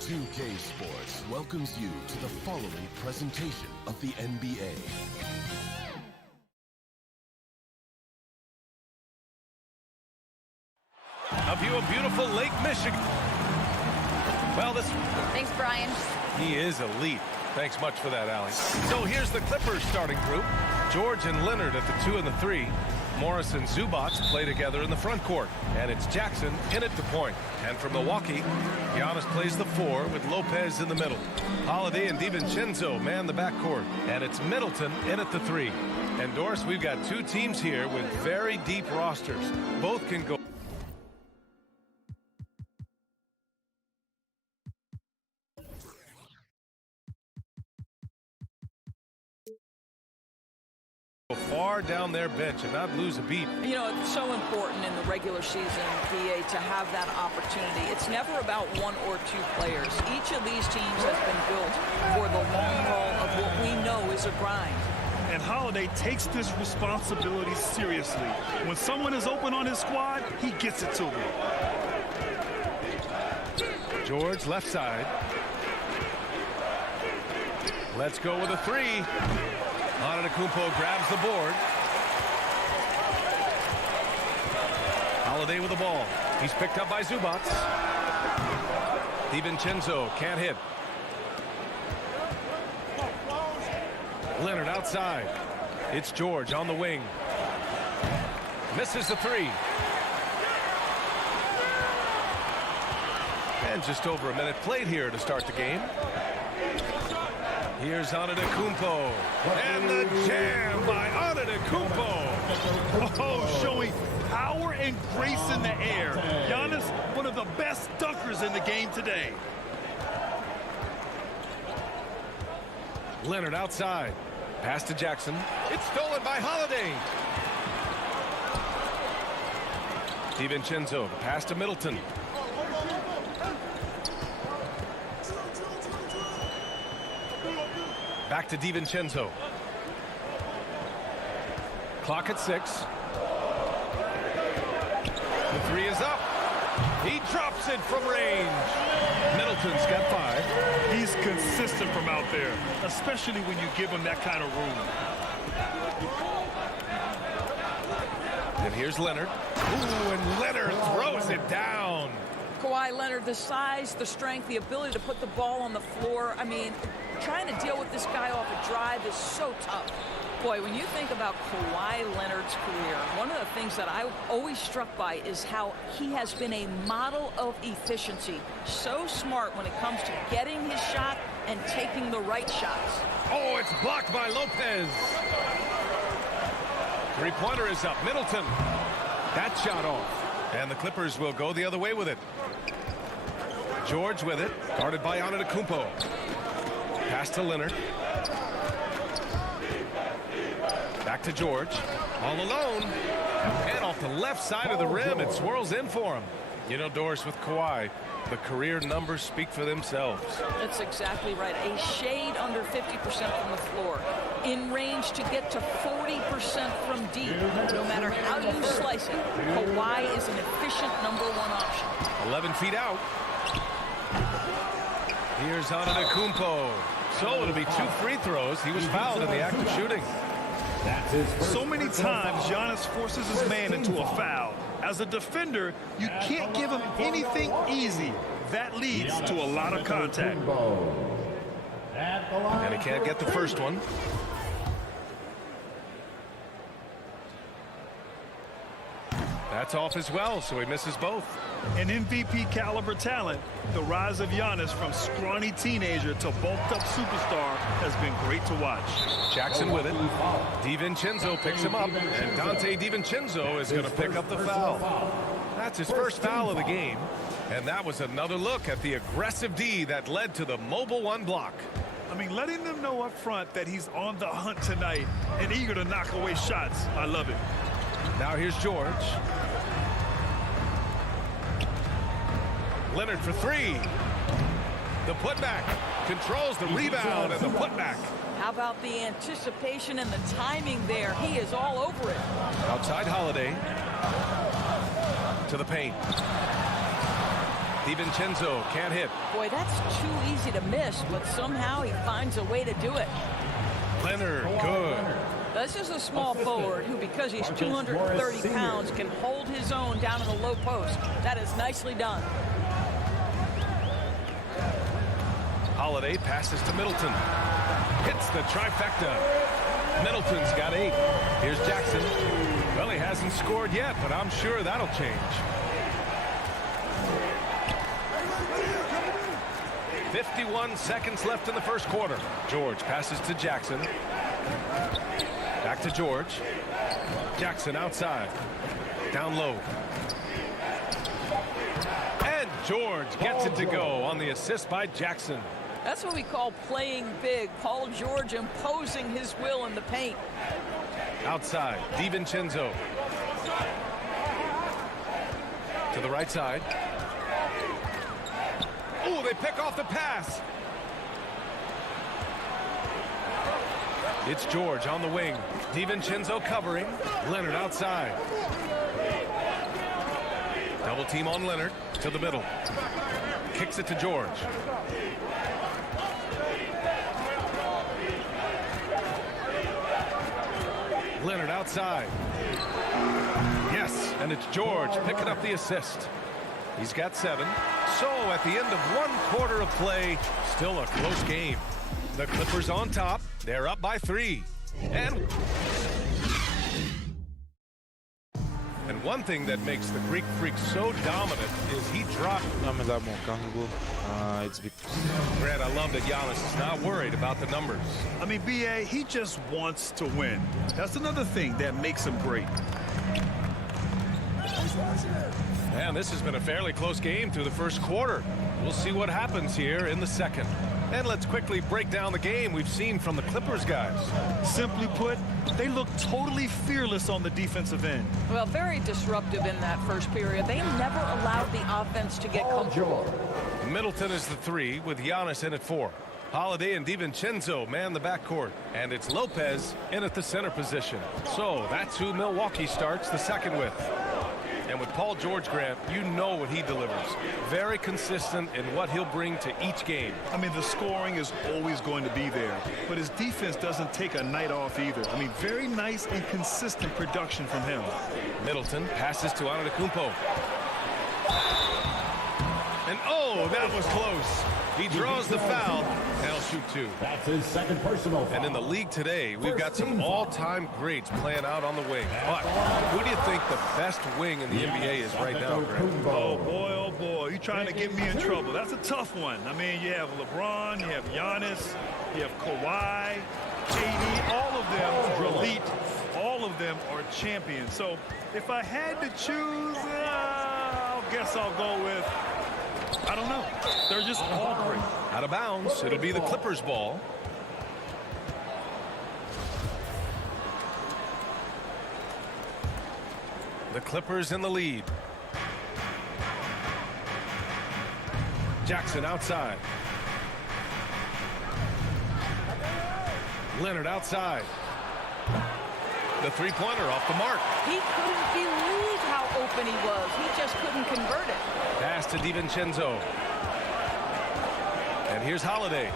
2K Sports welcomes you to the following presentation of the NBA. A view of beautiful Lake Michigan. Well, Thanks, Brian. He is elite. Thanks much for that, Allie. So here's the Clippers starting group. George and Leonard at the 2 and the 3. Morris and Zubac play together in the front court. And it's Jackson in at the point. And from Milwaukee, Giannis plays the 4 with Lopez in the middle. Holiday and DiVincenzo man the backcourt. And it's Middleton in at the 3. And Doris, we've got two teams here with very deep rosters. Both can go far down their bench and not lose a beat. You know, it's so important in the regular season, DA, to have that opportunity. It's never about one or two players. Each of these teams has been built for the long haul of what we know is a grind. And Holiday takes this responsibility seriously. When someone is open on his squad, he gets it to them. George left side. Let's go with a 3. Antetokounmpo grabs the board. Holiday with the ball. He's picked up by Zubac. DiVincenzo can't hit. Leonard outside. It's George on the wing. Misses the 3. And just over a minute played here to start the game. Here's Antetokounmpo. And the jam by Antetokounmpo. Oh, showing power and grace in the air. Giannis, one of the best dunkers in the game today. Leonard outside. Pass to Jackson. It's stolen by Holiday. DiVincenzo. Pass to Middleton. Back to DiVincenzo. Clock at 6. The 3 is up. He drops it from range. Middleton's got 5. He's consistent from out there, especially when you give him that kind of room. And here's Leonard. Ooh, and Leonard throws it down. Kawhi Leonard, the size, the strength, the ability to put the ball on the floor. I mean, trying to deal with this guy off a drive is so tough. Boy, when you think about Kawhi Leonard's career, one of the things that I'm always struck by is how he has been a model of efficiency. So smart when it comes to getting his shot and taking the right shots. Oh, it's blocked by Lopez. Three-pointer is up. Middleton. That shot off. And the Clippers will go the other way with it. George with it. Guarded by Antetokounmpo. Pass to Leonard. Back to George. All alone. And off the left side of the rim, it swirls in for him. You know, Doris, with Kawhi, the career numbers speak for themselves. That's exactly right. A shade under 50% from the floor. In range to get to 40% from deep. No matter how you slice it, Kawhi is an efficient #1 option. 11 feet out. Here's Antetokounmpo. So it'll be 2 free throws. He was fouled in the act of shooting. So many times Giannis forces his man into a foul. As a defender, you can't give him anything easy. That leads to a lot of contact. And he can't get the first one. That's off as well, so he misses both. An MVP caliber talent, the rise of Giannis from scrawny teenager to bulked up superstar has been great to watch. Jackson with it. DiVincenzo picks him up, and Dante DiVincenzo is going to pick up the foul. That's his first foul of the game, and that was another look at the aggressive D that led to the mobile 1 block. I mean, letting them know up front that he's on the hunt tonight and eager to knock away shots. I love it. Now here's George. Leonard for 3. The putback controls the rebound and the putback. How about the anticipation and the timing there? He is all over it. Outside Holiday. To the paint. DiVincenzo can't hit. Boy, that's too easy to miss, but somehow he finds a way to do it. Leonard, good. This is a small forward who, because he's 230 pounds, can hold his own down in the low post. That is nicely done. Holiday passes to Middleton. Hits the trifecta. Middleton's got 8. Here's Jackson. Well, he hasn't scored yet, but I'm sure that'll change. 51 seconds left in the first quarter. George passes to Jackson. Back to George. Jackson outside. Down low. And George gets it to go on the assist by Jackson. That's what we call playing big. Paul George imposing his will in the paint. Outside, DiVincenzo. To the right side. Oh, they pick off the pass. It's George on the wing. DiVincenzo covering. Leonard outside. Double team on Leonard. To the middle. Kicks it to George. Leonard outside. Yes, and it's George picking up the assist. He's got 7. So at the end of 1 quarter of play, still a close game. The Clippers on top. They're up by 3. And one thing that makes the Greek Freak so dominant is he dropped. Grant, I love that Giannis is not worried about the numbers. I mean, B.A., he just wants to win. That's another thing that makes him great. And this has been a fairly close game through the first quarter. We'll see what happens here in the second. And let's quickly break down the game we've seen from the Clippers guys. Simply put, they look totally fearless on the defensive end. Well, very disruptive in that first period. They never allowed the offense to get comfortable. Middleton is the 3 with Giannis in at 4. Holiday and DiVincenzo man the backcourt. And it's Lopez in at the center position. So that's who Milwaukee starts the second with. And with Paul George, Grant, you know what he delivers. Very consistent in what he'll bring to each game. I mean, the scoring is always going to be there, but his defense doesn't take a night off either. I mean, very nice and consistent production from him. Middleton passes to Antetokounmpo. And oh, that was close. He draws the foul, and he'll shoot 2. That's his second personal foul. And in the league today, we've got some all-time greats playing out on the wing. But who do you think the best wing in the NBA is right now, Greg? Oh, boy, you're trying to get me in trouble. That's a tough one. I mean, you have LeBron, you have Giannis, you have Kawhi, KD, all of them are elite. All of them are champions. So if I had to choose, I guess I'll go with, I don't know. They're just all great. Out of bounds. It'll be the Clippers' ball. The Clippers in the lead. Jackson outside. Leonard outside. The three-pointer off the mark. He couldn't believe how open he was. He just couldn't convert it. Pass to DiVincenzo. And here's Holiday.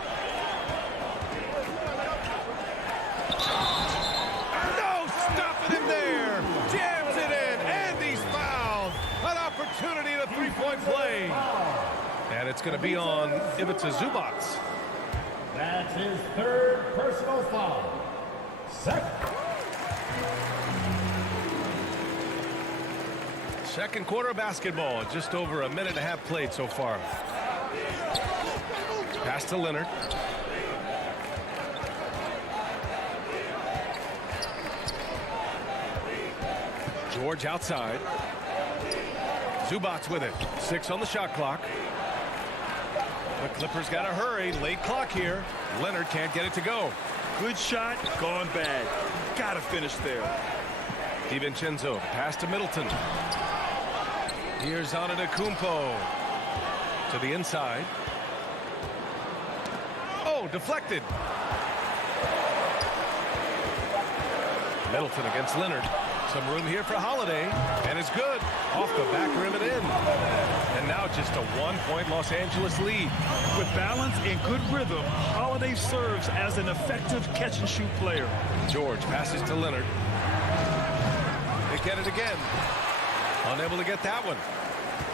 No, stopping him there. Jams it in, and he's fouled. An opportunity to three-point play. And it's going to be on Ivica Zubac. That's his third personal foul. Second quarter of basketball, just over a minute and a half played so far. Pass to Leonard. George outside. Zubac with it. 6 on the shot clock. The Clippers got to hurry. Late clock here. Leonard can't get it to go. Good shot, gone bad. Got to finish there. DiVincenzo, pass to Middleton. Here's Antetokounmpo to the inside. Oh, deflected. Middleton against Leonard. Some room here for Holiday, and it's good. Off the back rim and in. And now just a 1-point Los Angeles lead. With balance and good rhythm, Holiday serves as an effective catch-and-shoot player. George passes to Leonard. They get it again. Unable to get that one.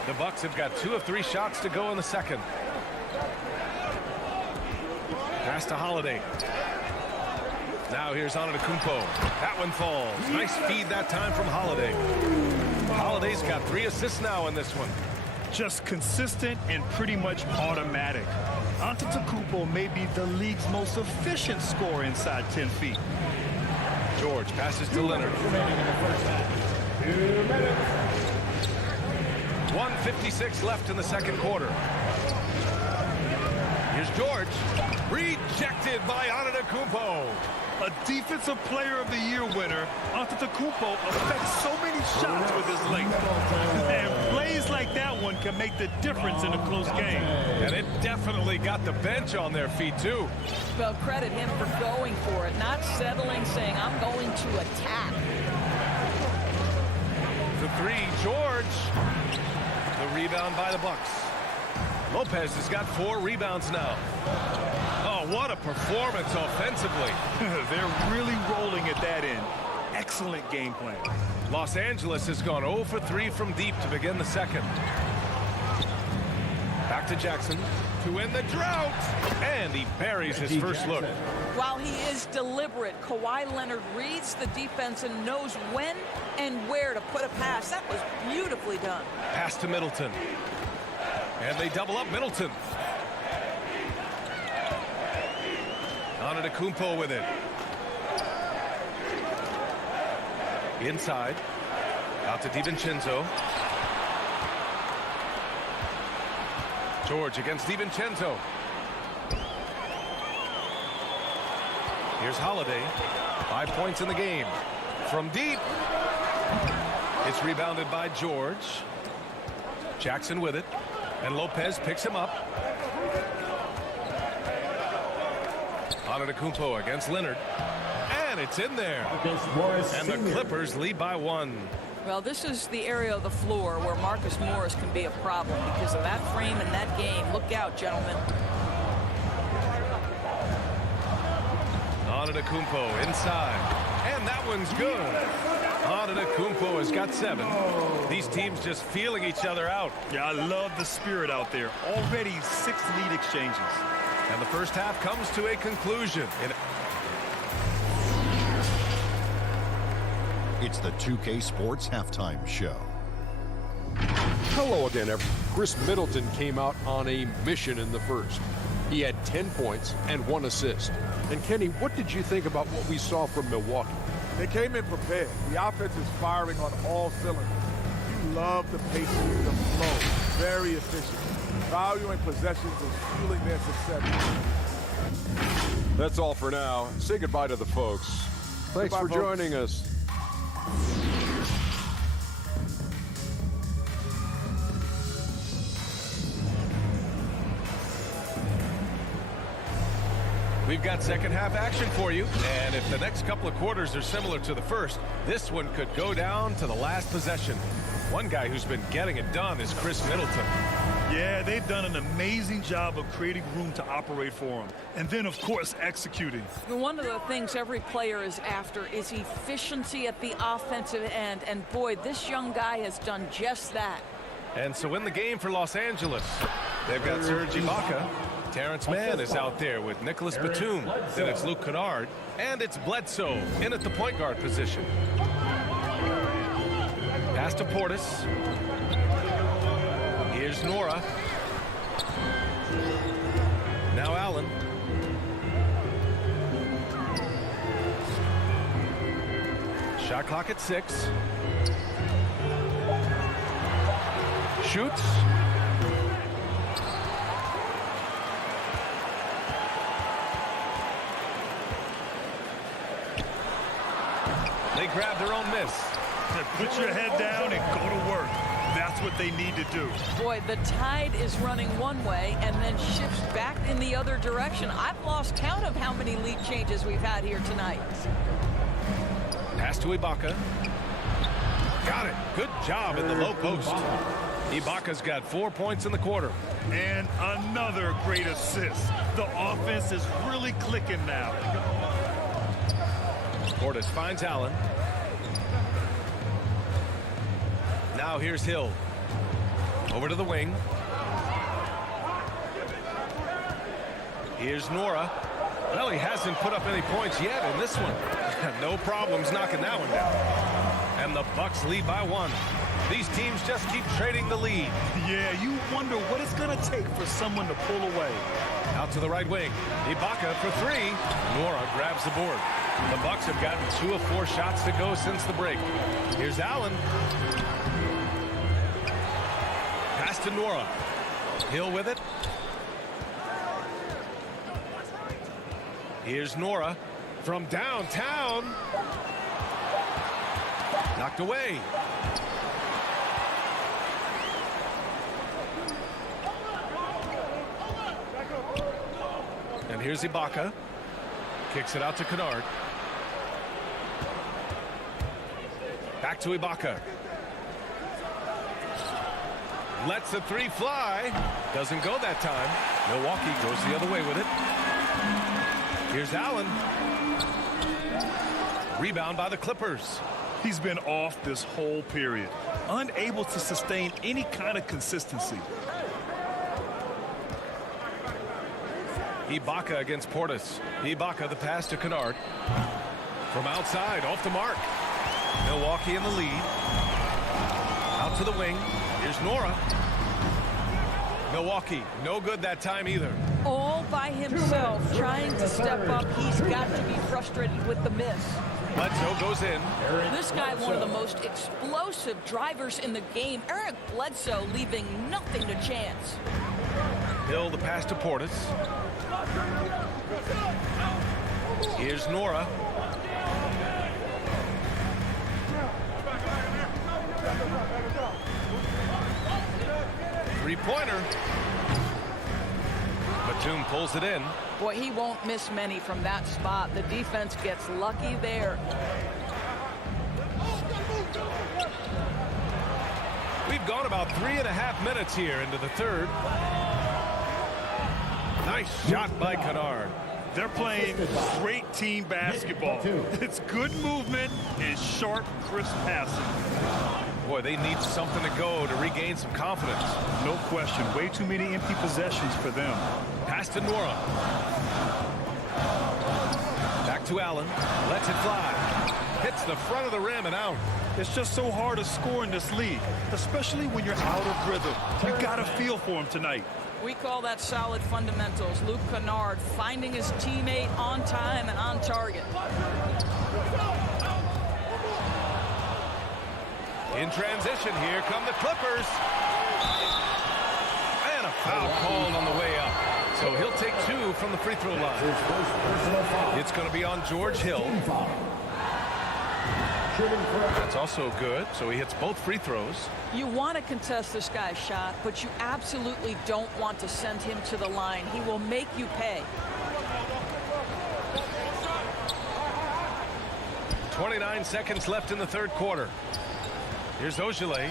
The Bucks have got 2 of 3 shots to go in the second. Pass to Holiday. Now here's Antetokounmpo. That one falls. Nice feed that time from Holiday. Holiday's got 3 assists now in this one. Just consistent and pretty much automatic. Antetokounmpo may be the league's most efficient scorer inside 10 feet. George passes to Leonard. 1:56 left in the second quarter. Here's George. Rejected by Antetokounmpo. A Defensive Player of the Year winner, Antetokounmpo affects so many shots with his length. And plays like that one can make the difference in a close game. And it definitely got the bench on their feet, too. Well, credit him for going for it, not settling, saying, I'm going to attack. The 3, George. The rebound by the Bucks. Lopez has got 4 rebounds now. Oh, what a performance offensively. They're really rolling at that end. Excellent game plan. Los Angeles has gone 0 for 3 from deep to begin the second. Back to Jackson to end the drought. And he buries his first look. While he is deliberate, Kawhi Leonard reads the defense and knows when and where to put a pass. That was beautifully done. Pass to Middleton. And they double up Middleton. Antetokounmpo with it. Inside. Out to DiVincenzo. George against DiVincenzo. Here's Holiday. 5 points in the game. From deep. It's rebounded by George. Jackson with it. And Lopez picks him up. Antetokounmpo against Leonard. And it's in there. And the Clippers lead by 1. Well, this is the area of the floor where Marcus Morris can be a problem because of that frame and that game. Look out, gentlemen. Antetokounmpo inside. And that one's good. Antetokounmpo has got 7. These teams just feeling each other out. Yeah, I love the spirit out there. Already 6 lead exchanges. And the first half comes to a conclusion. It's the 2K Sports Halftime Show. Hello again, everyone. Chris Middleton came out on a mission in the first. He had 10 points and 1 assist. And Kenny, what did you think about what we saw from Milwaukee? They came in prepared. The offense is firing on all cylinders. You love the pace, the flow. Very efficient. Valuing possessions and fueling their success. That's all for now. Say goodbye to the folks. Thanks Goodbye, for folks. joining us. We've got second half action for you. And if the next couple of quarters are similar to the first, this one could go down to the last possession. One guy who's been getting it done is Chris Middleton. Yeah, they've done an amazing job of creating room to operate for him. And then, of course, executing. One of the things every player is after is efficiency at the offensive end. And boy, this young guy has done just that. And so in the game for Los Angeles, they've got Serge Ibaka. Terrence Mann is out there with Nicholas Batum. Then it's Luke Kennard. And it's Bledsoe in at the point guard position. Pass to Portis. Here's Nora. Now Allen. Shot clock at 6. Shoots. They grab their own miss. Put your head down and go to work. That's what they need to do. Boy, the tide is running one way and then shifts back in the other direction. I've lost count of how many lead changes we've had here tonight. Pass to Ibaka. Got it. Good job in the low post. Ibaka's got 4 points in the quarter. And another great assist. The offense is really clicking now. Portis finds Allen. Now here's Hill. Over to the wing. Here's Nora. Well, he hasn't put up any points yet in this one. No problems knocking that one down. And the Bucks lead by 1. These teams just keep trading the lead. Yeah, you wonder what it's going to take for someone to pull away. Out to the right wing. Ibaka for 3. Nora grabs the board. The Bucks have gotten 2 of 4 shots to go since the break. Here's Allen. Pass to Nora. Hill with it. Here's Nora from downtown. Knocked away. And here's Ibaka. Kicks it out to Kennard. Back to Ibaka. Lets the 3 fly. Doesn't go that time. Milwaukee goes the other way with it. Here's Allen. Rebound by the Clippers. He's been off this whole period. Unable to sustain any kind of consistency. Ibaka against Portis. Ibaka the pass to Kennard. From outside, off the mark. Milwaukee in the lead. Out to the wing. Here's Nora. Milwaukee, no good that time either. All by himself, trying to step up. He's got to be frustrated with the miss. Bledsoe goes in. This guy, one of the most explosive drivers in the game. Eric Bledsoe leaving nothing to chance. Hill the pass to Portis. Here's Nora. Three-pointer. Batum pulls it in. Boy, he won't miss many from that spot. The defense gets lucky there. We've gone about 3.5 minutes here into the third. Nice shot by Kennard. They're playing great team basketball. It's good movement and sharp, crisp passing. Boy, they need something to go to regain some confidence. No question. Way too many empty possessions for them. Pass to Nora. Back to Allen. Lets it fly. Hits the front of the rim and out. It's just so hard to score in this league, especially when you're out of rhythm. You got a feel for him tonight. We call that solid fundamentals. Luke Kennard finding his teammate on time and on target. In transition, here come the Clippers. And a foul called on the way up. So he'll take 2 from the free throw line. It's going to be on George Hill. That's also good. So he hits both free throws. You want to contest this guy's shot, but you absolutely don't want to send him to the line. He will make you pay. 29 seconds left in the third quarter. Here's Ogilvy.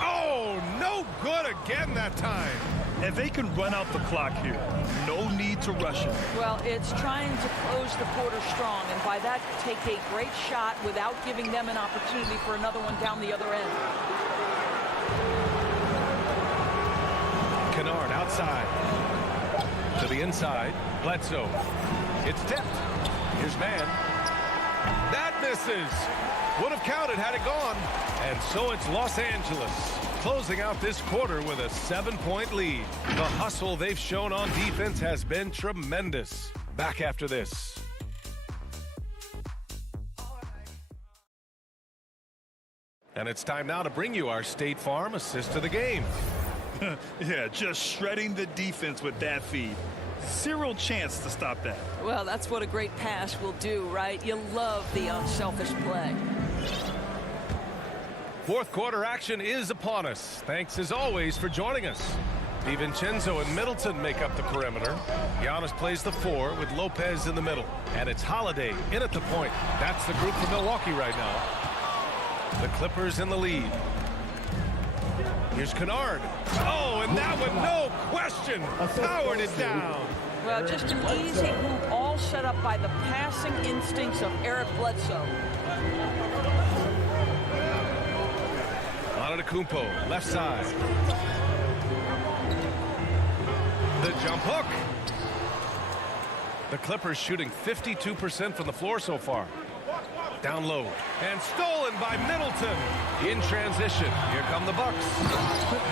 Oh, no good again that time. And they can run out the clock here. No need to rush it. Well, it's trying to close the quarter strong, and by that, take a great shot without giving them an opportunity for another one down the other end. Kennard outside. To the inside. Bledsoe. It's tipped. Here's Mann. That misses. Would have counted had it gone. And so it's Los Angeles closing out this quarter with a 7-point lead. The hustle they've shown on defense has been tremendous. Back after this. And it's time now to bring you our State Farm assist of the game. Yeah, just shredding the defense with that feed. Zero chance to stop that. Well, that's what a great pass will do, right? You love the unselfish play. Fourth quarter action is upon us. Thanks as always for joining us. DiVincenzo and Middleton make up the perimeter. Giannis plays the 4 with Lopez in the middle. And it's Holiday in at the point. That's the group for Milwaukee right now. The Clippers in the lead. Here's Kennard. Oh, and that one, no question, powered it down. Well, just an easy hoop, all set up by the passing instincts of Eric Bledsoe. Antetokounmpo, left side. The jump hook. The Clippers shooting 52% from the floor so far. Down low. And stolen by Middleton. In transition. Here come the Bucks.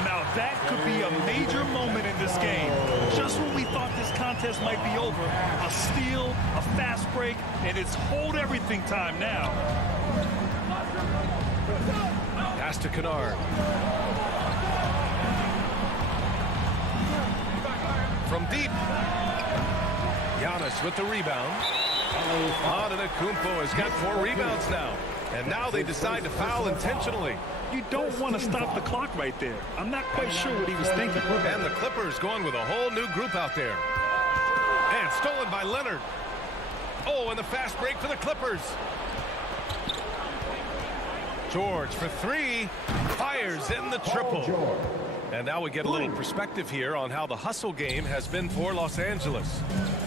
Now that could be a major moment in this game. Just when we thought this contest might be over, a steal, a fast break, and it's hold everything time now. Pass to Kennard. From deep. Giannis with the rebound. Antetokounmpo has got 4 rebounds now. And now they decide to foul intentionally. You don't want to stop the clock right there. I'm not quite sure what he was thinking. And the Clippers going with a whole new group out there. And stolen by Leonard. Oh, and the fast break for the Clippers. George for 3. Fires in the triple. And now we get a little perspective here on how the hustle game has been for Los Angeles.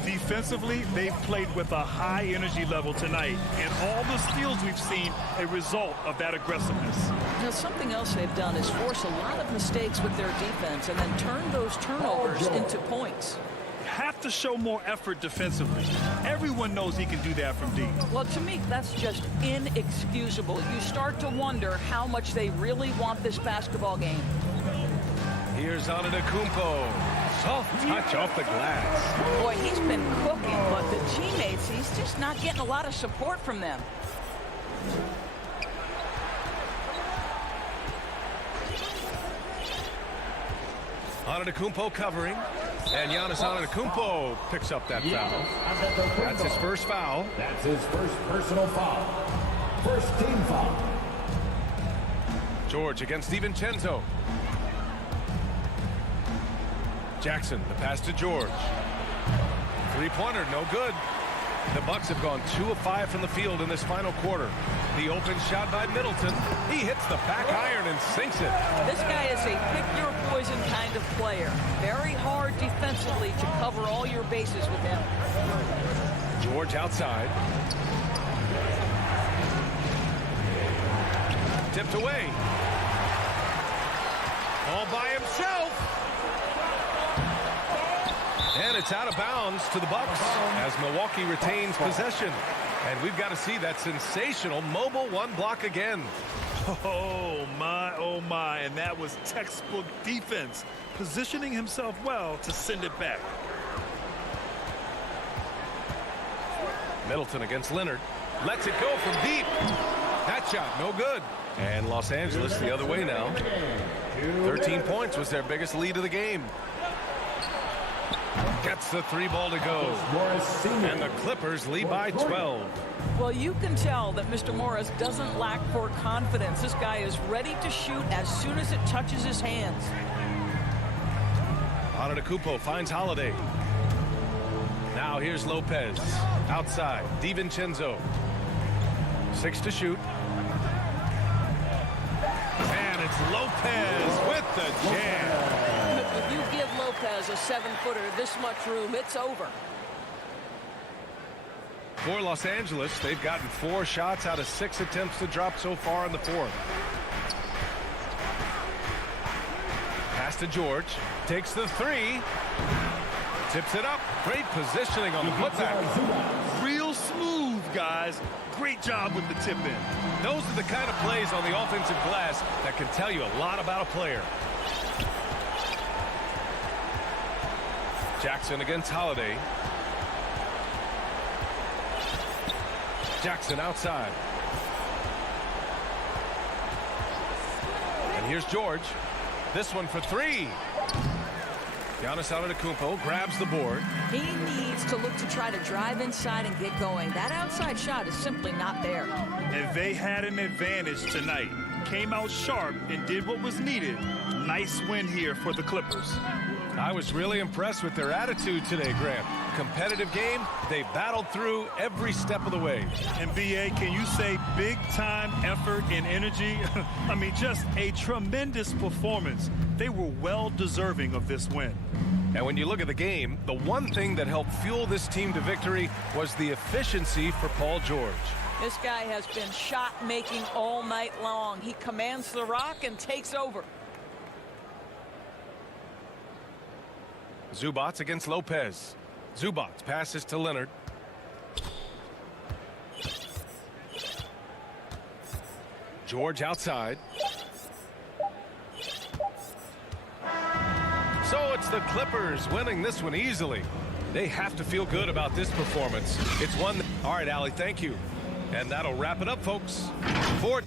Defensively, they've played with a high energy level tonight, and all the steals we've seen a result of that aggressiveness. Now, something else they've done is force a lot of mistakes with their defense and then turn those turnovers into points. Have to show more effort defensively. Everyone knows he can do that from deep. Well, to me, that's just inexcusable. You start to wonder how much they really want this basketball game. Here's Antetokounmpo. Soft touch off the glass. Boy, he's been cooking, but the teammates, he's just not getting a lot of support from them. Antetokounmpo covering. And Giannis Antetokounmpo picks up that foul. That's his first foul. That's his first personal foul. First team foul. George against DiVincenzo. Jackson, the pass to George. Three-pointer, no good. The Bucks have gone 2 of 5 from the field in this final quarter. The open shot by Middleton. He hits the back iron and sinks it. This guy is a pick-your-poison kind of player. Very hard defensively to cover all your bases with him. George outside. Tipped away. All by himself. And it's out of bounds to the Bucks as Milwaukee retains possession. And we've got to see that sensational mobile one block again. Oh my, and that was textbook defense, positioning himself well to send it back. Middleton against Leonard. Lets it go from deep. That shot, no good. And Los Angeles the other way now. 13 points was their biggest lead of the game. Gets the 3-ball to go. And the Clippers lead by 12. Well, you can tell that Mr. Morris doesn't lack for confidence. This guy is ready to shoot as soon as it touches his hands. Antetokounmpo finds Holiday. Now here's Lopez. Outside. DiVincenzo. 6 to shoot. And it's Lopez with the jam. If you give Lopez a 7-footer this much room, it's over. For Los Angeles, they've gotten 4 shots out of 6 attempts to drop so far in the fourth. Pass to George. Takes the 3. Tips it up. Great positioning on the putback. Real smooth, guys. Great job with the tip in. Those are the kind of plays on the offensive glass that can tell you a lot about a player. Jackson against Holiday. Jackson outside. And here's George. This one for 3. Giannis Antetokounmpo grabs the board. He needs to look to try to drive inside and get going. That outside shot is simply not there. And they had an advantage tonight. Came out sharp and did what was needed. Nice win here for the Clippers. I was really impressed with their attitude today, Grant. Competitive game, they battled through every step of the way. And B.A., can you say big-time effort and energy? I mean, just a tremendous performance. They were well deserving of this win. And when you look at the game, the one thing that helped fuel this team to victory was the efficiency for Paul George. This guy has been shot-making all night long. He commands the rock and takes over. Zubats against Lopez. Zubats passes to Leonard. George outside. So it's the Clippers winning this one easily. They have to feel good about this performance. It's one. All right, Allie, thank you. And that'll wrap it up, folks. For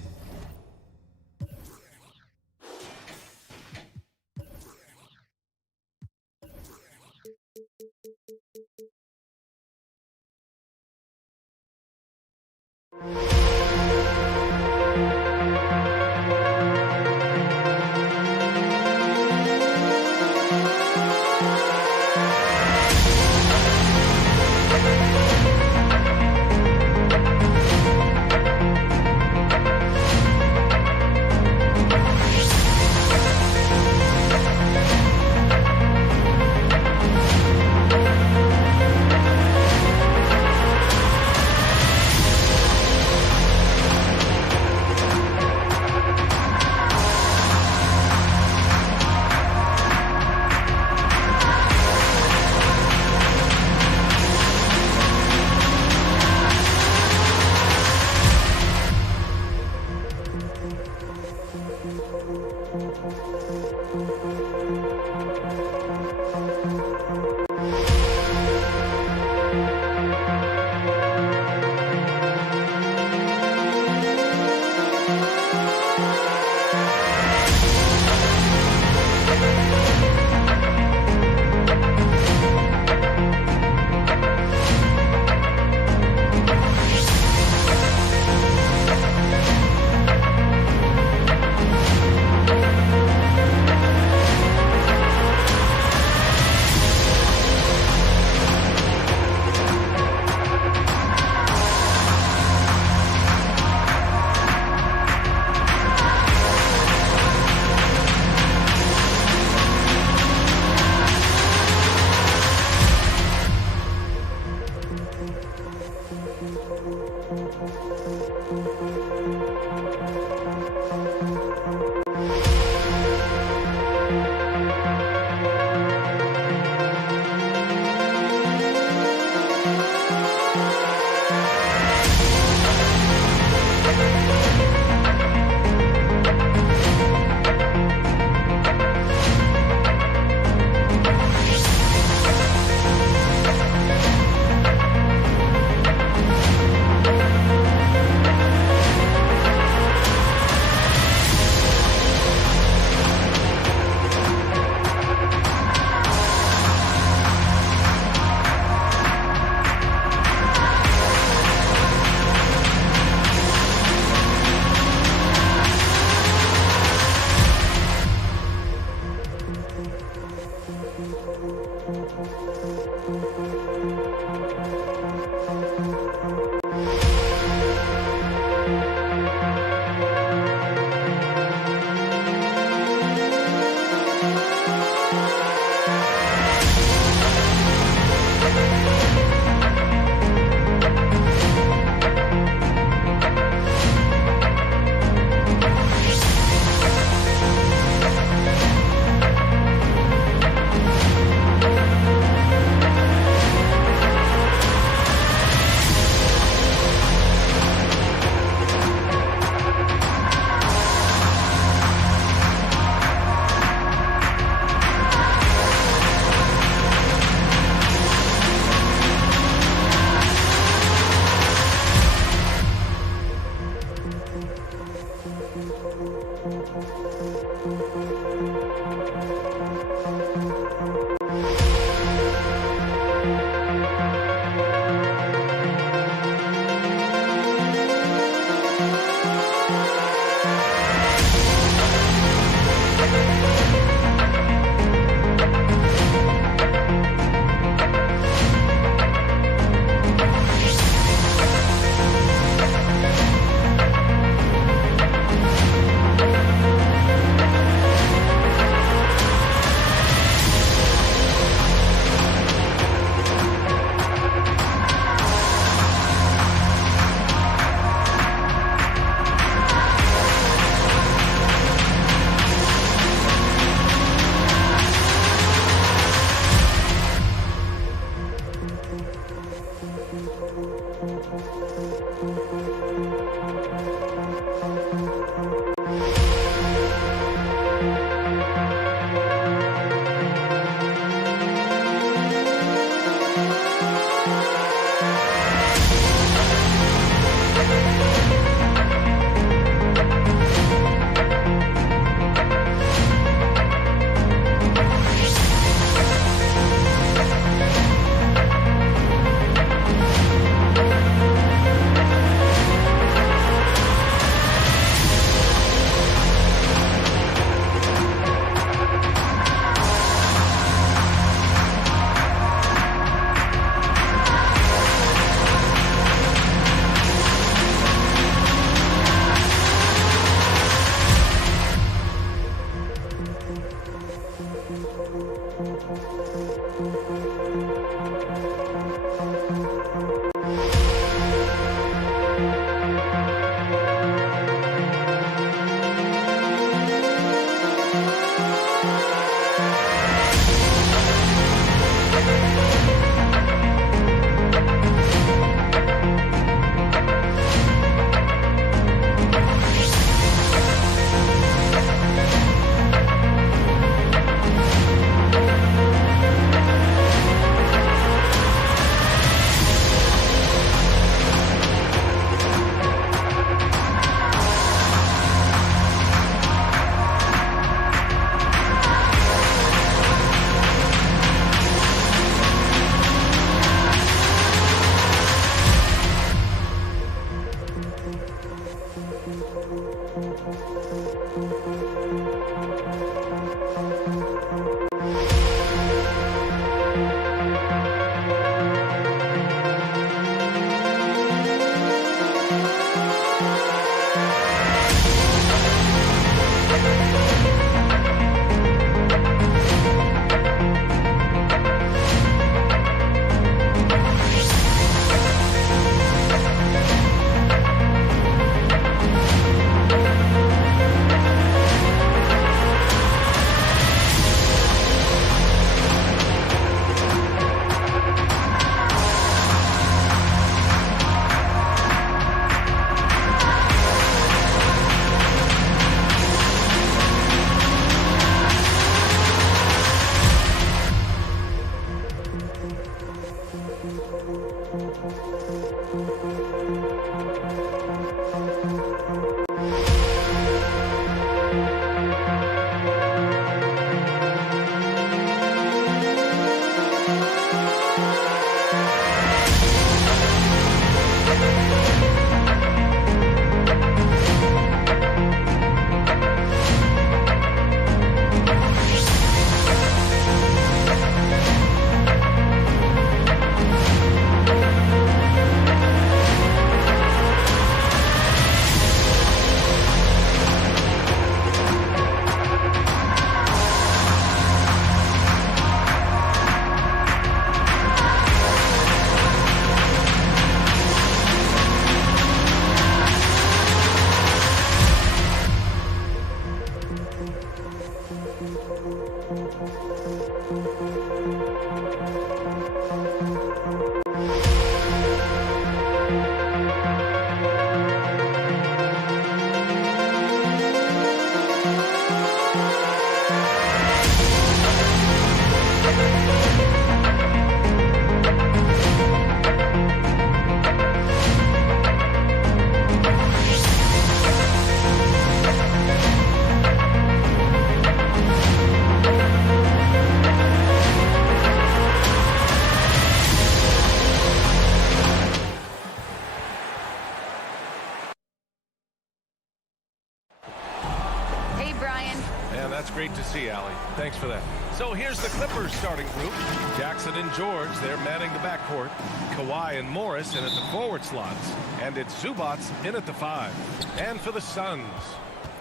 Great to see, Allie. Thanks for that. So here's the Clippers starting group. Jackson and George, they're manning the backcourt. Kawhi and Morris in at the forward slots. And it's Zubac in at the 5. And for the Suns,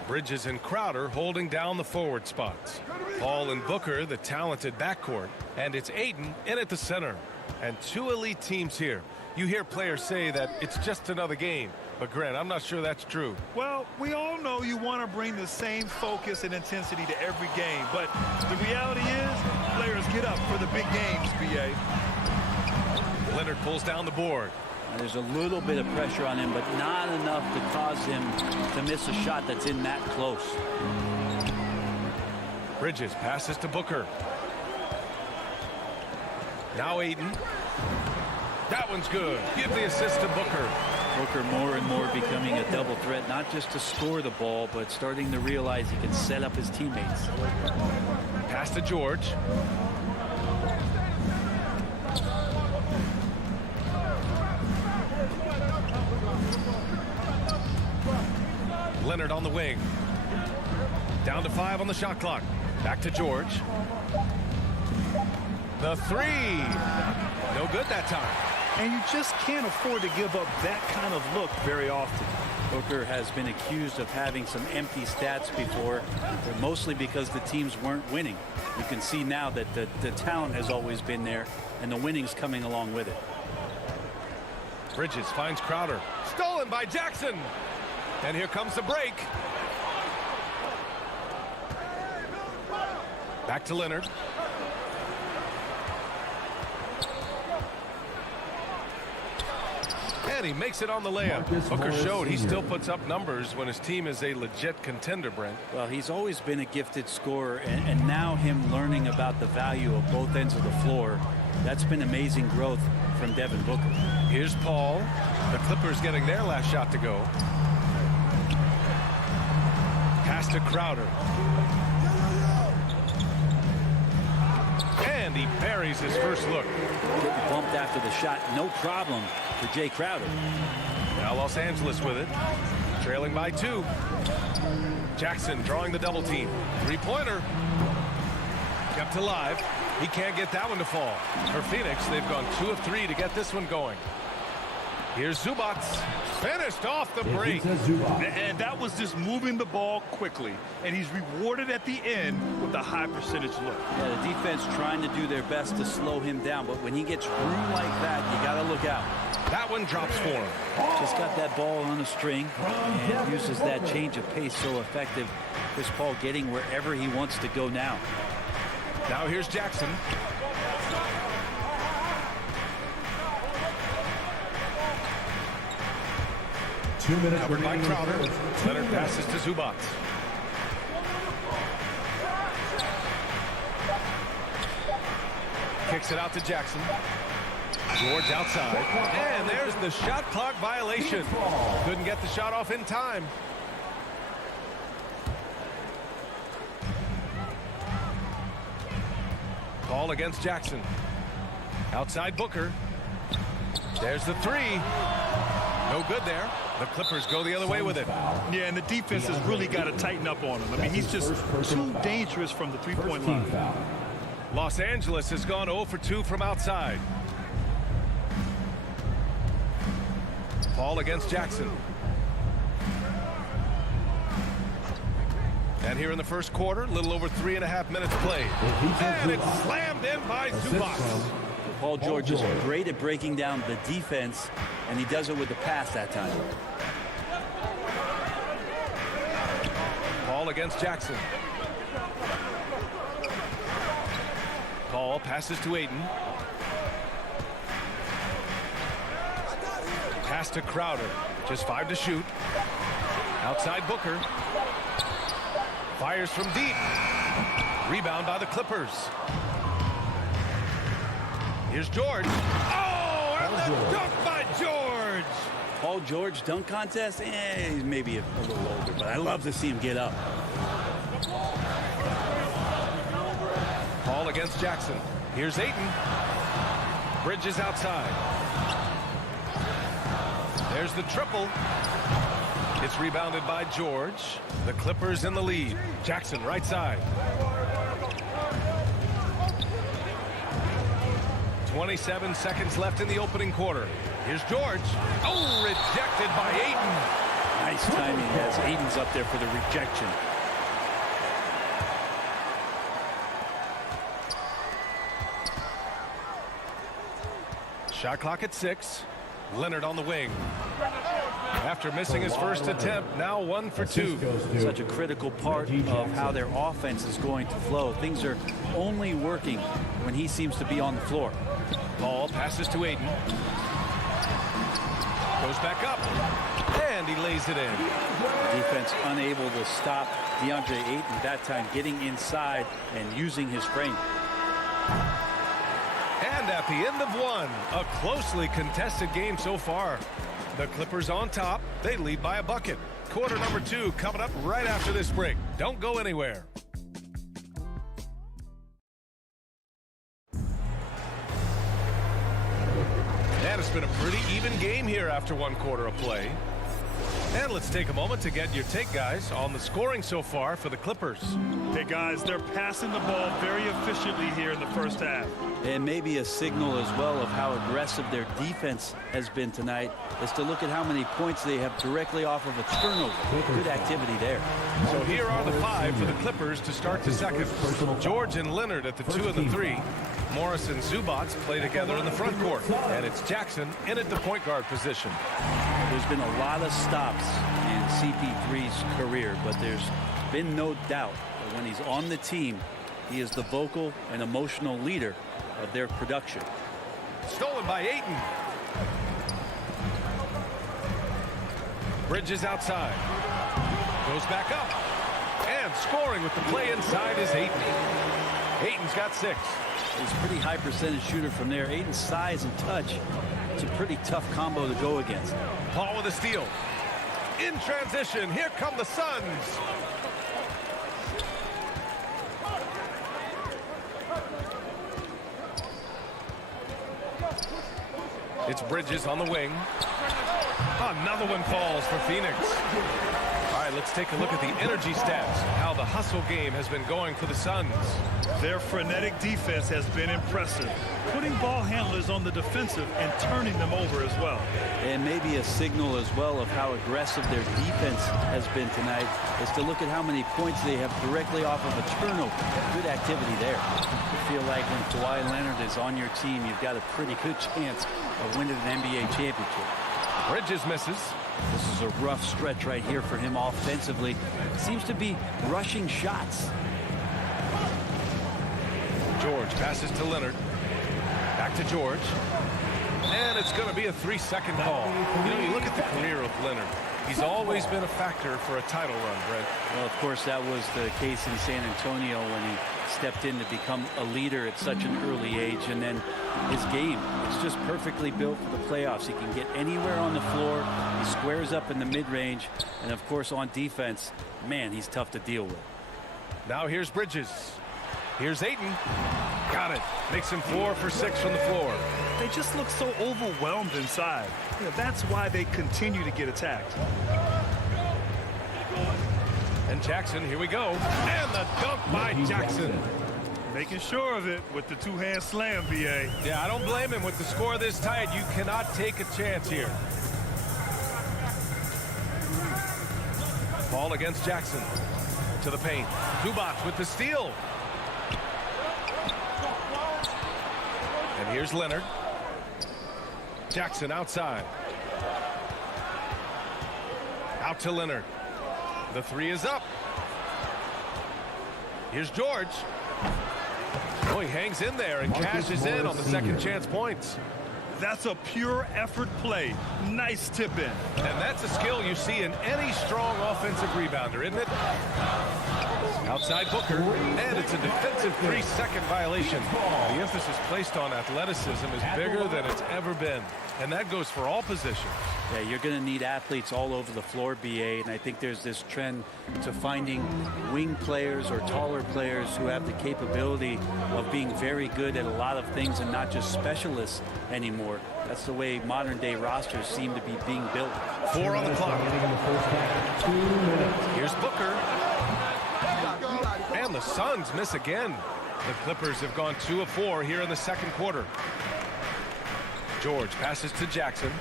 Bridges and Crowder holding down the forward spots. Paul and Booker, the talented backcourt. And it's Aiden in at the center. And two elite teams here. You hear players say that it's just another game. But, Grant, I'm not sure that's true. Well, we all know you want to bring the same focus and intensity to every game. But the reality is, players get up for the big games, B.A. Leonard pulls down the board. There's a little bit of pressure on him, but not enough to cause him to miss a shot that's in that close. Bridges passes to Booker. Now Aiden. That one's good. Give the assist to Booker. Booker more and more becoming a double threat, not just to score the ball, but starting to realize he can set up his teammates. Pass to George. Leonard on the wing. Down to 5 on the shot clock. Back to George. The three. No good that time. And you just can't afford to give up that kind of look very often. Booker has been accused of having some empty stats before, but mostly because the teams weren't winning. You can see now that the talent has always been there, and the winning's coming along with it. Bridges finds Crowder. Stolen by Jackson. And here comes the break. Back to Leonard. And he makes it on the layup. Booker showed he still puts up numbers when his team is a legit contender, Brent. Well, he's always been a gifted scorer, and now him learning about the value of both ends of the floor, that's been amazing growth from Devin Booker. Here's Paul. The Clippers getting their last shot to go. Pass to Crowder. And he buries his first look. Getting bumped after the shot, no problem for Jay Crowder. Now Los Angeles with it. Trailing by 2. Jackson drawing the double team. Three-pointer. Kept alive. He can't get that one to fall. For Phoenix, they've gone 2 of 3 to get this one going. Here's Zubac. Finished off the break. And that was just moving the ball quickly. And he's rewarded at the end with a high percentage look. Yeah, the defense trying to do their best to slow him down, but when he gets room like that, you got to look out. That one drops for him. Just got that ball on a string and uses that change of pace so effective. Chris Paul getting wherever he wants to go now. Now here's Jackson. Covered by Crowder. Leonard passes to Zubac. Kicks it out to Jackson. George outside. And there's the shot clock violation. Couldn't get the shot off in time. Ball against Jackson. Outside Booker. There's the three. No good there. The Clippers go the other way with it. Yeah, and the defense has really got to tighten up on him. I mean, he's just too dangerous from the three-point line. Los Angeles has gone 0 for 2 from outside. Paul against Jackson. And here in the first quarter, a little over 3.5 minutes played. And it's slammed in by Zubac. Paul George is great at breaking down the defense, and he does it with the pass that time. Paul against Jackson. Paul passes to Aiden. Pass to Crowder. Just 5 to shoot. Outside Booker. Fires from deep. Rebound by the Clippers. Here's George. Oh, and the dunk by George. Paul George dunk contest? He's maybe a little older, but I love to see him get up. Paul against Jackson. Here's Ayton. Bridges outside. There's the triple. It's rebounded by George. The Clippers in the lead. Jackson right side. 27 seconds left in the opening quarter. Here's George. Oh, rejected by Ayton. Nice timing as Ayton's up there for the rejection. Shot clock at 6. Leonard on the wing. After missing his first attempt, now 1 for 2. Such a critical part of how their offense is going to flow. Things are only working when he seems to be on the floor. Paul passes to Ayton. Goes back up. And he lays it in. Defense unable to stop DeAndre Ayton that time, getting inside and using his frame. And at the end of one, a closely contested game so far. The Clippers on top. They lead by a bucket. Quarter number 2 coming up right after this break. Don't go anywhere. And it's been a pretty even game here after 1 quarter of play. And let's take a moment to get your take, guys, on the scoring so far for the Clippers. Hey, guys, they're passing the ball very efficiently here in the first half. And maybe a signal as well of how aggressive their defense has been tonight is to look at how many points they have directly off of a turnover. Good activity there. So here are the 5 for the Clippers to start the second. George and Leonard at the 2 and the 3. Morris and Zubac play together in the front court. And it's Jackson in at the point guard position. There's been a lot of stops in CP3's career, but there's been no doubt that when he's on the team, he is the vocal and emotional leader of their production. Stolen by Ayton. Bridges outside. Goes back up. And scoring with the play inside is Ayton. Ayton's got 6. He's a pretty high percentage shooter from there. Ayton's size and touch, it's a pretty tough combo to go against. Paul with a steal. In transition, here come the Suns. It's Bridges on the wing. Another one falls for Phoenix. All right, let's take a look at the energy stats, how the hustle game has been going for the Suns. Their frenetic defense has been impressive, putting ball handlers on the defensive and turning them over as well. And maybe a signal as well of how aggressive their defense has been tonight is to look at how many points they have directly off of a turnover. Good activity there. I feel like when Kawhi Leonard is on your team, you've got a pretty good chance of winning an NBA championship. Bridges misses. This is a rough stretch right here for him offensively. Seems to be rushing shots. George passes to Leonard. Back to George. And it's going to be a 3-second call. You know, you look at the career of Leonard. He's always been a factor for a title run, Brent. Well, of course, that was the case in San Antonio when he stepped in to become a leader at such an early age. And then his game, it's just perfectly built for the playoffs. He can get anywhere on the floor. He squares up in the mid-range. And, of course, on defense, man, he's tough to deal with. Now here's Bridges. Here's Ayton. Got it. Makes him 4 for 6 from the floor. They just look so overwhelmed inside. You know, that's why they continue to get attacked. And Jackson, here we go. And the dunk by Jackson. Making sure of it with the two-hand slam, BA. Yeah, I don't blame him. With the score this tight, you cannot take a chance here. Ball against Jackson. To the paint. Zubac with the steal. And here's Leonard. Jackson outside. Out to Leonard. The 3 is up. Here's George. Oh, he hangs in there and cashes in on the second chance points. That's a pure effort play. Nice tip in. And that's a skill you see in any strong offensive rebounder, isn't it? Outside Booker, and it's a defensive 3-second violation. The emphasis placed on athleticism is bigger than it's ever been, and that goes for all positions. Yeah, you're going to need athletes all over the floor, BA, and I think there's this trend to finding wing players or taller players who have the capability of being very good at a lot of things and not just specialists anymore. That's the way modern-day rosters seem to be being built. 4 on the clock. Here's Booker. And the Suns miss again. The Clippers have gone 2 of 4 here in the second quarter. George passes to Jackson.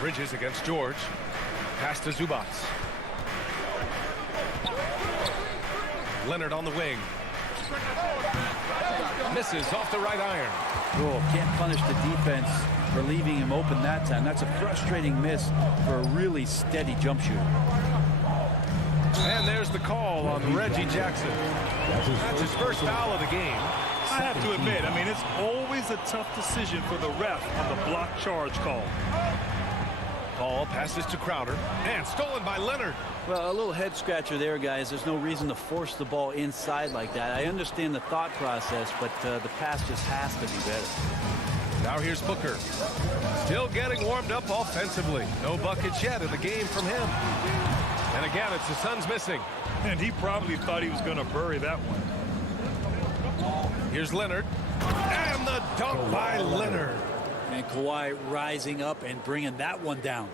Bridges against George. Pass to Zubac. Leonard on the wing. Misses off the right iron. Oh, can't punish the defense for leaving him open that time. That's a frustrating miss for a really steady jump shooter. And there's the call on Reggie Jackson. That's his first foul of the game. I have to to admit, I mean, it's always a tough decision for the ref on the block charge call. Ball passes to Crowder, and stolen by Leonard. Well, a little head scratcher there, guys. There's no reason to force the ball inside like that. I understand the thought process, but the pass just has to be better. Now here's Booker. Still getting warmed up offensively. No buckets yet in the game from him. And again, it's the Suns missing. And he probably thought he was going to bury that one. Here's Leonard. And the dunk by Leonard. And Kawhi rising up and bringing that one down.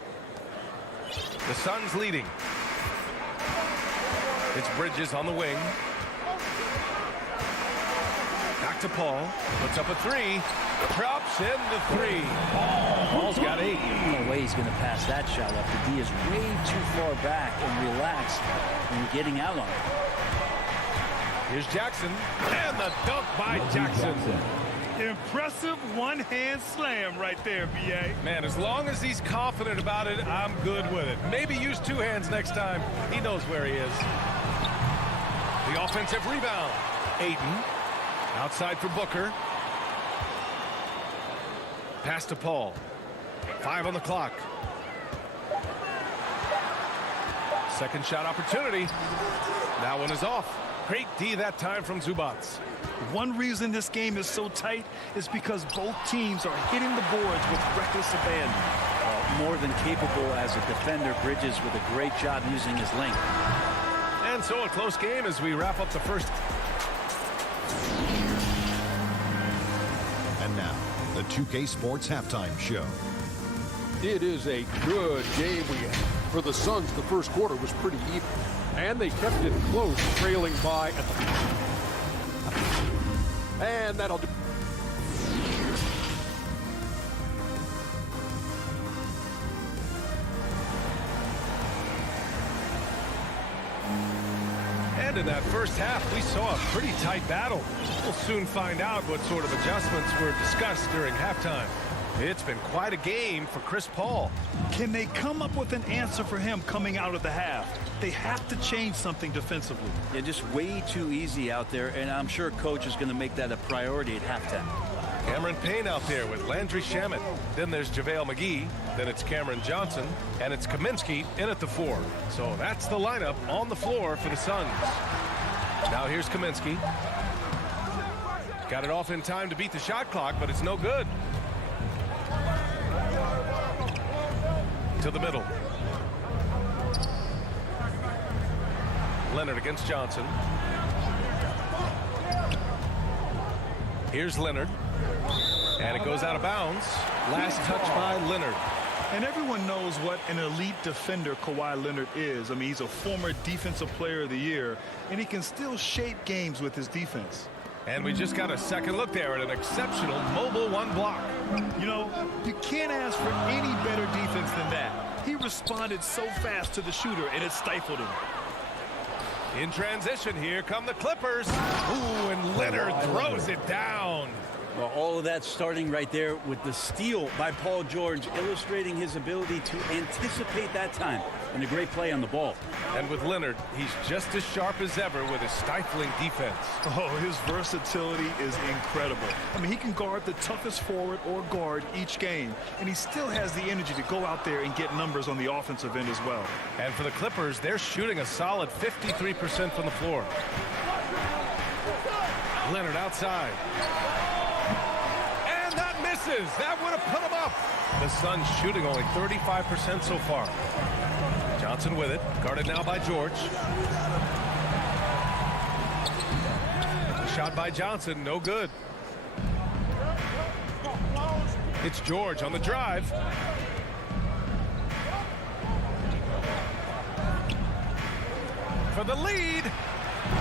The Suns leading. It's Bridges on the wing. Back to Paul. Puts up a three. Drops in the three. Paul's got 8. No way he's going to pass that shot up. The D is way too far back and relaxed and getting out on it. Here's Jackson. And the dunk by Jackson. Impressive one-hand slam right there, B.A. Man, as long as he's confident about it, I'm good with it. Maybe use 2 hands next time. He knows where he is. The offensive rebound. Ayton. Outside for Booker. Pass to Paul. 5 on the clock. Second shot opportunity. That one is off. Great D that time from Zubac. One reason this game is so tight is because both teams are hitting the boards with reckless abandon. More than capable as a defender. Bridges with a great job using his length. And so a close game as we wrap up the first. And now, the 2K Sports Halftime Show. It is a good game for the Suns. The first quarter was pretty even, and they kept it close, trailing by. And that'll do. And in that first half, we saw a pretty tight battle. We'll soon find out what sort of adjustments were discussed during halftime. It's been quite a game for Chris Paul. Can they come up with an answer for him coming out of the half? They have to change something defensively. Yeah, just way too easy out there, and I'm sure coach is going to make that a priority at halftime. Cameron Payne out there with Landry Shamet. Then there's JaVale McGee. Then it's Cameron Johnson. And it's Kaminsky in at the 4. So that's the lineup on the floor for the Suns. Now here's Kaminsky. Got it off in time to beat the shot clock, but it's no good. To the middle. Leonard against Johnson. Here's Leonard. And it goes out of bounds. Last touch by Leonard. And everyone knows what an elite defender Kawhi Leonard is. I mean, he's a former Defensive Player of the Year, and he can still shape games with his defense. And we just got a second look there at an exceptional mobile 1 block. You know, you can't ask for any better defense than that. He responded so fast to the shooter, and it stifled him. In transition, here come the Clippers. Ooh, and Leonard throws it down. Well, all of that starting right there with the steal by Paul George, illustrating his ability to anticipate that time, and a great play on the ball. And with Leonard, he's just as sharp as ever with his stifling defense. Oh, his versatility is incredible. I mean, he can guard the toughest forward or guard each game, and he still has the energy to go out there and get numbers on the offensive end as well. And for the Clippers, they're shooting a solid 53% from the floor. Leonard outside. And that misses. That would have put him up. The Suns shooting only 35% so far. Johnson with it. Guarded now by George. Shot by Johnson. No good. It's George on the drive. For the lead.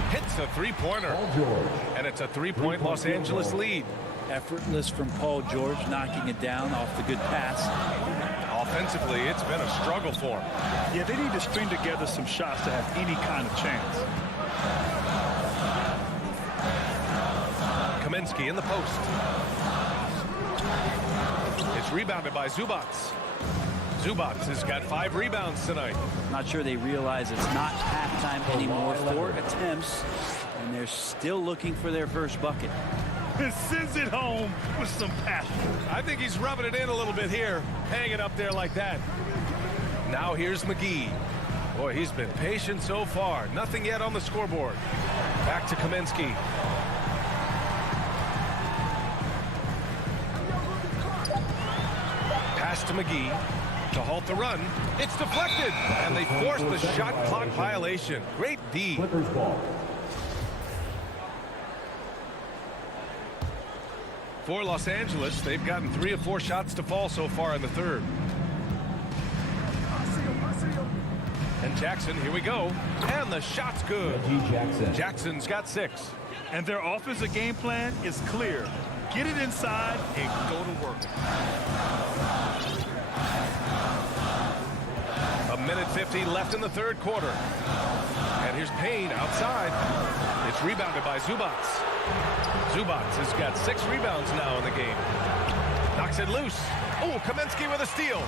Hits a three-pointer. And it's a 3-point Los Angeles lead. Effortless from Paul George, knocking it down off the good pass. Offensively, it's been a struggle for him. Yeah, they need to string together some shots to have any kind of chance. Kaminsky in the post. It's rebounded by Zubac. Zubac has got 5 rebounds tonight. Not sure they realize it's not halftime anymore. 4 attempts, and they're still looking for their first bucket. and sends it home with some passion. I think he's rubbing it in a little bit here, hanging it up there like that. Now here's McGee. Boy, he's been patient so far. Nothing yet on the scoreboard. Back to Kaminsky. Pass to McGee to halt the run. It's deflected, and they force the shot clock violation. Great D. Clippers ball. For Los Angeles, they've gotten 3 of 4 shots to fall so far in the third. And Jackson, here we go. And the shot's good. Jackson's got 6. And their offensive game plan is clear. Get it inside and go to work. A minute 50 left in the third quarter. And here's Payne outside. It's rebounded by Zubats. Zubats has got 6 rebounds now in the game. Knocks it loose. Oh, Kaminsky with a steal.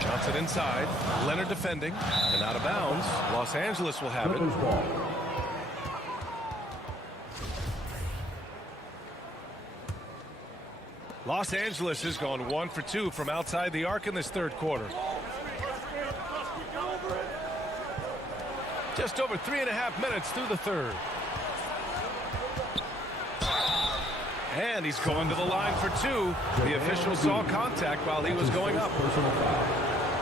Johnson inside. Leonard defending. And out of bounds. Los Angeles will have it. Los Angeles has gone 1 for 2 from outside the arc in this third quarter. Just over 3.5 minutes through the third. And he's going to the line for 2. The official saw contact while he was going up.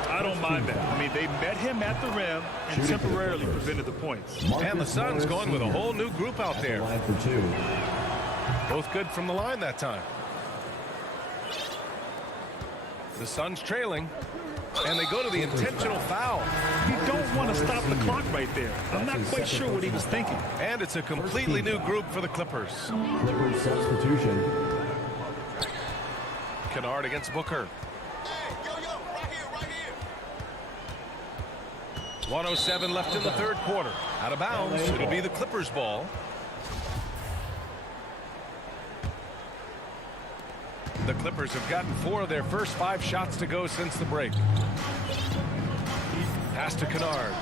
I don't mind that. I mean, they met him at the rim and temporarily prevented the points. And the Suns going with a whole new group out there. Both good from the line that time. The Suns trailing, and they go to the intentional foul. You don't want to stop the clock right there. I'm not quite sure what he was thinking. And it's a completely new group for the Clippers. Clippers substitution. Kennard against Booker. 1:07 left in the third quarter. Out of bounds. It'll be the Clippers' ball. The Clippers have gotten 4 of their first 5 shots to go since the break. Pass to Kennard.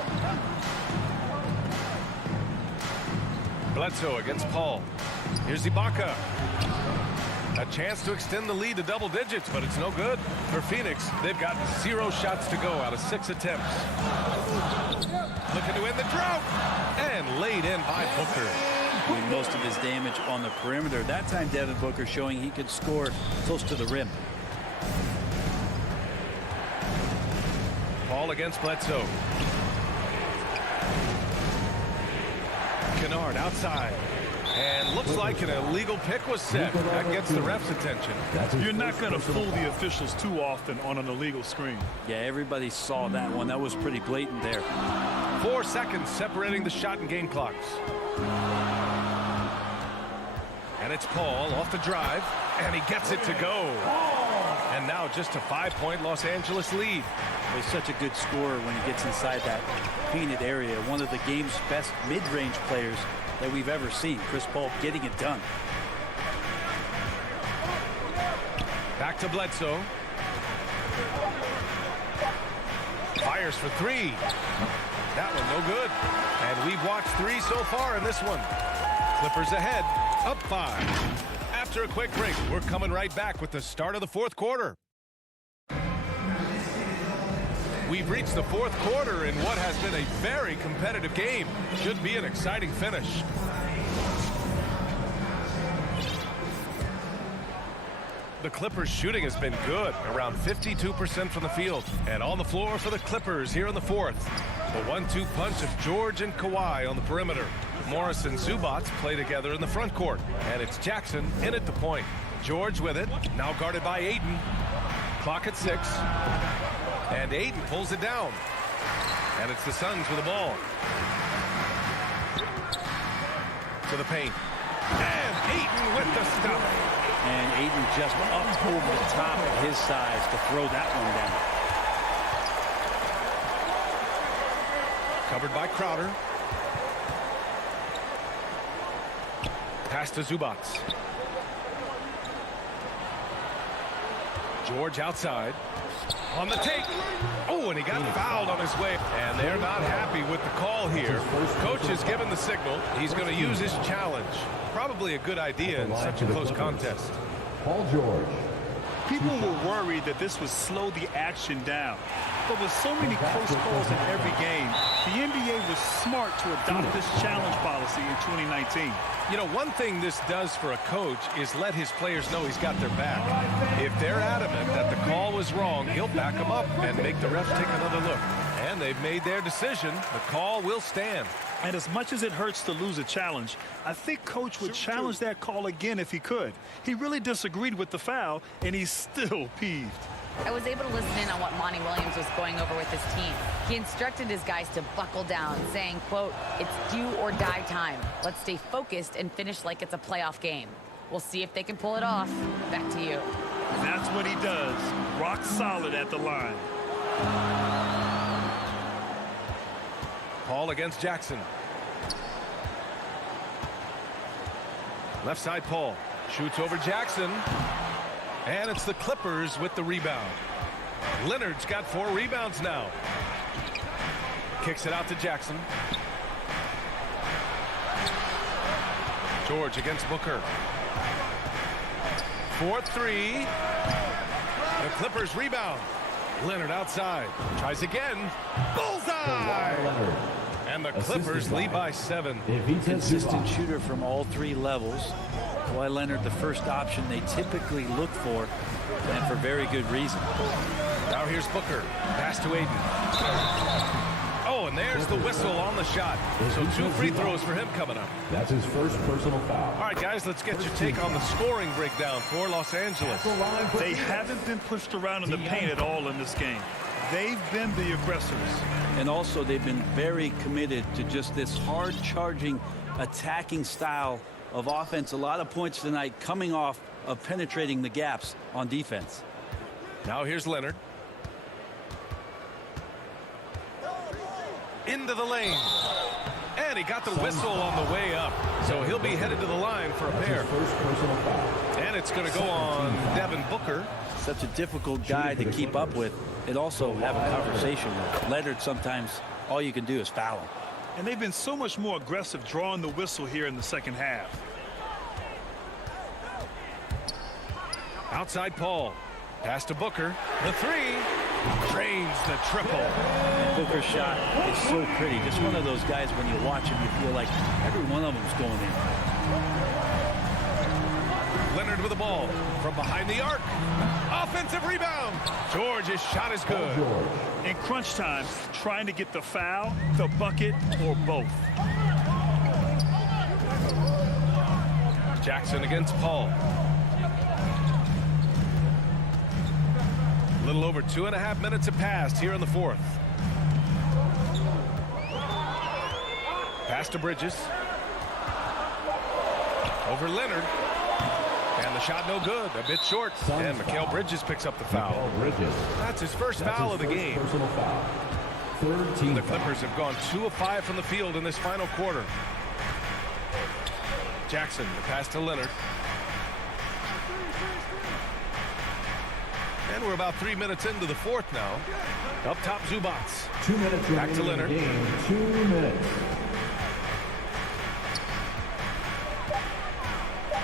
Bledsoe against Paul. Here's Ibaka. A chance to extend the lead to double digits, but it's no good. For Phoenix, they've gotten 0 shots to go out of 6 attempts. Looking to end the drought. And laid in by Booker. Doing most of his damage on the perimeter. That time, Devin Booker showing he could score close to the rim. Paul against Bledsoe. Kennard outside. And looks like an illegal pick was set. That gets the ref's attention. You're not going to fool the officials too often on an illegal screen. Yeah, everybody saw that one. That was pretty blatant there. 4 seconds separating the shot and game clocks. And it's Paul off the drive, and he gets it to go. And now just a 5-point Los Angeles lead. He's such a good scorer when he gets inside that painted area. One of the game's best mid-range players that we've ever seen. Chris Paul getting it done. Back to Bledsoe. Fires for 3. That one no good. And we've watched 3 so far in this one. Clippers ahead, up 5. After a quick break, we're coming right back with the start of the fourth quarter. We've reached the fourth quarter in what has been a very competitive game. Should be an exciting finish. The Clippers shooting has been good, around 52% from the field. And on the floor for the Clippers here in the fourth. The 1-2 punch of George and Kawhi on the perimeter. Morris and Zubats play together in the front court. And it's Jackson in at the point. George with it, now guarded by Ayton. Clock at 6. And Ayton pulls it down. And it's the Suns with the ball. To the paint. And Ayton with the stop. And Ayton just up over the top of his size to throw that one down. Covered by Crowder. Pass to Zubats. George outside. On the take. Oh, and he got fouled on his way. And they're not happy with the call here. Coach has given the signal. He's going to use his challenge. Probably a good idea in such a close contest. Paul George. People were worried that this would slow the action down. But with so many close calls in every game, the NBA was smart to adopt this challenge policy in 2019. You know, one thing this does for a coach is let his players know he's got their back. If they're adamant that the call was wrong, he'll back them up and make the refs take another look. And they've made their decision. The call will stand. And as much as it hurts to lose a challenge, I think Coach would challenge that call again if he could. He really disagreed with the foul, and he's still peeved. I was able to listen in on what Monty Williams was going over with his team. He instructed his guys to buckle down, saying, quote, "It's do or die time. Let's stay focused and finish like it's a playoff game. We'll see if they can pull it off." Back to you. That's what he does. Rock solid at the line. Paul against Jackson. Left side Paul. Shoots over Jackson. And it's the Clippers with the rebound. Leonard's got 4 rebounds now. Kicks it out to Jackson. George against Booker. 4-3. The Clippers rebound. Leonard outside. Tries again. Bullseye! And the Clippers lead by 7. Consistent shooter from all 3 levels. Kawhi Leonard, the first option they typically look for, and for very good reason. Now here's Booker. Pass to Aiden. Oh, and there's the whistle on the shot. So 2 free throws for him coming up. That's his first personal foul. All right, guys, let's get your take on the scoring breakdown for Los Angeles. They haven't been pushed around in the paint at all in this game. They've been the aggressors. And also, they've been very committed to just this hard-charging, attacking style of offense. A lot of points tonight coming off of penetrating the gaps on defense. Now here's Leonard. Into the lane. And he got the whistle on the way up. So he'll be headed to the line for a pair. And it's going to go on Devin Booker. Such a difficult guy to keep up with and also have a conversation with. Leonard, sometimes all you can do is foul him. And they've been so much more aggressive drawing the whistle here in the second half. Outside Paul. Pass to Booker. The 3. Drains the triple. Booker's shot is so pretty. Just one of those guys, when you watch him, you feel like every one of them's going in. Leonard with the ball from behind the arc. Offensive rebound. George's shot is good. In crunch time, trying to get the foul, the bucket, or both. Jackson against Paul. A little over 2.5 minutes have passed here in the 4th. Pass to Bridges. Over Leonard. And the shot no good. A bit short. And Mikal Bridges picks up the foul. That's his first foul of the game. Third team. The Clippers have gone 2 of 5 from the field in this final quarter. Jackson, the pass to Leonard. And we're about 3 minutes into the 4th now. Up top, Zubats. 2 minutes. Back to Leonard. 2 minutes.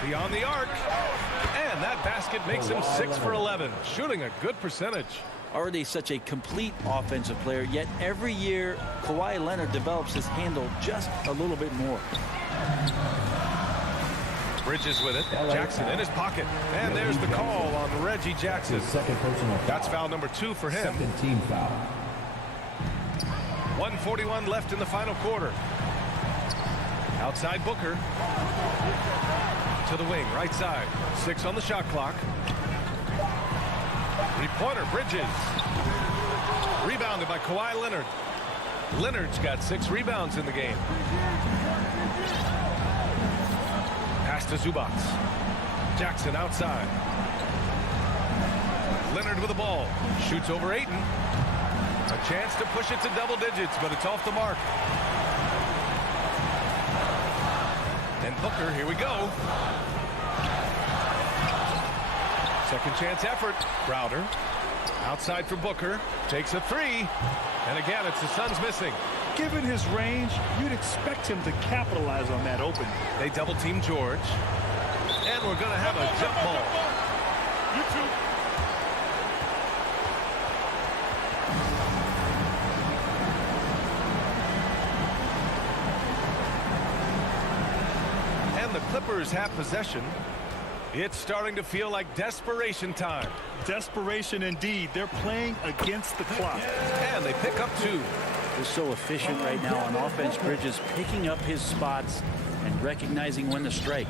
Beyond the arc. And that basket makes him 6 for 11. Shooting a good percentage. Already such a complete offensive player, yet every year Kawhi Leonard develops his handle just a little bit more. Bridges with it. Jackson in his pocket. And there's the call on Reggie Jackson. Second personal foul. That's foul number 2 for him. Second team foul. 1:41 left in the final quarter. Outside Booker. To the wing, right side. 6 on the shot clock. 3-pointer, Bridges. Rebounded by Kawhi Leonard. Leonard's got 6 rebounds in the game. Pass to Zubats. Jackson outside. Leonard with the ball. Shoots over Ayton. A chance to push it to double digits, but it's off the mark. And Booker, here we go. Second chance effort. Crowder. Outside for Booker. Takes a three. And again, it's the Suns missing. Given his range, you'd expect him to capitalize on that opening. They double team George. And we're going to have a jump ball. You too. And the Clippers have possession. It's starting to feel like desperation time. Desperation indeed. They're playing against the clock. And they pick up two. They're so efficient right now on offense. Bridges picking up his spots and recognizing when to strike.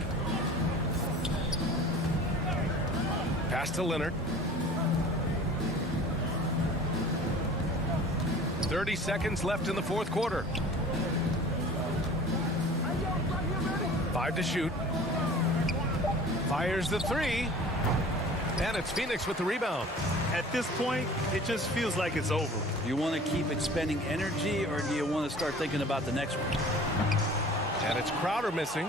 Pass to Leonard. 30 seconds left in the fourth quarter. 5 to shoot. Fires the three. And it's Phoenix with the rebound. At this point, it just feels like it's over. Do you want to keep expending energy, or do you want to start thinking about the next one? And it's Crowder missing.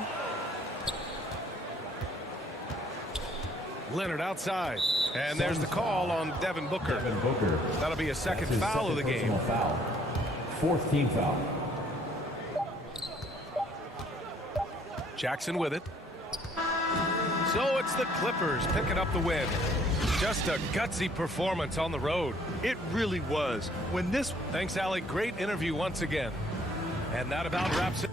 Leonard outside. And there's the call on Devin Booker. That'll be a second foul of the game. Foul. Fourth team foul. Jackson with it. So it's the Clippers picking up the win. Just a gutsy performance on the road. It really was. When this... Thanks, Allie. Great interview once again. And that about wraps it.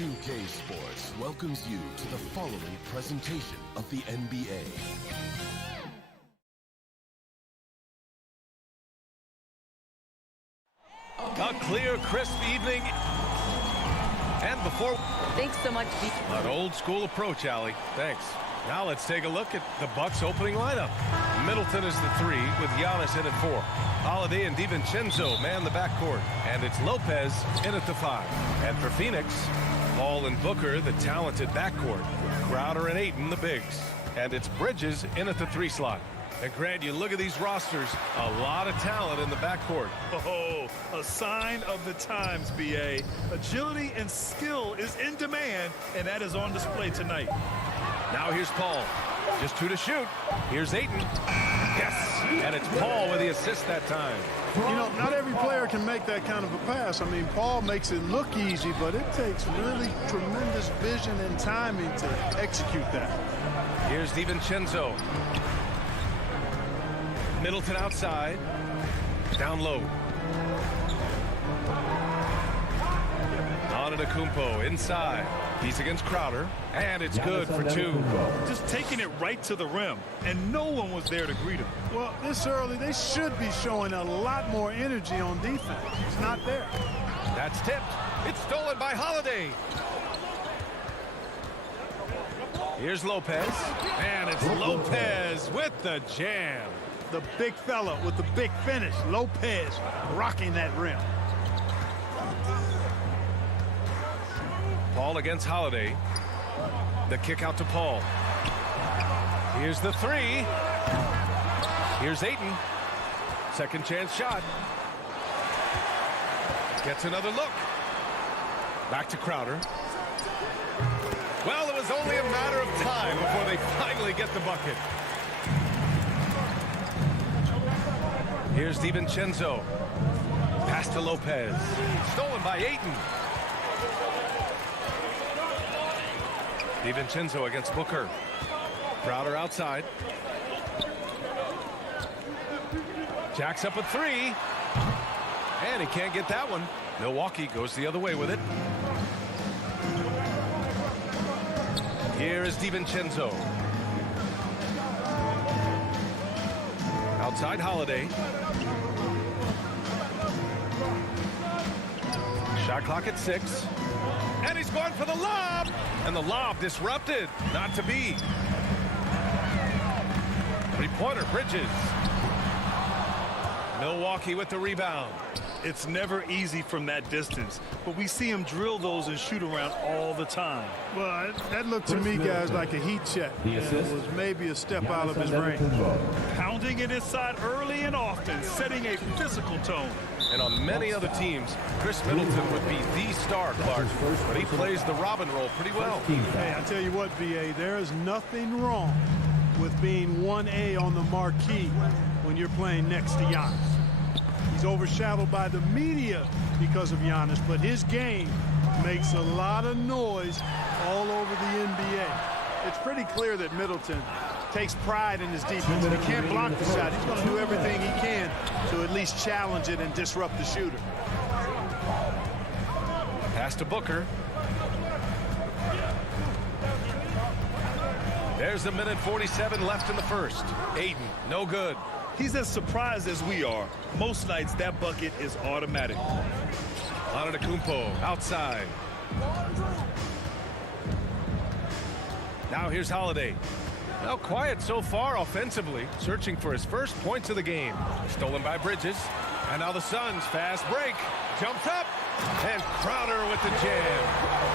2K Sports welcomes you to the following presentation of the NBA. A clear, crisp evening. And before... Thanks so much. An old school approach, Allie. Thanks. Now let's take a look at the Bucks opening lineup. Middleton is the 3 with Giannis in at 4. Holiday and DiVincenzo man the backcourt. And it's Lopez in at the 5. And for Phoenix, Paul and Booker, the talented backcourt. Crowder and Ayton, the bigs. And it's Bridges in at the 3 slot. And Grant, you look at these rosters, a lot of talent in the backcourt. Oh, a sign of the times, B.A. Agility and skill is in demand, and that is on display tonight. Now here's Paul. Just 2 to shoot. Here's Ayton. Yes! And it's Paul with the assist that time. You know, not every player can make that kind of a pass. I mean, Paul makes it look easy, but it takes really tremendous vision and timing to execute that. Here's DiVincenzo. Middleton outside. Down low. Antetokounmpo inside. He's against Crowder. And it's good for 2. Just taking it right to the rim. And no one was there to greet him. Well, this early, they should be showing a lot more energy on defense. It's not there. That's tipped. It's stolen by Holiday. Here's Lopez. And it's Lopez with the jam. The big fella with the big finish. Lopez rocking that rim. Paul against Holiday. The kick out to Paul. Here's the 3. Here's Ayton. Second chance shot. Gets another look. Back to Crowder. Well, it was only a matter of time before they finally get the bucket. Here's DiVincenzo. Pass to Lopez. Stolen by Ayton. DiVincenzo against Booker. Crowder outside. Jacks up a 3. And he can't get that one. Milwaukee goes the other way with it. Here is DiVincenzo. Outside Holiday. Shot clock at 6. And he's going for the lob. And the lob disrupted. Not to be. Three-pointer, Bridges. Milwaukee with the rebound. It's never easy from that distance, but we see him drill those and shoot around all the time. Well, that looked to me, guys, like a heat check. It was maybe a step out of his range. Pounding it inside early and often, setting a physical tone. And on many other teams, Chris Middleton would be the star, Clark, but he plays the Robin role pretty well. Hey, I tell you what, B.A., there is nothing wrong with being 1A on the marquee when you're playing next to Giannis. He's overshadowed by the media because of Giannis, but his game makes a lot of noise all over the NBA. It's pretty clear that Middleton takes pride in his defense. If he can't block the shot, he's going to do everything he can to at least challenge it and disrupt the shooter. Pass to Booker. There's a minute 47 left in the first. Ayton, no good. He's as surprised as we are. Most nights, that bucket is automatic. Antetokounmpo outside. Now here's Holiday. Now quiet so far offensively, searching for his first points of the game. Stolen by Bridges. And now the Suns fast break. Jumps up. And Crowder with the jam.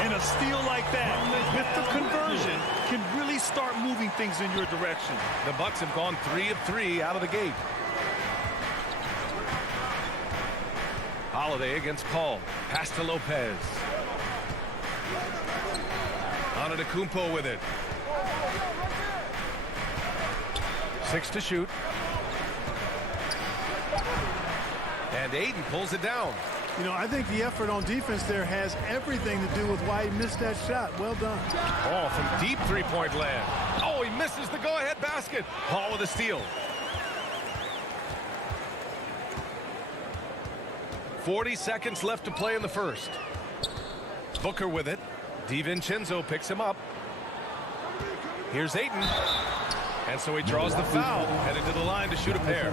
And a steal like that, with the conversion, can really start moving things in your direction. The Bucks have gone 3 of 3 out of the gate. Holiday against Paul. Pass to Lopez. Antetokounmpo with it. 6 to shoot. And Ayton pulls it down. You know, I think the effort on defense there has everything to do with why he missed that shot. Well done. Oh, from deep three-point land. Oh, he misses the go-ahead basket. Paul with a steal. 40 seconds left to play in the first. Booker with it. DiVincenzo picks him up. Here's Ayton. And so he draws the foul, headed to the line to shoot a pair.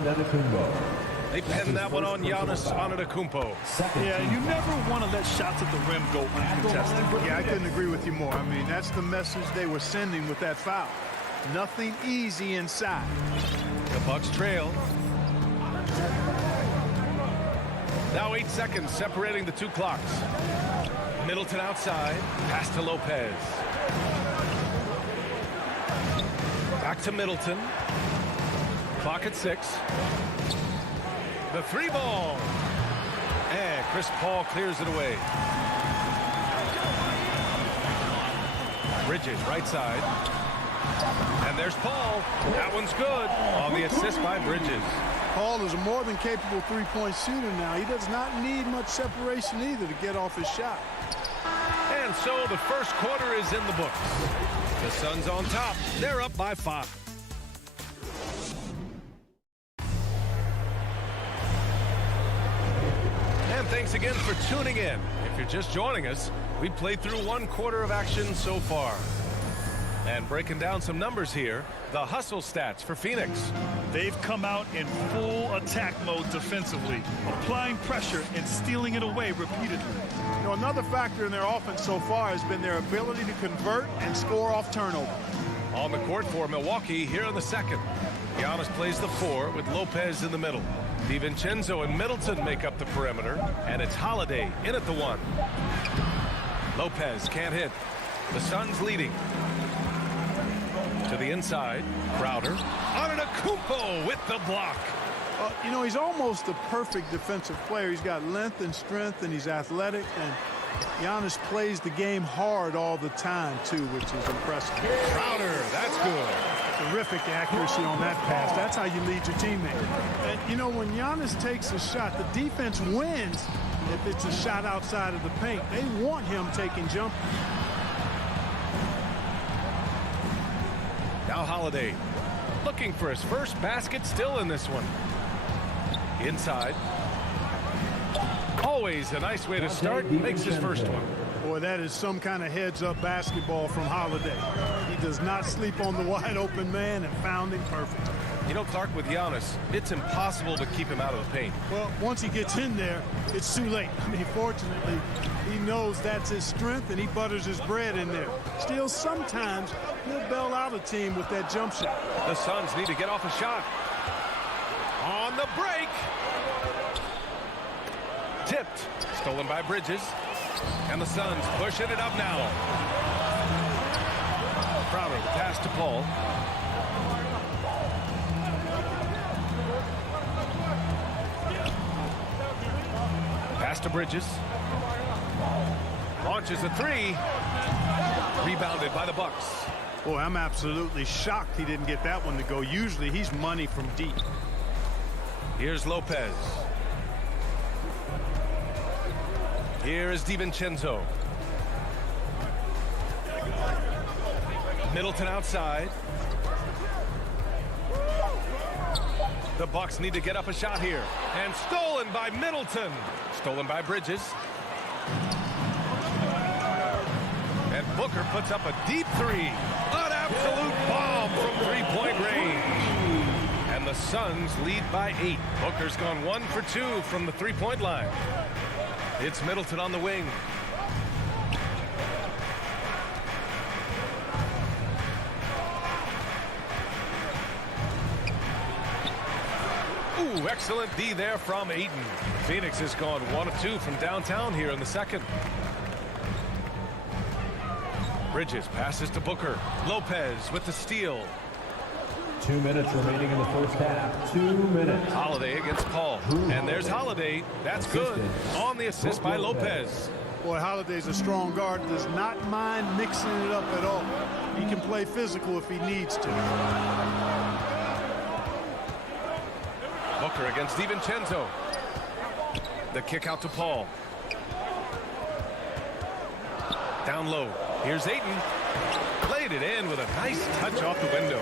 They pin that one on Giannis Antetokounmpo. Yeah, you never want to let shots at the rim go uncontested. Yeah, I couldn't agree with you more. I mean, that's the message they were sending with that foul. Nothing easy inside. The Bucks trail. Now 8 seconds separating the two clocks. Middleton outside. Pass to Lopez. Back to Middleton. Clock at 6. The 3 ball. And Chris Paul clears it away. Bridges right side. And there's Paul. That one's good on the assist by Bridges. Paul is a more than capable three-point shooter now. He does not need much separation either to get off his shot. And so the first quarter is in the books. The Suns on top. They're up by 5. And thanks again for tuning in. If you're just joining us, we played through 1 quarter of action so far. And breaking down some numbers here, the hustle stats for Phoenix. They've come out in full attack mode defensively, applying pressure and stealing it away repeatedly. You know, another factor in their offense so far has been their ability to convert and score off turnover. On the court for Milwaukee here in the second. Giannis plays the 4 with Lopez in the middle. DiVincenzo and Middleton make up the perimeter, and it's Holiday in at the 1. Lopez can't hit. The Suns leading. To the inside, Crowder. Antetokounmpo with the block. You know, he's almost a perfect defensive player. He's got length and strength, and he's athletic, and Giannis plays the game hard all the time, too, which is impressive. Crowder, that's good. Terrific accuracy on that pass. That's how you lead your teammate. And, you know, when Giannis takes a shot, the defense wins if it's a shot outside of the paint. They want him taking jumpers. Now Holiday looking for his first basket, still in this one. Inside. Always a nice way to start. Makes his first one. Boy, that is some kind of heads-up basketball from Holiday. He does not sleep on the wide-open man and found him perfect. You know, Clark, with Giannis, it's impossible to keep him out of the paint. Well, once he gets in there, it's too late. I mean, fortunately, he knows that's his strength, and he butters his bread in there. Still, sometimes he'll bail out a team with that jump shot. The Suns need to get off a shot. On the break. Tipped. Stolen by Bridges. And the Suns pushing it up now. Crowder, the pass to Paul. Pass to Bridges. Launches a 3. Rebounded by the Bucks. Boy, I'm absolutely shocked he didn't get that one to go. Usually he's money from deep. Here's Lopez. Here is DiVincenzo. Middleton outside. The Bucks need to get up a shot here. And stolen by Middleton. Stolen by Bridges. And Booker puts up a deep 3. An absolute bomb from three-point range. And the Suns lead by 8. Booker's gone 1 for 2 from the three-point line. It's Middleton on the wing. Ooh, excellent D there from Ayton. Phoenix has gone 1 of 2 from downtown here in the second. Bridges passes to Booker. Lopez with the steal. 2 minutes remaining in the first half. 2 minutes. Holiday against Paul. And there's Holiday. That's good. On the assist by Lopez. Boy, Holiday's a strong guard. Does not mind mixing it up at all. He can play physical if he needs to. Booker against DiVincenzo. The kick out to Paul. Down low. Here's Ayton. Played it in with a nice touch off the window.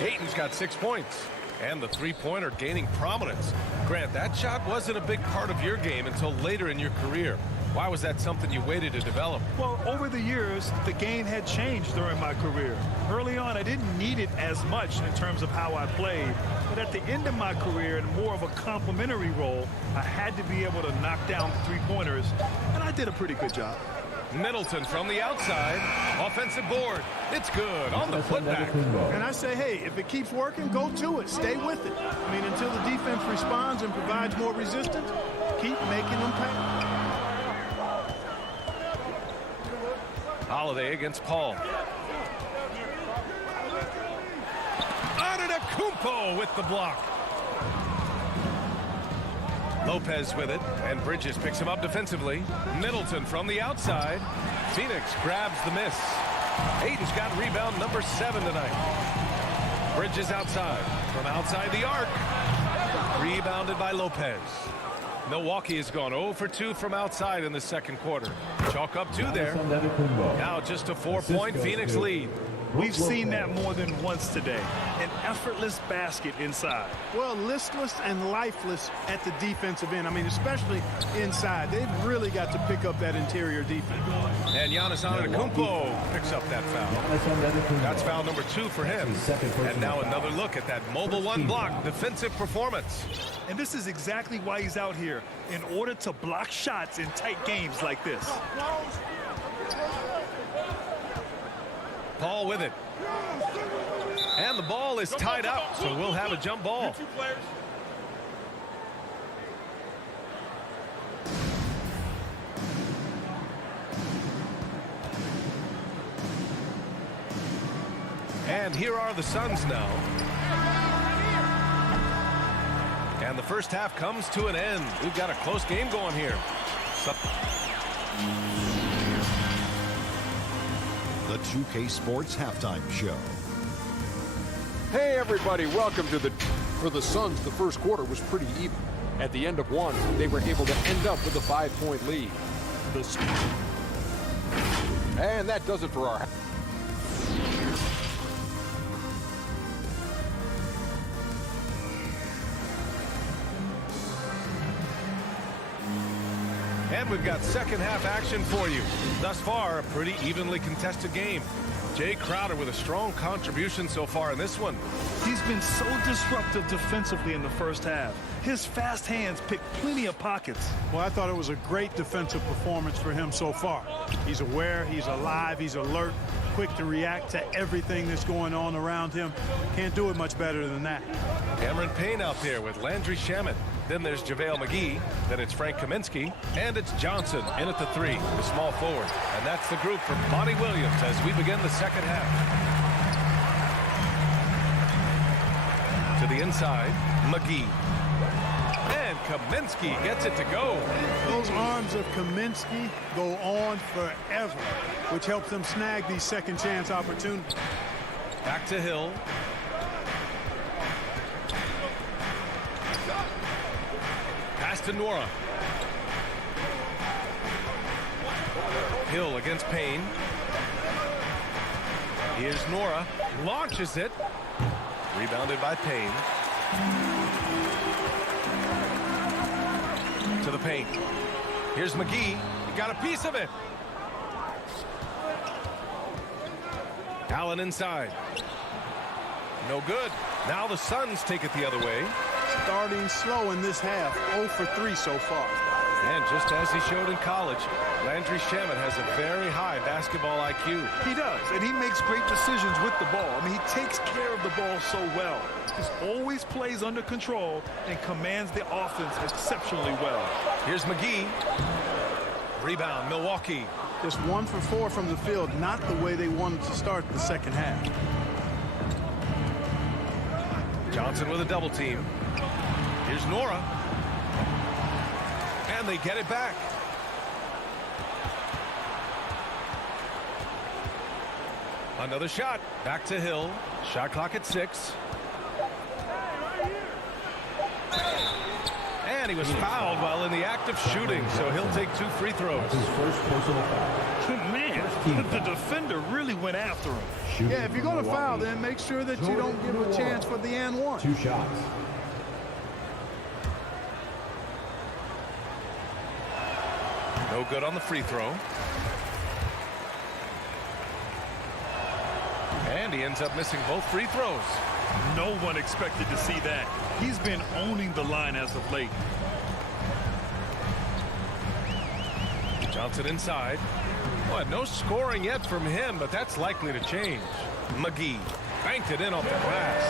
Ayton's got 6 points. And the three-pointer gaining prominence. Grant, that shot wasn't a big part of your game until later in your career. Why was that something you waited to develop? Well, over the years, the game had changed during my career. Early on, I didn't need it as much in terms of how I played. But at the end of my career, in more of a complementary role, I had to be able to knock down three-pointers, and I did a pretty good job. Middleton from the outside. Offensive board. It's good on the putback. And I say, hey, if it keeps working, go to it. Stay with it. I mean, until the defense responds and provides more resistance, keep making them pay. Holiday against Paul. Antetokounmpo with the block. Lopez with it, and Bridges picks him up defensively. Middleton from the outside. Phoenix grabs the miss. Aiden's got rebound number 7 tonight. Bridges outside. From outside the arc. Rebounded by Lopez. Milwaukee has gone 0 for 2 from outside in the second quarter. Chalk up 2 there. Now just a 4-point Phoenix lead. We've seen that more than once today. An effortless basket inside. Well, listless and lifeless at the defensive end. I mean, especially inside. They've really got to pick up that interior defense. And Giannis Antetokounmpo picks up that foul. That's foul number 2 for him. And now another look at that mobile one block defensive performance. And this is exactly why he's out here, in order to block shots in tight games like this. Paul with it. And the ball is tied up, so we'll have a jump ball. And here are the Suns now. And the first half comes to an end. We've got a close game going here. The 2K Sports Halftime Show. Hey everybody, welcome to For the Suns, the first quarter was pretty even. At the end of one, they were able to end up with a 5-point lead. And that does it for our... And we've got second half action for you. Thus far, a pretty evenly contested game. Jay Crowder with a strong contribution so far in this one. He's been so disruptive defensively in the first half. His fast hands pick plenty of pockets. Well, I thought it was a great defensive performance for him so far. He's aware, he's alive, he's alert, quick to react to everything that's going on around him. Can't do it much better than that. Cameron Payne out there with Landry Shamet. Then there's JaVale McGee. Then it's Frank Kaminsky. And it's Johnson in at the 3, the small forward. And that's the group for Monty Williams as we begin the second half. To the inside, McGee. And Kaminsky gets it to go. Those arms of Kaminsky go on forever, which helps them snag these second chance opportunities. Back to Hill. Pass to Nora. Hill against Payne. Here's Nora. Launches it. Rebounded by Payne. To the paint. Here's McGee. He got a piece of it. Allen inside. No good. Now the Suns take it the other way. Starting slow in this half, 0 for 3 so far. And just as he showed in college, Landry Shamet has a very high basketball IQ. He does, and he makes great decisions with the ball. I mean, he takes care of the ball so well. He always plays under control and commands the offense exceptionally well. Here's McGee. Rebound, Milwaukee. Just 1 for 4 from the field, not the way they wanted to start the second half. Johnson with a double team. Here's Nora. And they get it back. Another shot. Back to Hill. Shot clock at 6. And he was fouled while in the act of shooting, so he'll take 2 free throws. His first personal foul. Man, the defender really went after him. Yeah, if you're going to foul, then make sure that you don't give a chance for the and one. 2 shots. No good on the free throw. And he ends up missing both free throws. No one expected to see that. He's been owning the line as of late. Johnson inside. Boy, no scoring yet from him, but that's likely to change. McGee banked it in off the glass.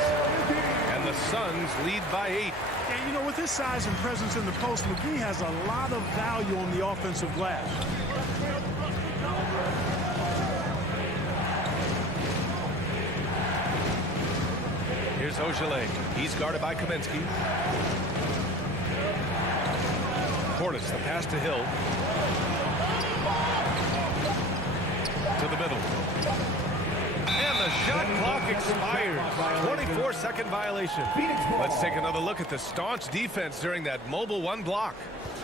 And the Suns lead by 8. And, you know, with his size and presence in the post, McGee has a lot of value on the offensive glass. Here's Ojale. He's guarded by Kaminsky. Portis, the pass to Hill. To the middle. And the shot clock expires. 24-second violation. Let's take another look at the staunch defense during that mobile 1 block.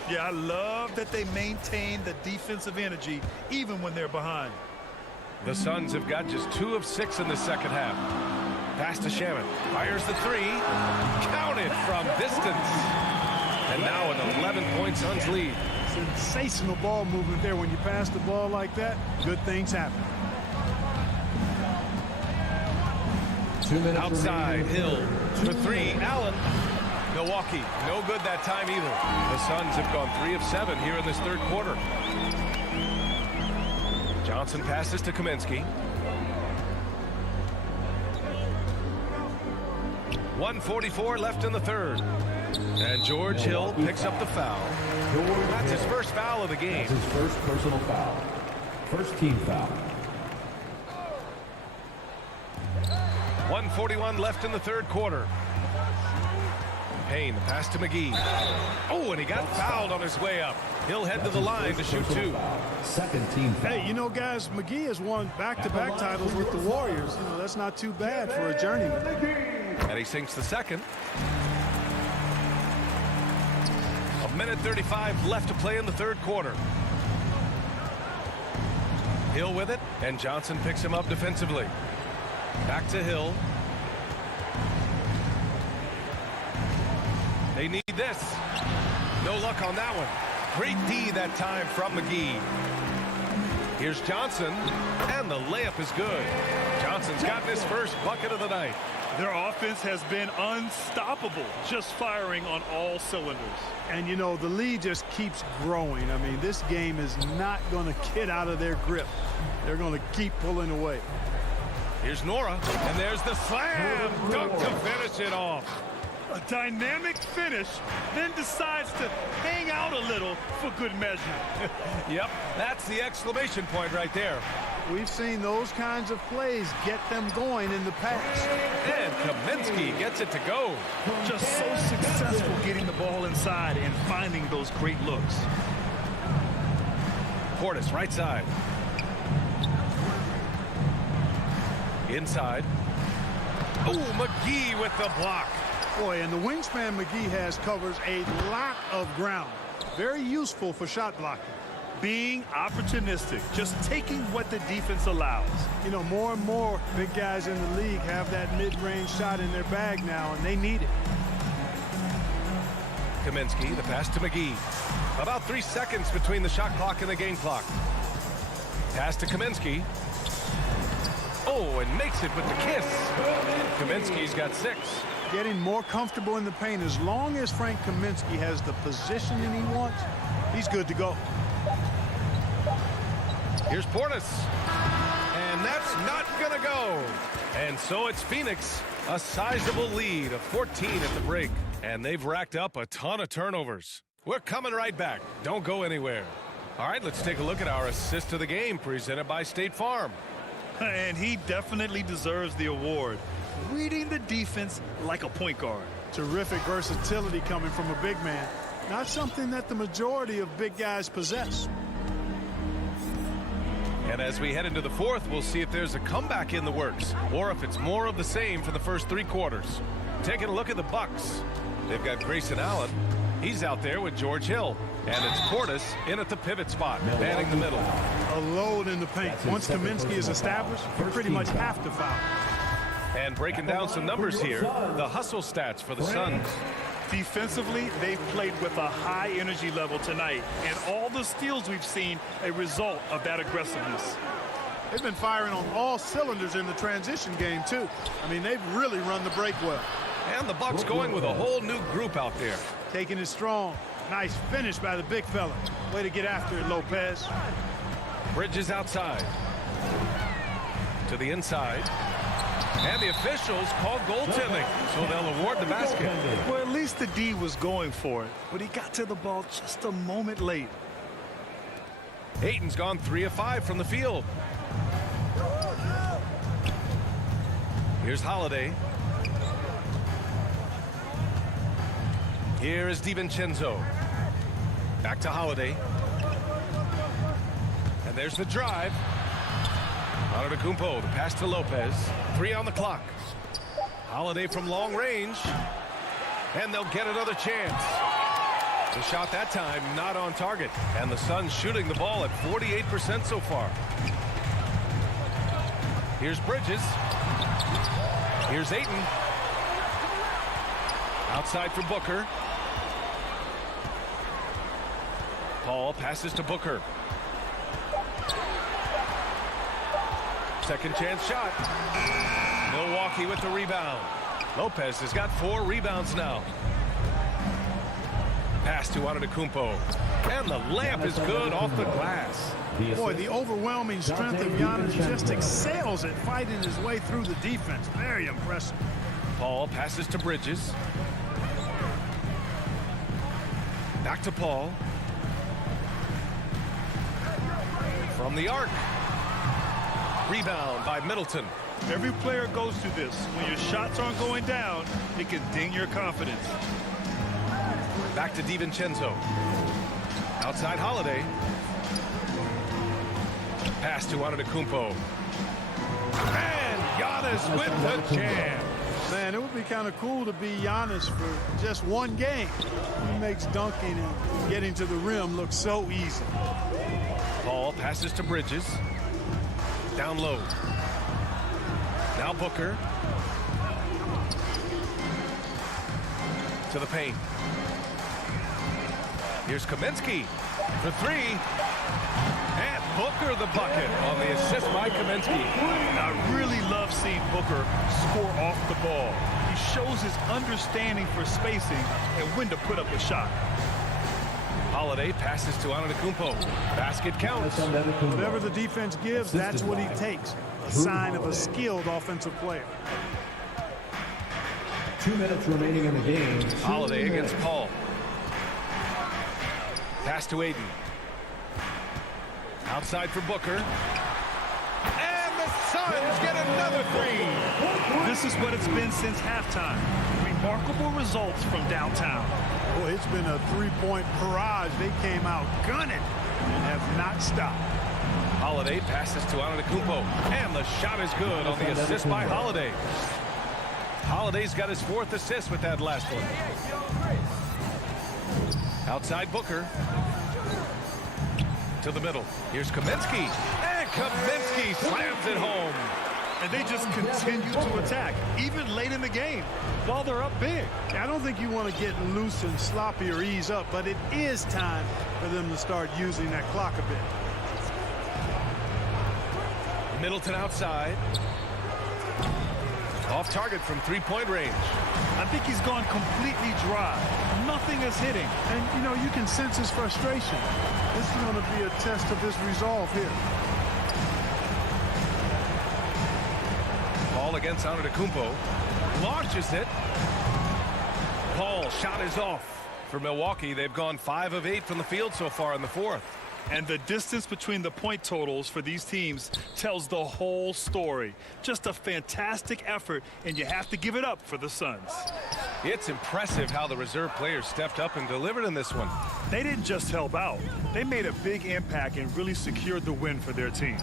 Yeah, I love that they maintain the defensive energy even when they're behind. The Suns have got just 2 of 6 in the second half. Pass to Shaman. Fires the 3. Counted from distance. And now an 11-point Suns lead. Sensational ball movement there. When you pass the ball like that, good things happen. 2 minutes outside, Hill for 3. Allen. Milwaukee, no good that time either. The Suns have gone 3 of 7 here in this third quarter. Johnson passes to Kaminsky. 1:44 left in the third. And George Hill picks up the foul. That's his first foul of the game. That's his first personal foul. First team foul. 1:41 left in the third quarter. Payne, the pass to McGee. Oh, and he got fouled on his way up. He'll head to the line to shoot 2. Second team foul. Hey, you know, guys, McGee has won back-to-back titles with the Warriors. You know, that's not too bad for a journeyman. And he sinks the second. 1:35 left to play in the third quarter. Hill with it, and Johnson picks him up defensively. Back to Hill. They need this. No luck on that one. Great D that time from McGee. Here's Johnson, and the layup is good. Johnson's got his first bucket of the night. Their offense has been unstoppable, just firing on all cylinders. And, you know, the lead just keeps growing. I mean, this game is not going to get out of their grip. They're going to keep pulling away. Here's Nora, and there's the slam dunk to finish it off. A dynamic finish, then decides to hang out a little for good measure. Yep, that's the exclamation point right there. We've seen those kinds of plays get them going in the past. And Kaminsky gets it to go. Just so successful getting the ball inside and finding those great looks. Portis, right side. Inside. Oh, McGee with the block. Boy, and the wingspan McGee has covers a lot of ground. Very useful for shot blocking. Being opportunistic, just taking what the defense allows. You know, more and more big guys in the league have that mid-range shot in their bag now, and they need it. Kaminsky, the pass to McGee. About 3 seconds between the shot clock and the game clock. Pass to Kaminsky. Oh, and makes it with the kiss. Kaminsky's got 6. Getting more comfortable in the paint. As long as Frank Kaminsky has the positioning he wants, he's good to go. Here's Portis. And that's not going to go. And so it's Phoenix, a sizable lead of 14 at the break. And they've racked up a ton of turnovers. We're coming right back. Don't go anywhere. All right, let's take a look at our assist of the game presented by State Farm. And he definitely deserves the award. Reading the defense like a point guard. Terrific versatility coming from a big man. Not something that the majority of big guys possess. And as we head into the fourth, we'll see if there's a comeback in the works or if it's more of the same for the first 3 quarters. Taking a look at the Bucks. They've got Grayson Allen. He's out there with George Hill. And it's Portis in at the pivot spot, manning the middle. A load in the paint. Once Kaminsky is established, you pretty much have to foul. And breaking down some numbers here, the hustle stats for the Suns. Defensively, they've played with a high energy level tonight. And all the steals we've seen, a result of that aggressiveness. They've been firing on all cylinders in the transition game, too. I mean, they've really run the break well. And the Bucks going with a whole new group out there. Taking it strong. Nice finish by the big fella. Way to get after it, Lopez. Bridges outside. To the inside. And the officials call goaltending, so they'll award the basket. Well, at least the D was going for it, but he got to the ball just a moment late. Ayton's gone 3 of 5 from the field. Here's Holiday. Here is DiVincenzo. Back to Holiday. And there's the drive. Antetokounmpo, the pass to Lopez. 3 on the clock. Holiday from long range. And they'll get another chance. The shot that time not on target. And the Suns shooting the ball at 48% so far. Here's Bridges. Here's Ayton. Outside for Booker. Paul passes to Booker. Second chance shot. Milwaukee with the rebound. Lopez has got 4 rebounds now. Pass to Antetokounmpo. And the layup is good off the glass. Boy, the overwhelming strength of Giannis just excels at fighting his way through the defense. Very impressive. Paul passes to Bridges. Back to Paul. From the arc. Rebound by Middleton. Every player goes through this. When your shots aren't going down, it can ding your confidence. Back to DiVincenzo. Outside Holiday. Pass to Antetokounmpo. And Giannis with the jam. Man, it would be kind of cool to be Giannis for just one game. He makes dunking and getting to the rim look so easy. Paul passes to Bridges. Down low. Now Booker. To the paint. Here's Kaminsky for 3. And Booker the bucket on the assist by Kaminsky. I really love seeing Booker score off the ball. He shows his understanding for spacing and when to put up a shot. Holiday passes to Antetokounmpo. Basket counts. Whatever the defense gives, that's what he takes. A sign of a skilled offensive player. 2 minutes remaining in the game. Holiday against Paul. Pass to Ayton. Outside for Booker. And the Suns get another 3. This is what it's been since halftime. Remarkable results from downtown. Boy, it's been a three-point barrage. They came out gunning and have not stopped. Holiday passes to Antetokounmpo. And the shot is good on the assist by Holiday. Holiday's got his 4th assist with that last one. Outside Booker. To the middle. Here's Kaminsky. And Kaminsky slams it home. And they just continue to attack, even late in the game, while they're up big. I don't think you want to get loose and sloppy or ease up, but it is time for them to start using that clock a bit. Middleton outside. Off target from 3-point range. I think he's gone completely dry. Nothing is hitting. And, you know, you can sense his frustration. This is going to be a test of his resolve here. Paul against Antetokounmpo. Launches it. Paul shot is off. For Milwaukee, they've gone 5 of 8 from the field so far in the 4th. And the distance between the point totals for these teams tells the whole story. Just a fantastic effort, and you have to give it up for the Suns. It's impressive how the reserve players stepped up and delivered in this one. They didn't just help out. They made a big impact and really secured the win for their team.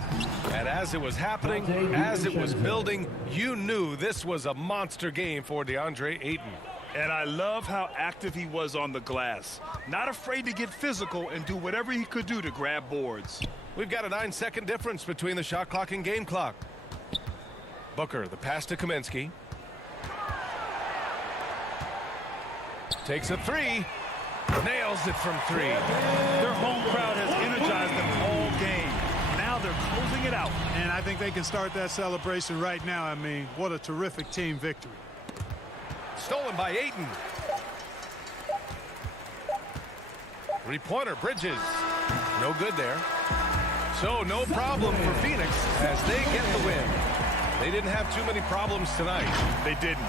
And as it was happening, as it was building, you knew this was a monster game for DeAndre Ayton. And I love how active he was on the glass. Not afraid to get physical and do whatever he could do to grab boards. We've got a 9-second difference between the shot clock and game clock. Booker, the pass to Kaminsky. Takes a three. Nails it from three. Their home crowd has energized them all game. Now they're closing it out. And I think they can start that celebration right now. I mean, what a terrific team victory. Stolen by Ayton. Three-pointer, Bridges. No good there. So no problem for Phoenix as they get the win. They didn't have too many problems tonight. They didn't.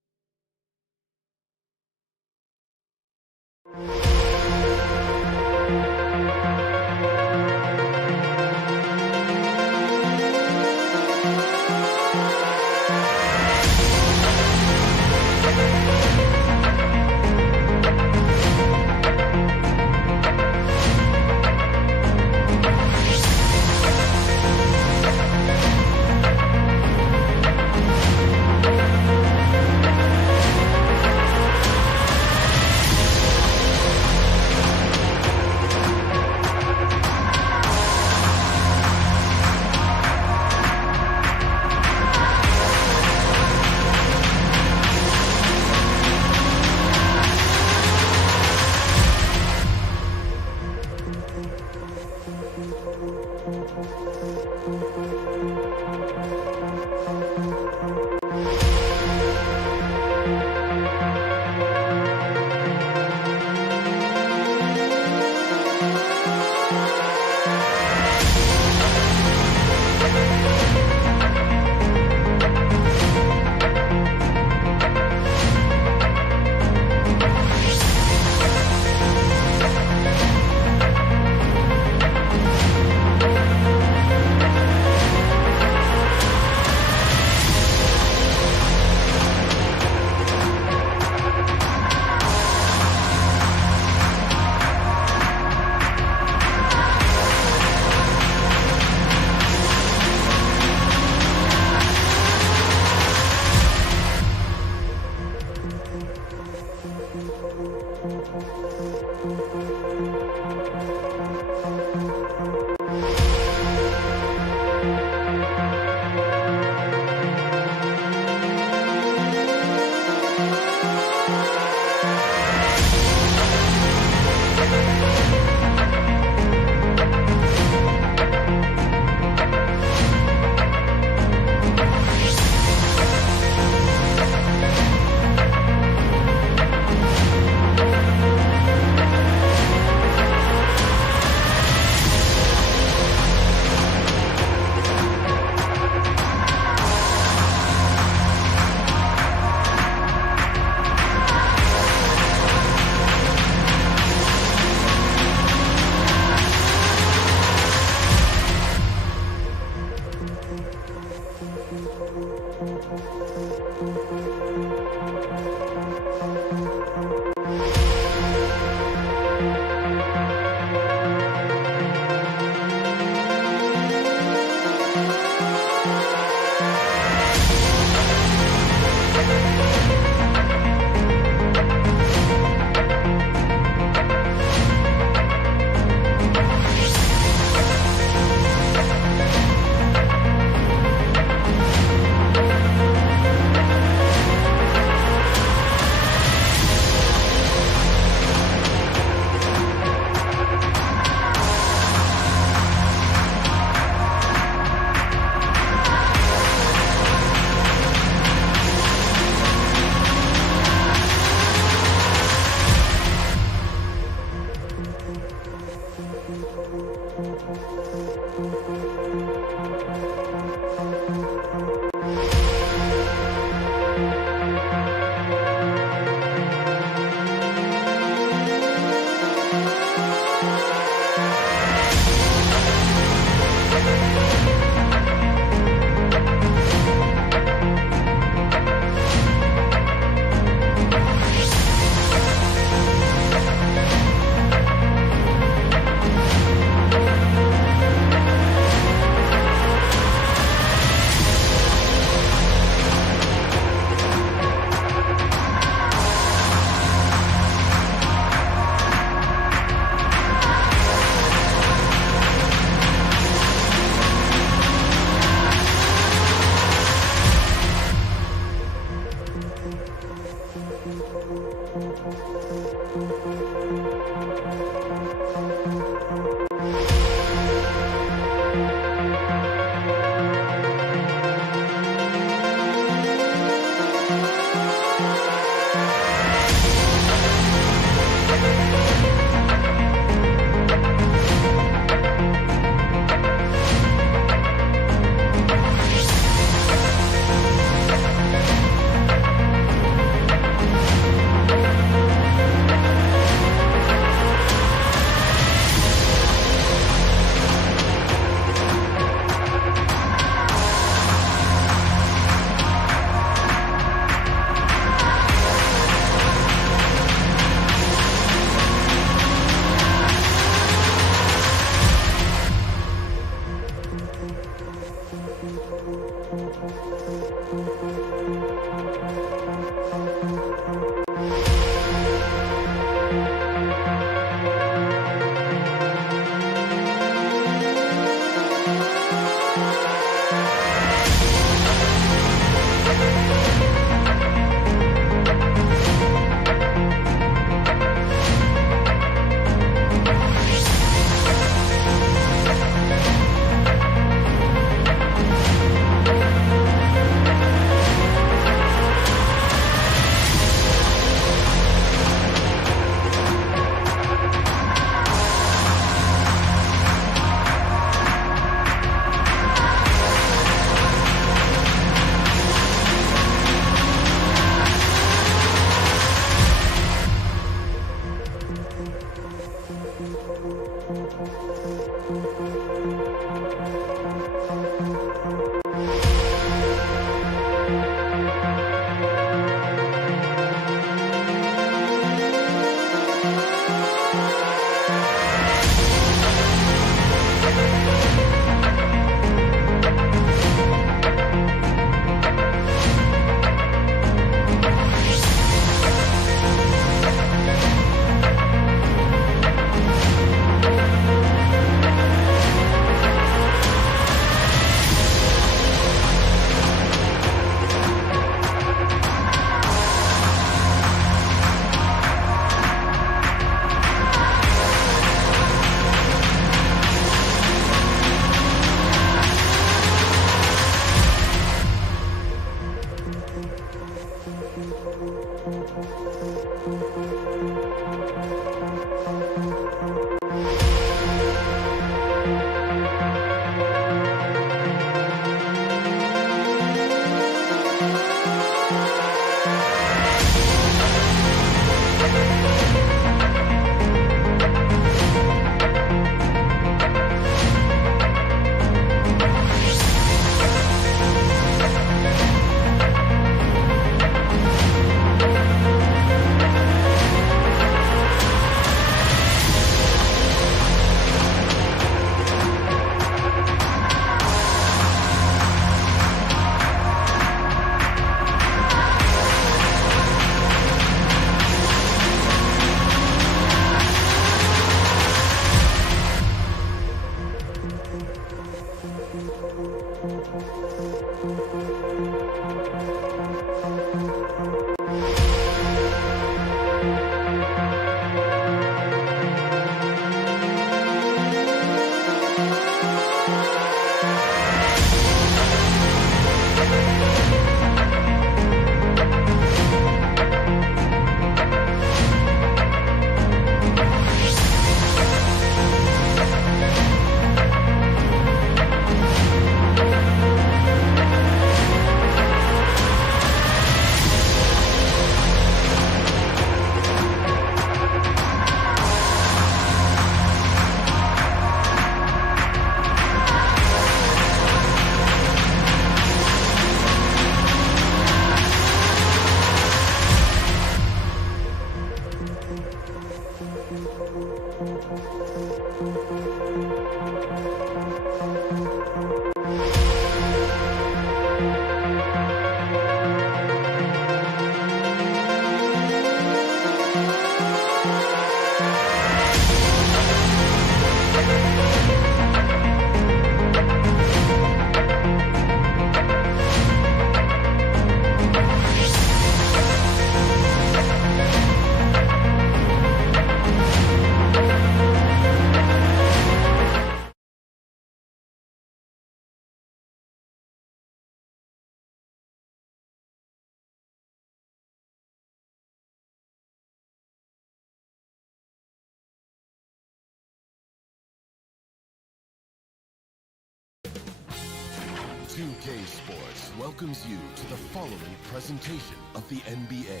2K Sports welcomes you to the following presentation of the NBA.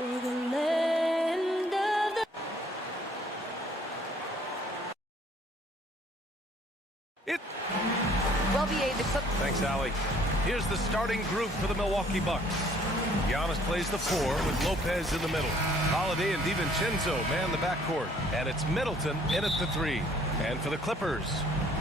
Over the land of the... Well, BA, the Clippers. Thanks, Allie. Here's the starting group for the Milwaukee Bucks. Giannis plays the 4 with Lopez in the middle. Holiday and DiVincenzo man the backcourt. And it's Middleton in at the 3. And for the Clippers,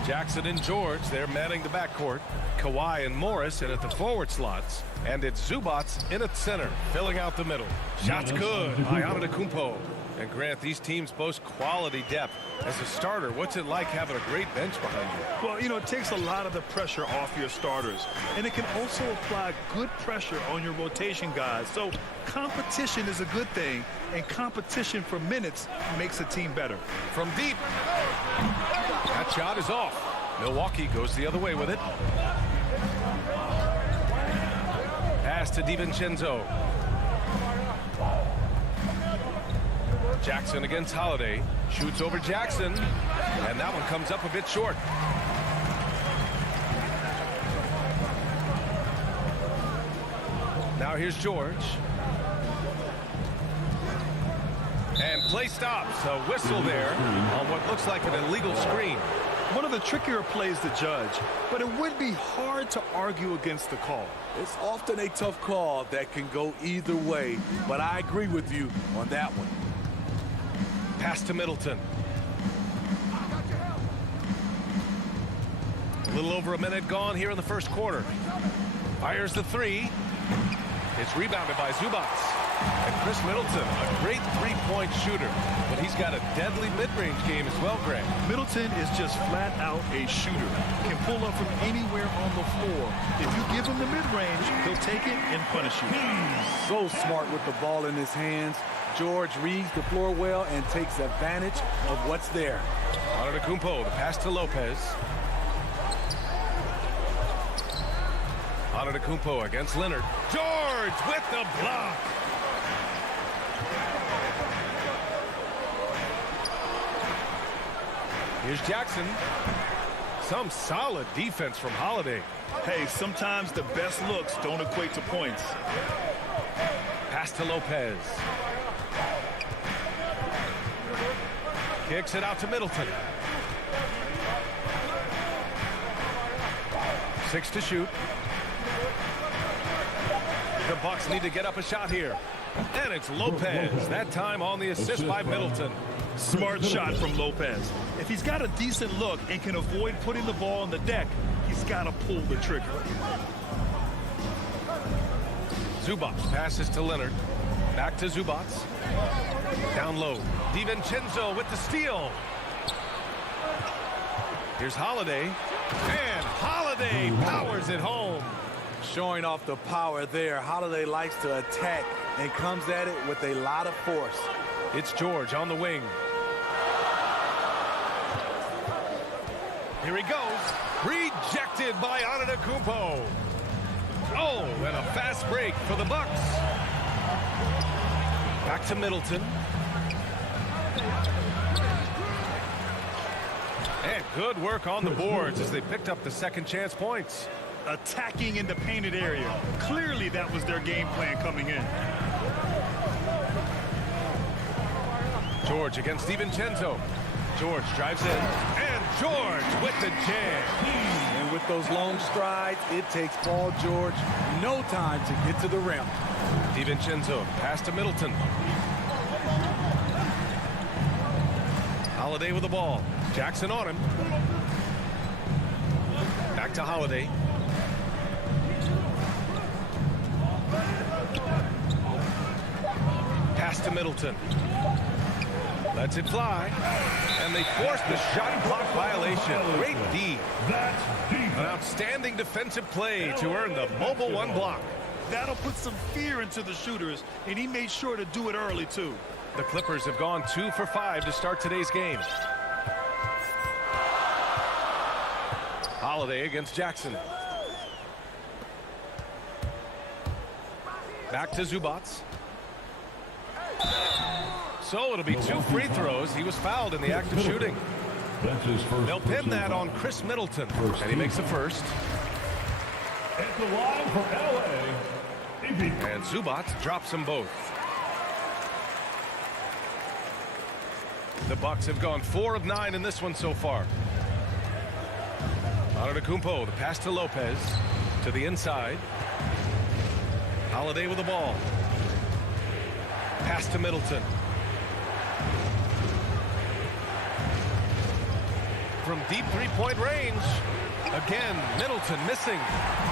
Jackson and George, they're manning the backcourt. Kawhi and Morris in at the forward slots. And it's Zubats in at center, filling out the middle. Shots good by Antetokounmpo. And Grant, these teams boast quality depth. As a starter, what's it like having a great bench behind you? Well, you know, it takes a lot of the pressure off your starters. And it can also apply good pressure on your rotation guys. So competition is a good thing. And competition for minutes makes a team better. From deep. That shot is off. Milwaukee goes the other way with it. Pass to DiVincenzo. Jackson against Holiday. Shoots over Jackson. And that one comes up a bit short. Now here's George. And play stops. A whistle there on what looks like an illegal screen. One of the trickier plays to judge, but it would be hard to argue against the call. It's often a tough call that can go either way, but I agree with you on that one. Pass to Middleton. A little over a minute gone here in the first quarter. Fires the three. It's rebounded by Zubats. And Chris Middleton, a great three-point shooter, but he's got a deadly mid-range game as well, Greg. Middleton is just flat out a shooter. Can pull up from anywhere on the floor. If you give him the mid-range, he'll take it and punish you. So smart with the ball in his hands. George reads the floor well and takes advantage of what's there. Antetokounmpo, the pass to Lopez. Antetokounmpo against Leonard. George with the block. Here's Jackson. Some solid defense from Holiday. Hey, sometimes the best looks don't equate to points. Pass to Lopez. Kicks it out to Middleton. 6 to shoot. The Bucks need to get up a shot here. And it's Lopez. That time on the assist by Middleton. Smart shot from Lopez. If he's got a decent look and can avoid putting the ball on the deck, he's got to pull the trigger. Zubats passes to Leonard. Back to Zubats. Down low. DiVincenzo with the steal. Here's Holiday. And Holiday powers it home. Showing off the power there. Holiday likes to attack and comes at it with a lot of force. It's George on the wing. Here he goes. Rejected by Antetokounmpo. Oh, and a fast break for the Bucks. Back to Middleton. And good work on the boards as they picked up the second chance points. Attacking in the painted area. Clearly that was their game plan coming in. George against DiVincenzo. George drives in. And George with the jam. And with those long strides, it takes Paul George no time to get to the rim. DiVincenzo pass to Middleton. Holiday with the ball. Jackson on him. Back to Holiday. Pass to Middleton. Lets it fly. And they force the shot clock violation. Great D. An outstanding defensive play to earn the mobile one block. That'll put some fear into the shooters, and he made sure to do it early, too. The Clippers have gone 2 for 5 to start today's game. Holiday against Jackson. Back to Zubats. So it'll be 2 free throws. He was fouled in the act of shooting. They'll pin that on Chris Middleton, and he makes the first. At the line from LA. And Zubats drops them both. The Bucks have gone 4 of 9 in this one so far. Antetokounmpo, the pass to Lopez, to the inside. Holiday with the ball. Pass to Middleton. From deep three-point range. Again, Middleton missing.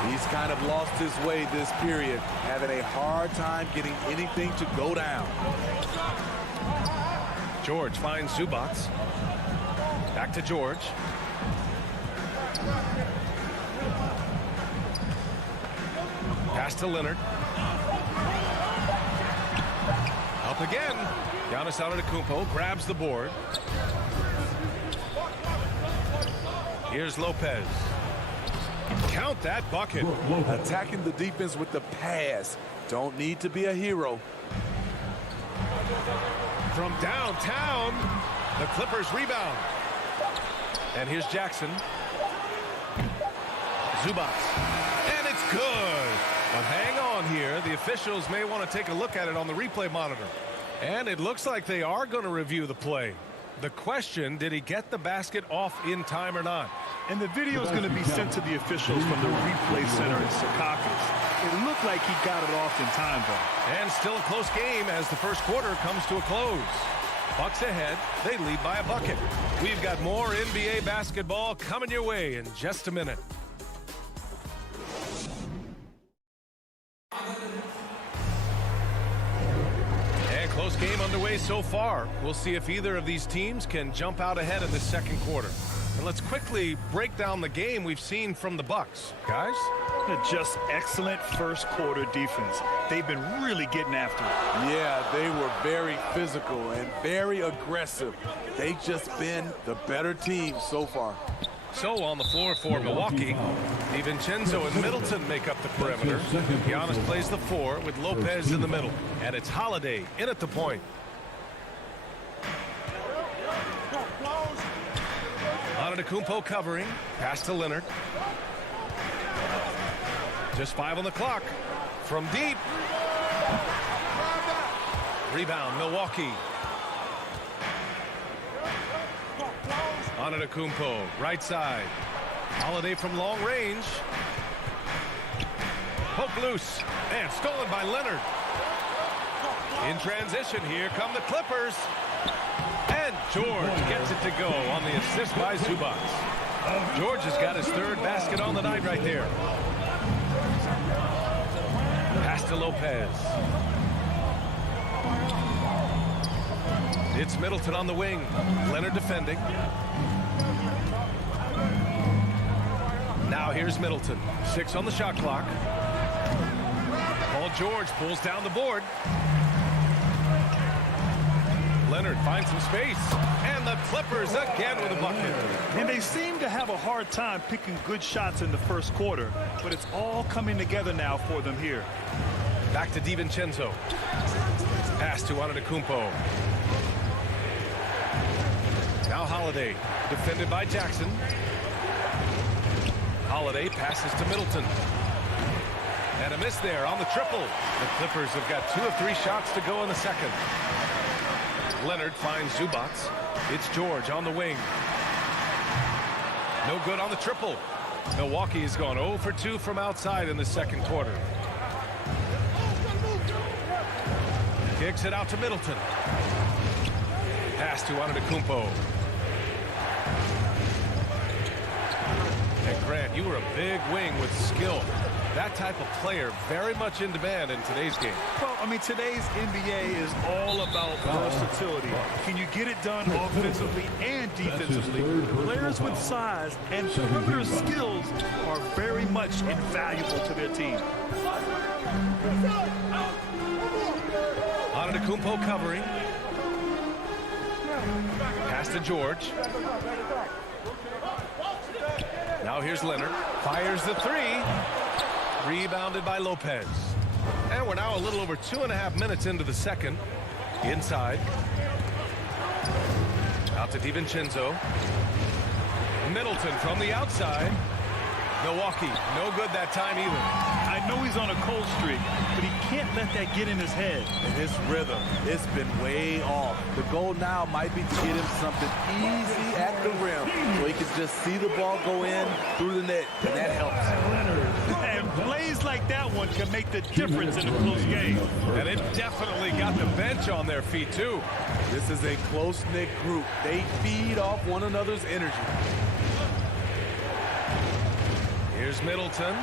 He's kind of lost his way this period, having a hard time getting anything to go down. George finds Zubats. Back to George. Pass to Leonard. Up again. Giannis Antetokounmpo grabs the board. Here's Lopez. Count that bucket. Attacking the defense with the pass. Don't need to be a hero. From downtown, the Clippers rebound. And here's Jackson. Zubats. And it's good. But hang on here. The officials may want to take a look at it on the replay monitor. And it looks like they are going to review the play. The question, did he get the basket off in time or not? And the video is going to be sent to the officials from the replay center in Secaucus. It looked like he got it off in time, though. And still a close game as the first quarter comes to a close. Bucks ahead. They lead by a bucket. We've got more NBA basketball coming your way in just a minute. And close game underway so far. We'll see if either of these teams can jump out ahead in the second quarter. And let's quickly break down the game we've seen from the Bucks. Guys? Just excellent first quarter defense. They've been really getting after it. Yeah, they were very physical and very aggressive. They've just been the better team so far. So on the floor for Milwaukee, DiVincenzo and Middleton make up the perimeter. Giannis plays the 4 with Lopez in the middle. And it's Holiday in at the point. Antetokounmpo covering. Pass to Leonard. Just 5 on the clock. From deep. Rebound, Milwaukee. Antetokounmpo, right side. Holiday from long range. Poke loose. And stolen by Leonard. In transition, here come the Clippers. And George gets it to go on the assist by Zubac. George has got his 3rd basket on the night right there. Pass to Lopez. It's Middleton on the wing. Leonard defending. Now here's Middleton. 6 on the shot clock. Paul George pulls down the board. Leonard finds some space. And the Clippers again with a bucket. And they seem to have a hard time picking good shots in the first quarter, but it's all coming together now for them here. Back to DiVincenzo. Pass to Antetokounmpo. Now Holiday, defended by Jackson. Holiday passes to Middleton. And a miss there on the triple. The Clippers have got 2 of 3 shots to go in the second. Leonard finds Zubac. It's George on the wing. No good on the triple. Milwaukee has gone 0 for 2 from outside in the second quarter. Kicks it out to Middleton. Pass to Antetokounmpo. And Grant, you were a big wing with skill. That type of player very much in demand in today's game. Well, I mean, today's NBA is all about versatility. Can you get it done offensively and defensively? Players with size and perimeter skills are very much invaluable to their team. Antetokounmpo covering. Pass to George. Now here's Leonard. Fires the 3. Rebounded by Lopez. And we're now a little over 2.5 minutes into the second. Inside. Out to DiVincenzo. Middleton from the outside. Milwaukee, no good that time either. I know he's on a cold streak, but he can't let that get in his head. And his rhythm, it's been way off. The goal now might be to get him something easy at the rim so he can just see the ball go in through the net, and that helps. And plays like that one can make the difference in a close game. And it definitely got the bench on their feet, too. This is a close-knit group. They feed off one another's energy. Here's Middleton,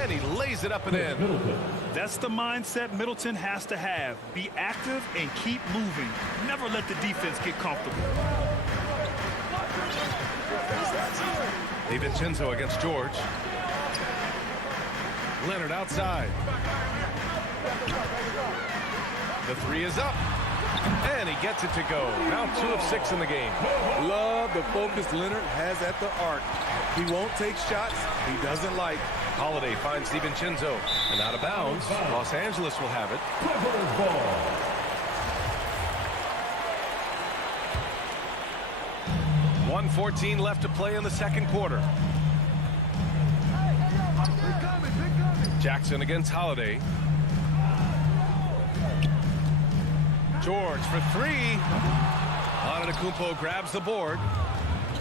and he lays it up and in. That's the mindset Middleton has to have. Be active and keep moving. Never let the defense get comfortable. DiVincenzo against George. Leonard outside. The 3 is up. And he gets it to go. Now 2 of 6 in the game. Love the focus Leonard has at the arc. He won't take shots he doesn't like. Holiday finds DiVincenzo. And out of bounds. Los Angeles will have it. 1:14 left to play in the second quarter. Jackson against Holiday. George for three. Antetokounmpo grabs the board.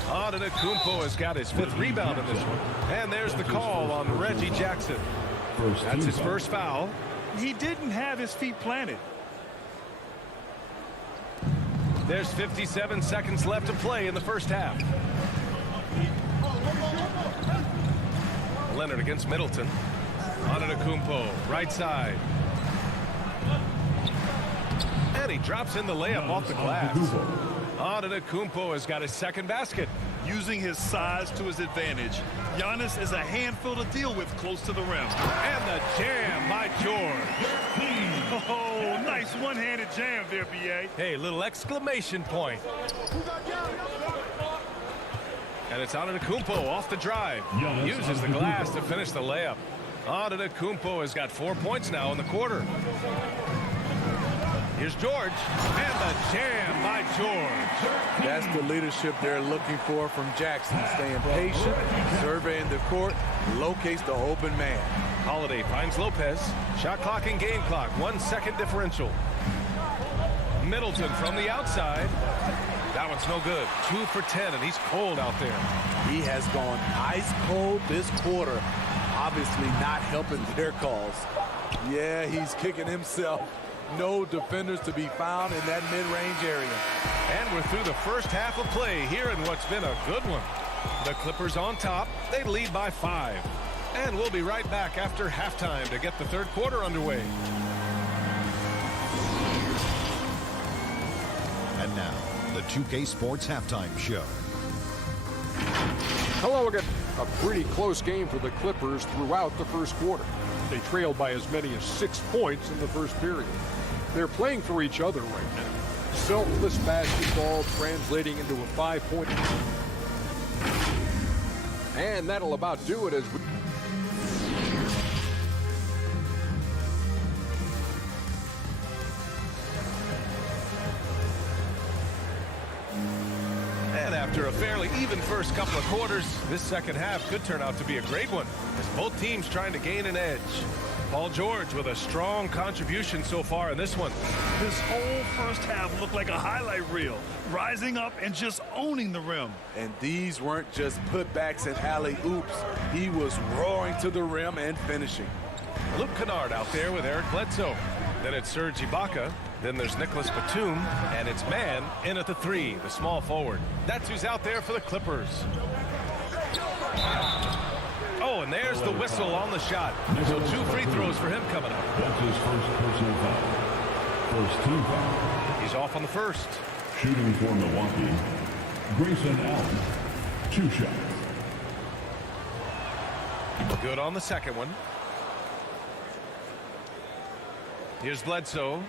Antetokounmpo has got his 5th rebound in this one. And there's the call on Reggie Jackson. That's his first foul. He didn't have his feet planted. There's 57 seconds left to play in the first half. Leonard against Middleton. Antetokounmpo, right side. And he drops in the layup off the glass. Antetokounmpo has got his 2nd basket. Using his size to his advantage. Giannis is a handful to deal with close to the rim. And the jam by George. Oh, nice one-handed jam there, B.A. Hey, little exclamation point. And it's Antetokounmpo off the drive. Uses the glass to finish the layup. Antetokounmpo has got 4 points now in the quarter. Here's George, and the jam by George. That's the leadership they're looking for from Jackson. Staying patient, surveying the court, locates the open man. Holiday finds Lopez. Shot clock and game clock, 1 second differential. Middleton from the outside. That one's no good. 2 for 10, and he's cold out there. He has gone ice cold this quarter. Obviously not helping their cause. Yeah, he's kicking himself. No defenders to be found in that mid-range area. And we're through the first half of play here in what's been a good one. The Clippers on top. They lead by 5. And we'll be right back after halftime to get the 3rd quarter underway. And now, the 2K Sports Halftime Show. Hello again. A pretty close game for the Clippers throughout the first quarter. They trailed by as many as 6 points in the first period. They're playing for each other right now. Selfless basketball translating into a 5-point. And that'll about do it as we... And after a fairly even first couple of quarters, this second half could turn out to be a great one, as both teams trying to gain an edge. Paul George with a strong contribution so far in this one. This whole first half looked like a highlight reel, rising up and just owning the rim. And these weren't just putbacks and alley-oops. He was roaring to the rim and finishing. Luke Kennard out there with Eric Bledsoe. Then it's Serge Ibaka. Then there's Nicholas Batum, and it's Mann in at the 3, the small forward. That's who's out there for the Clippers. Oh, and there's the whistle on the shot. So 2 free throws for him coming up. That's his first personal foul. First team foul. He's off on the first. Shooting for Milwaukee, Grayson Allen, 2 shots. Good on the second one. Here's Bledsoe.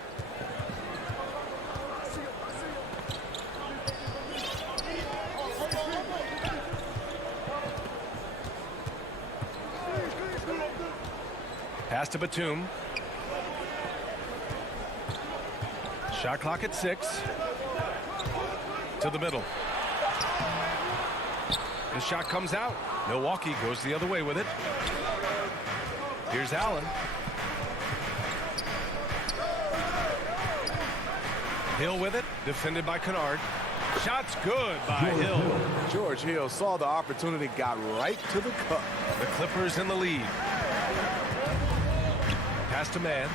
Pass to Batum. Shot clock at 6. To the middle. The shot comes out. Milwaukee goes the other way with it. Here's Allen. Hill with it. Defended by Kennard. Shot's good by Hill. George Hill saw the opportunity, got right to the cup. The Clippers in the lead. Pass to Mann.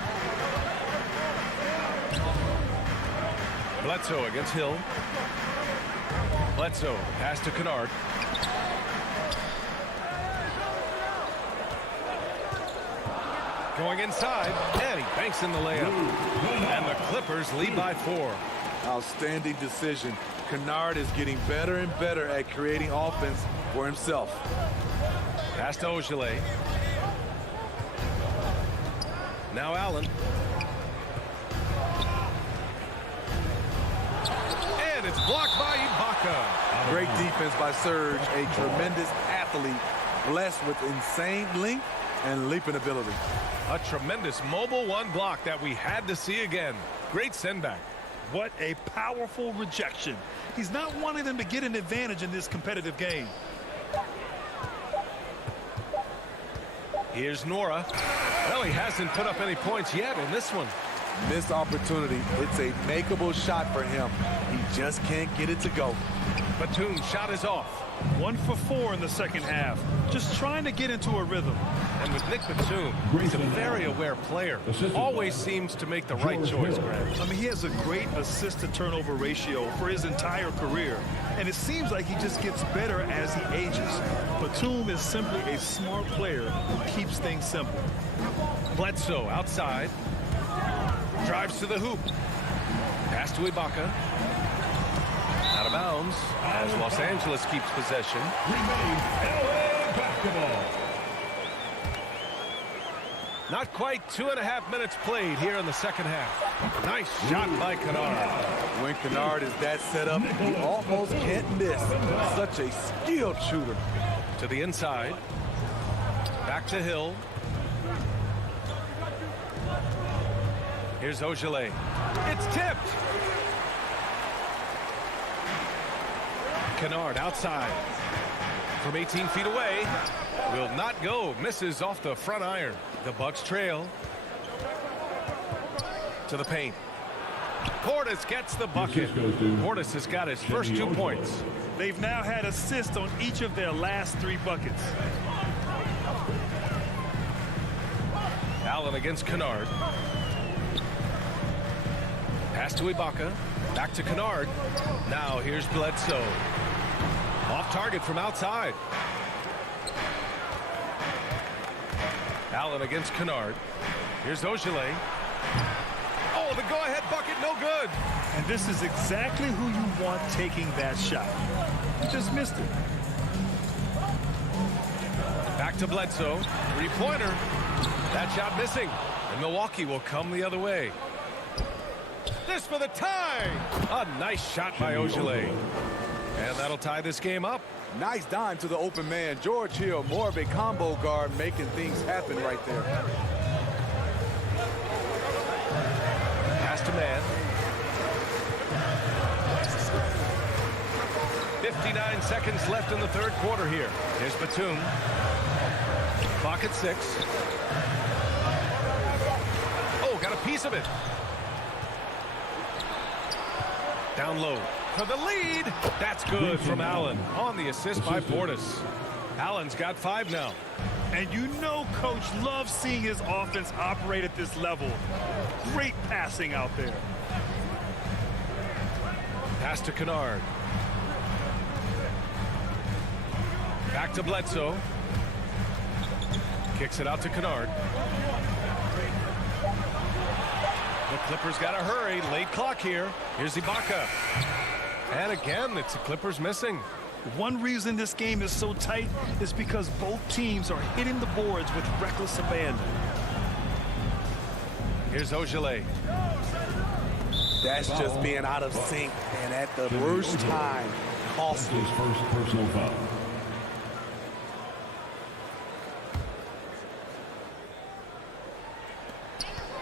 Bledsoe against Hill. Bledsoe, pass to Kennard. Going inside, and he banks in the layup. And the Clippers lead by 4. Outstanding decision. Kennard is getting better and better at creating offense for himself. Pass to Ogilvy. Now Allen. And it's blocked by Ibaka. Great defense by Serge, a tremendous athlete, blessed with insane length and leaping ability. A tremendous mobile 1 block that we had to see again. Great send back. What a powerful rejection. He's not wanting them to get an advantage in this competitive game. Here's Nora. Well, he hasn't put up any points yet in this one. Missed opportunity. It's a makeable shot for him. He just can't get it to go. Batum's shot is off. 1 for 4 in the second half. Just trying to get into a rhythm. And with Nick Batum, he's a very aware player. Always seems to make the right choice, Graham. I mean, he has a great assist-to-turnover ratio for his entire career. And it seems like he just gets better as he ages. Batum is simply a smart player who keeps things simple. Bledsoe outside. Drives to the hoop. Pass to Ibaka. Out of bounds as Los Angeles keeps possession. LA basketball. Not quite 2.5 minutes played here in the second half. Nice shot by Kennard. When Kennard is that set up, he almost can't miss. Such a skilled shooter. To the inside. Back to Hill. Here's Ogilvy. It's tipped. Kennard outside. From 18 feet away. Will not go. Misses off the front iron. The Bucks trail. To the paint. Portis gets the bucket. Portis has got his first 2 points. They've now had assists on each of their last 3 buckets. Allen against Kennard. Pass to Ibaka. Back to Kennard. Now here's Bledsoe. Off target from outside. Allen against Kennard. Here's Ogilvy. Oh, the go-ahead bucket, no good. And this is exactly who you want taking that shot. You just missed it. Back to Bledsoe. Three-pointer. That shot missing. And Milwaukee will come the other way. This for the tie. A nice shot by Ogilvy. And that'll tie this game up. Nice dime to the open man. George Hill, more of a combo guard, making things happen right there. Pass to man. 59 seconds left in the third quarter here. Here's Batum. Clock at 6. Oh, got a piece of it. Down low for the lead. That's good from Allen on the assist by Portis. Allen's got 5 now. And you know Coach loves seeing his offense operate at this level. Great passing out there. Pass to Kennard. Back to Bledsoe. Kicks it out to Kennard. The Clippers got to hurry. Late clock here. Here's Ibaka. And again, it's the Clippers missing. One reason this game is so tight is because both teams are hitting the boards with reckless abandon. Here's Ogilvy. That's just being out of sync and at the worst time. Costly. His first personal foul.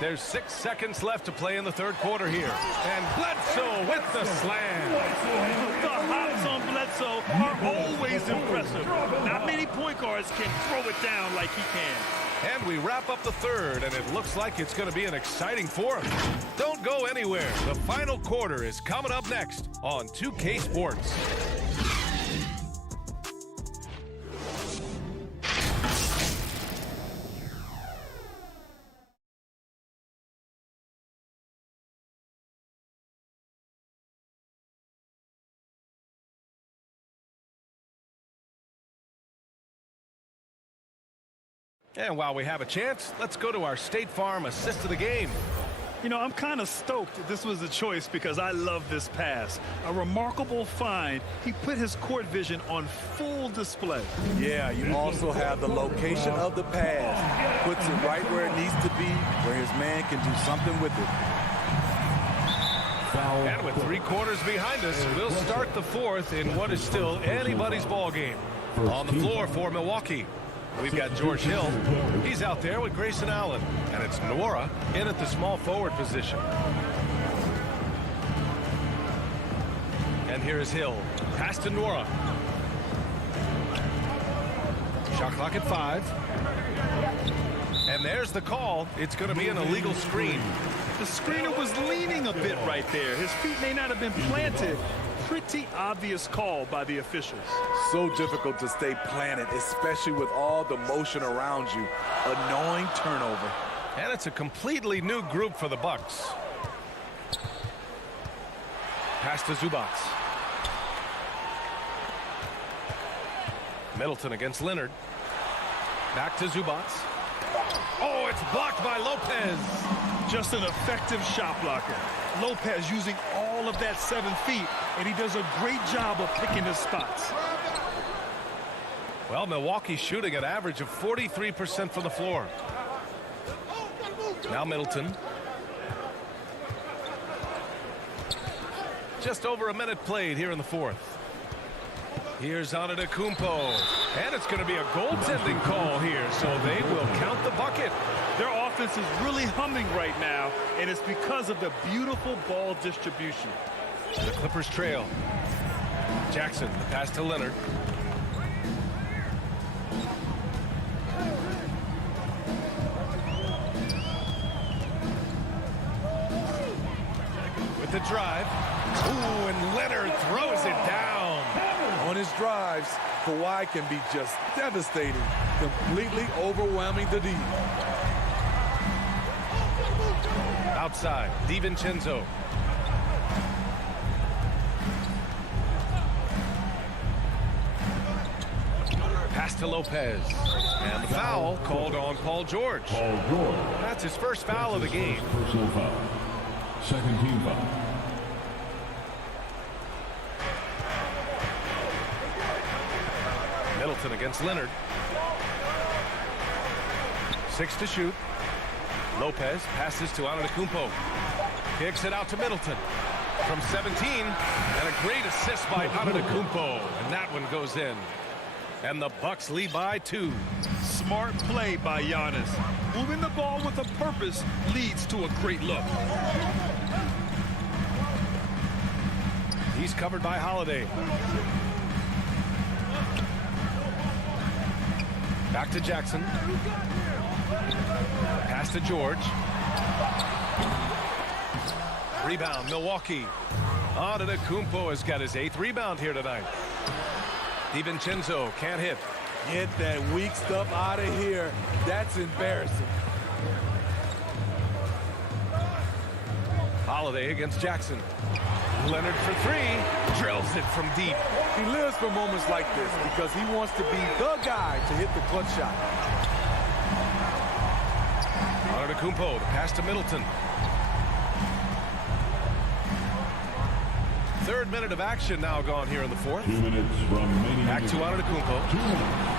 There's 6 seconds left to play in the third quarter here. And Bledsoe with the slam. The hops on Bledsoe are always impressive. Not many point guards can throw it down like he can. And we wrap up the third, and it looks like it's going to be an exciting fourth. Don't go anywhere. The final quarter is coming up next on 2K Sports. And while we have a chance, let's go to our State Farm assist of the game. You know, I'm kind of stoked this was a choice because I love this pass. A remarkable find. He put his court vision on full display. Yeah, you also have the location of the pass. Puts it right where it needs to be, where his man can do something with it. And with 3 quarters behind us, we'll start the fourth in what is still anybody's ball game. On the floor for Milwaukee, we've got George Hill. He's out there with Grayson Allen. And it's Nora in at the small forward position. And here is Hill. Pass to Nora. Shot clock at 5. And there's the call. It's going to be an illegal screen. The The screener was leaning a bit right there. His feet may not have been planted. Pretty obvious call by the officials. So difficult to stay planted, especially with all the motion around you. Annoying turnover. And it's a completely new group for the Bucks. Pass to Zubac. Middleton against Leonard. Back to Zubac. Oh, it's blocked by Lopez. Just an effective shot blocker. Lopez using all of that 7 feet, and he does a great job of picking his spots. Well, Milwaukee shooting an average of 43% from the floor. Now Middleton. Just over a minute played here in the fourth. Here's Antetokounmpo. And it's going to be a goaltending call here, so they will count the bucket. Their offense is really humming right now, and it's because of the beautiful ball distribution. The Clippers trail. Jackson, the pass to Leonard. With the drive. Ooh, and Leonard throws it down. On his drives, Kawhi can be just devastating, completely overwhelming the D. Outside, DiVincenzo. Pass to Lopez. And the foul called on Paul George. Paul George. That's his first foul of the game. Personal foul. Second team foul. Middleton against Leonard. 6 to shoot. Lopez passes to Antetokounmpo. Kicks it out to Middleton. From 17, and a great assist by Antetokounmpo. And that one goes in. And the Bucks lead by 2. Smart play by Giannis. Moving the ball with a purpose leads to a great look. He's covered by Holiday. Back to Jackson. Pass to George. Rebound, Milwaukee. Antetokounmpo has got his 8th rebound here tonight. DiVincenzo can't hit. Get that weak stuff out of here. That's embarrassing. Holiday against Jackson. Leonard for 3. Drills it from deep. He lives for moments like this because he wants to be the guy to hit the clutch shot. Antetokounmpo, the pass to Middleton. 3rd minute of action now gone here in the 4th. 2 minutes remaining. Back to Antetokounmpo. 2 minutes.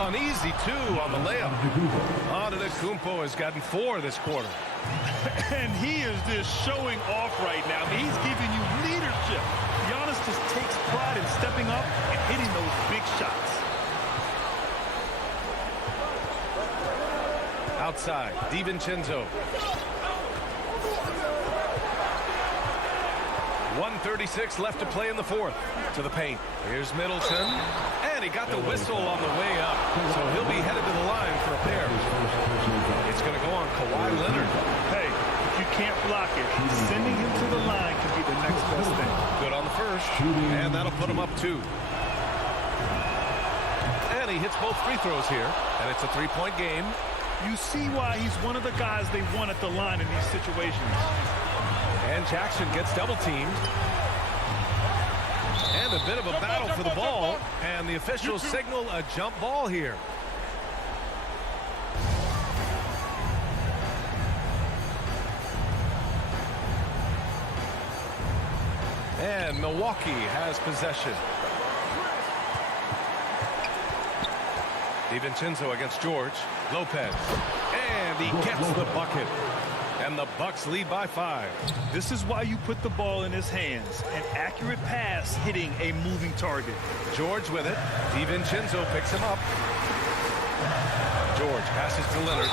An easy 2 on the layup. Antetokounmpo has gotten 4 this quarter. And he is just showing off right now. I mean, he's giving you leadership. Giannis just takes pride in stepping up and hitting those big shots. Outside, DiVincenzo. 1:36 left to play in the 4th. To the paint. Here's Middleton. And he got the whistle on the way up. So he'll be headed to the line for a pair. It's going to go on Kawhi Leonard. Hey, if you can't block it, sending him to the line could be the next best thing. Good on the first. And that'll put him up 2. And he hits both free throws here. And it's a 3-point game. You see why he's one of the guys they want at the line in these situations. And Jackson gets double teamed. And a bit of a battle for the ball. And the officials signal a jump ball here. And Milwaukee has possession. DiVincenzo against George. Lopez. And he gets the bucket. And the Bucks lead by 5. This is why you put the ball in his hands. An accurate pass hitting a moving target. George with it. DiVincenzo picks him up. George passes to Leonard.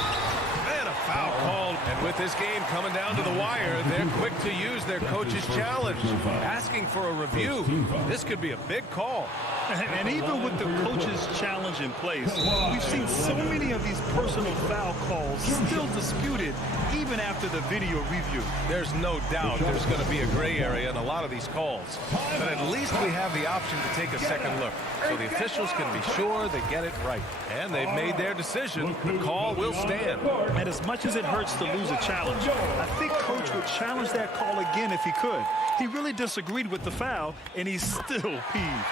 And a foul called And with this game coming down to the wire, they're quick to use their coach's challenge, asking for a review. This could be a big call. And even with the coach's challenge in place, we've seen so many of these personal foul calls still disputed even after the video review. There's no doubt there's going to be a gray area in a lot of these calls. But at least we have the option to take a second look, so the officials can be sure they get it right. And they've made their decision. The call will stand. And as much as it hurts to lose a challenge, I think Coach would challenge that call again if he could. He really disagreed with the foul, and he's still peeved.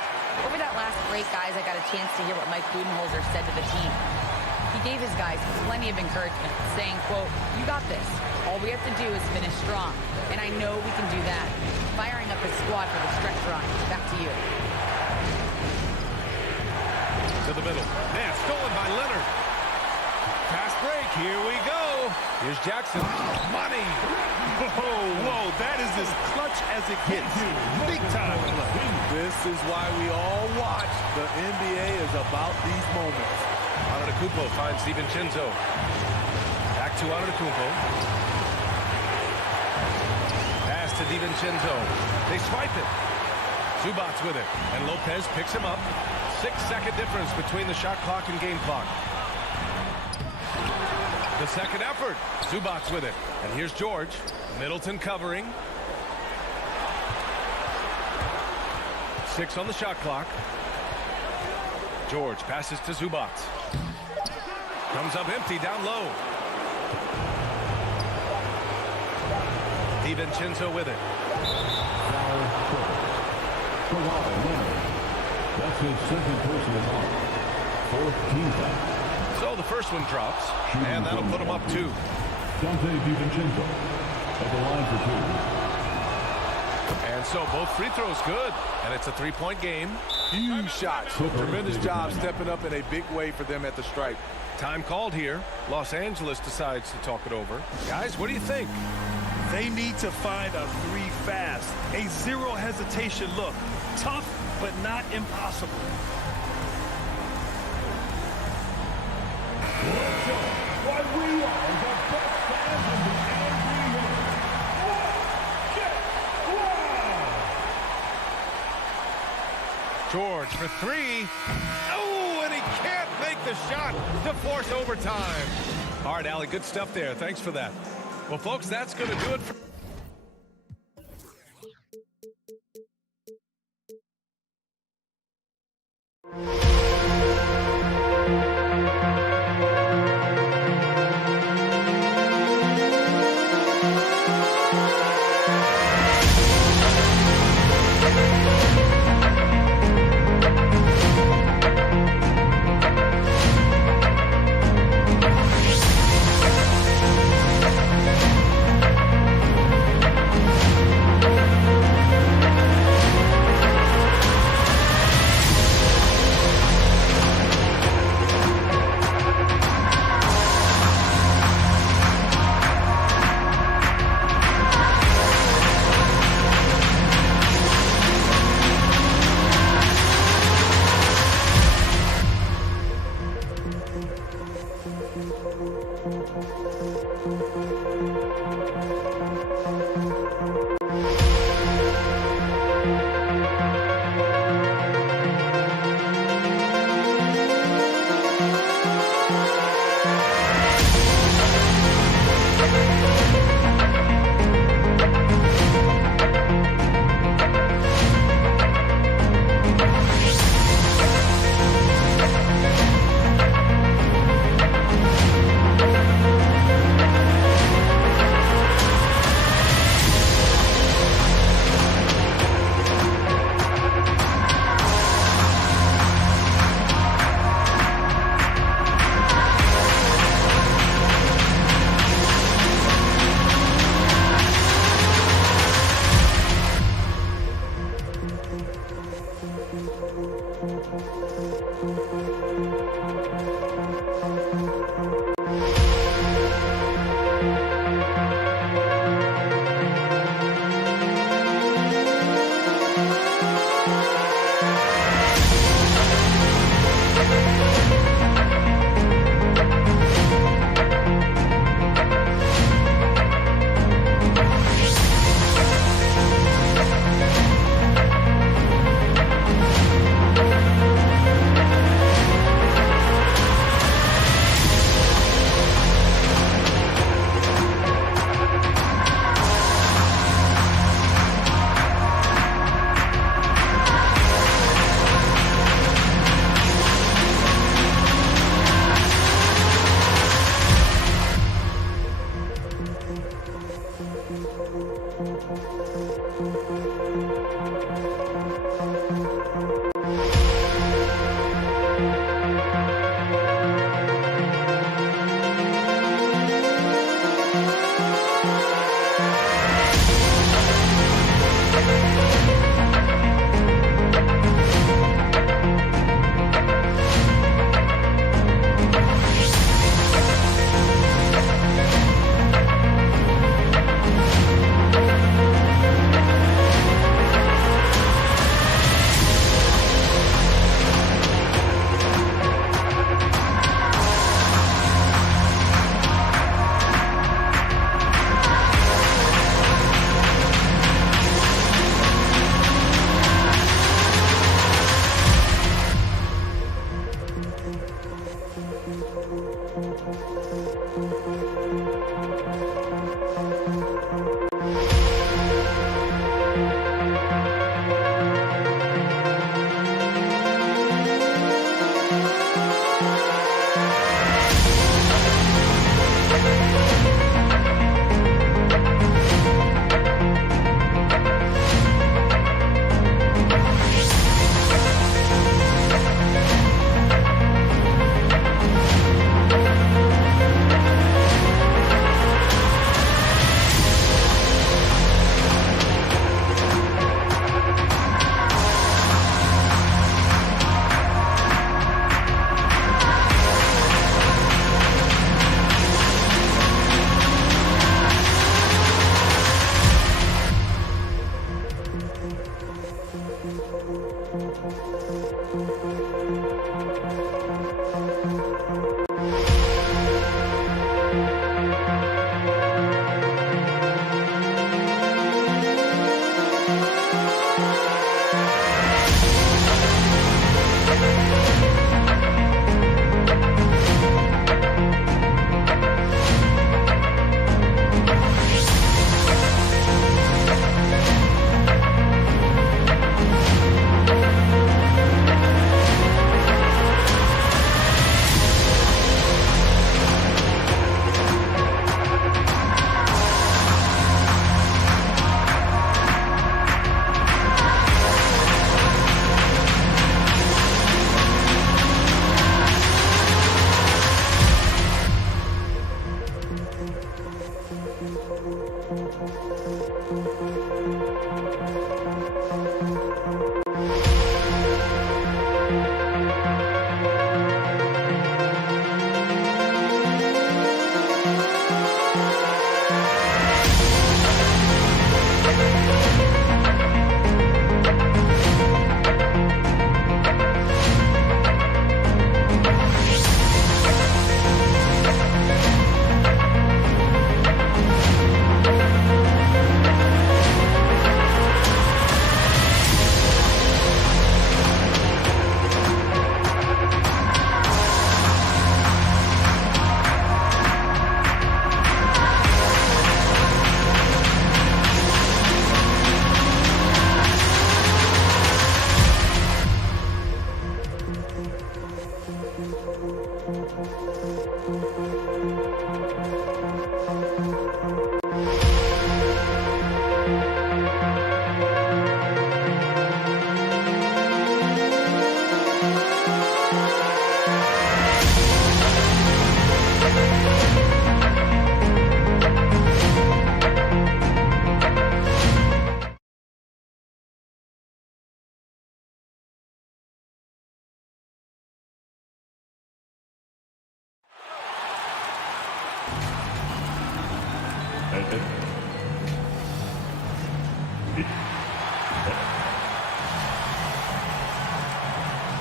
Over that last break, guys, I got a chance to hear what Mike Budenholzer said to the team. He gave his guys plenty of encouragement, saying, quote, "You got this. All we have to do is finish strong. And I know we can do that." Firing up his squad for the stretch run. Back to you. To the middle. Man, stolen by Leonard. Fast break. Here we go. Here's Jackson. Money. Whoa, that is as clutch as it gets. Big time clutch. This is why we all watch. The NBA is about these moments. Antetokounmpo finds DiVincenzo. Back to Antetokounmpo. Pass to DiVincenzo. They swipe it. Zubac with it. And Lopez picks him up. 6-second difference between the shot clock and game clock. The second effort. Zubac with it. And here's George. Middleton covering. 6 on the shot clock. George passes to Zubac. Comes up empty down low. DiVincenzo with it. That's his second personal foul. 4th team foul. So the first one drops, and that'll put him up 2. Dante DiVincenzo at the line for 2. And so both free throws good, and it's a 3-point game. Huge shots. Tremendous job stepping up in a big way for them at the stripe. Time called here. Los Angeles decides to talk it over. Guys, what do you think? They need to find a 3 fast. A zero hesitation look. Tough, but not impossible. George for 3. Oh, and he can't make the shot to force overtime. All right, Allie, good stuff there. Thanks for that. Well, folks, that's going to do it for...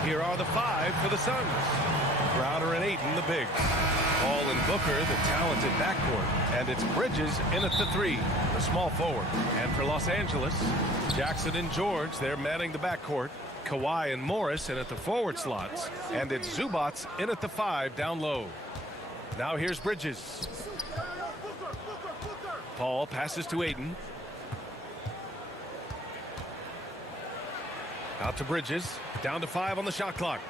Here are the 5 for the Suns. Crowder and Ayton, the bigs. Hall and Booker, the talented backcourt. And it's Bridges in at the 3, the small forward. And for Los Angeles, Jackson and George, they're manning the backcourt. Kawhi and Morris in at the forward slots. And it's Zubats in at the 5 down low. Now here's Bridges. Paul passes to Ayton. Out to Bridges. Down to 5 on the shot clock.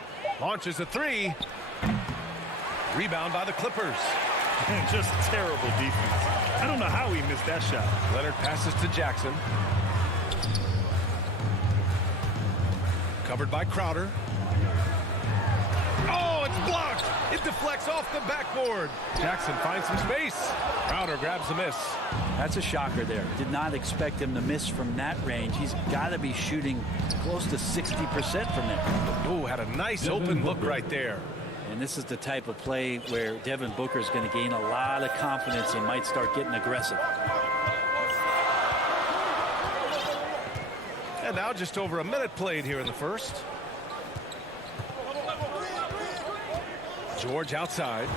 Launches a 3. Rebound by the Clippers. And just terrible defense. I don't know how he missed missed that shot. Leonard passes to Jackson. Covered by Crowder. Oh, it's blocked. It deflects off the backboard. Jackson finds some space. Crowder grabs the miss. That's a shocker there. Did not expect him to miss from that range. He's got to be shooting close to 60% from there. Oh, had a nice open look right there. And this is the type of play where Devin Booker is going to gain a lot of confidence and might start getting aggressive. And now just over a minute played here in the first. George outside.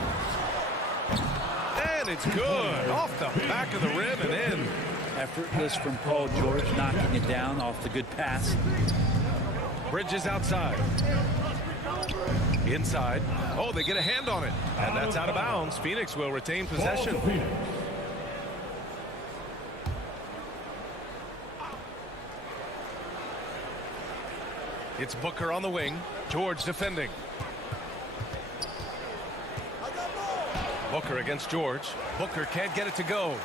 And it's good. Off the back of the rim and in. Effortless from Paul George, knocking it down off the good pass. Bridges outside. Inside. Oh, they get a hand on it. And that's out of bounds. Phoenix will retain possession. It's Booker on the wing. George defending. Booker against George. Booker can't get it to go.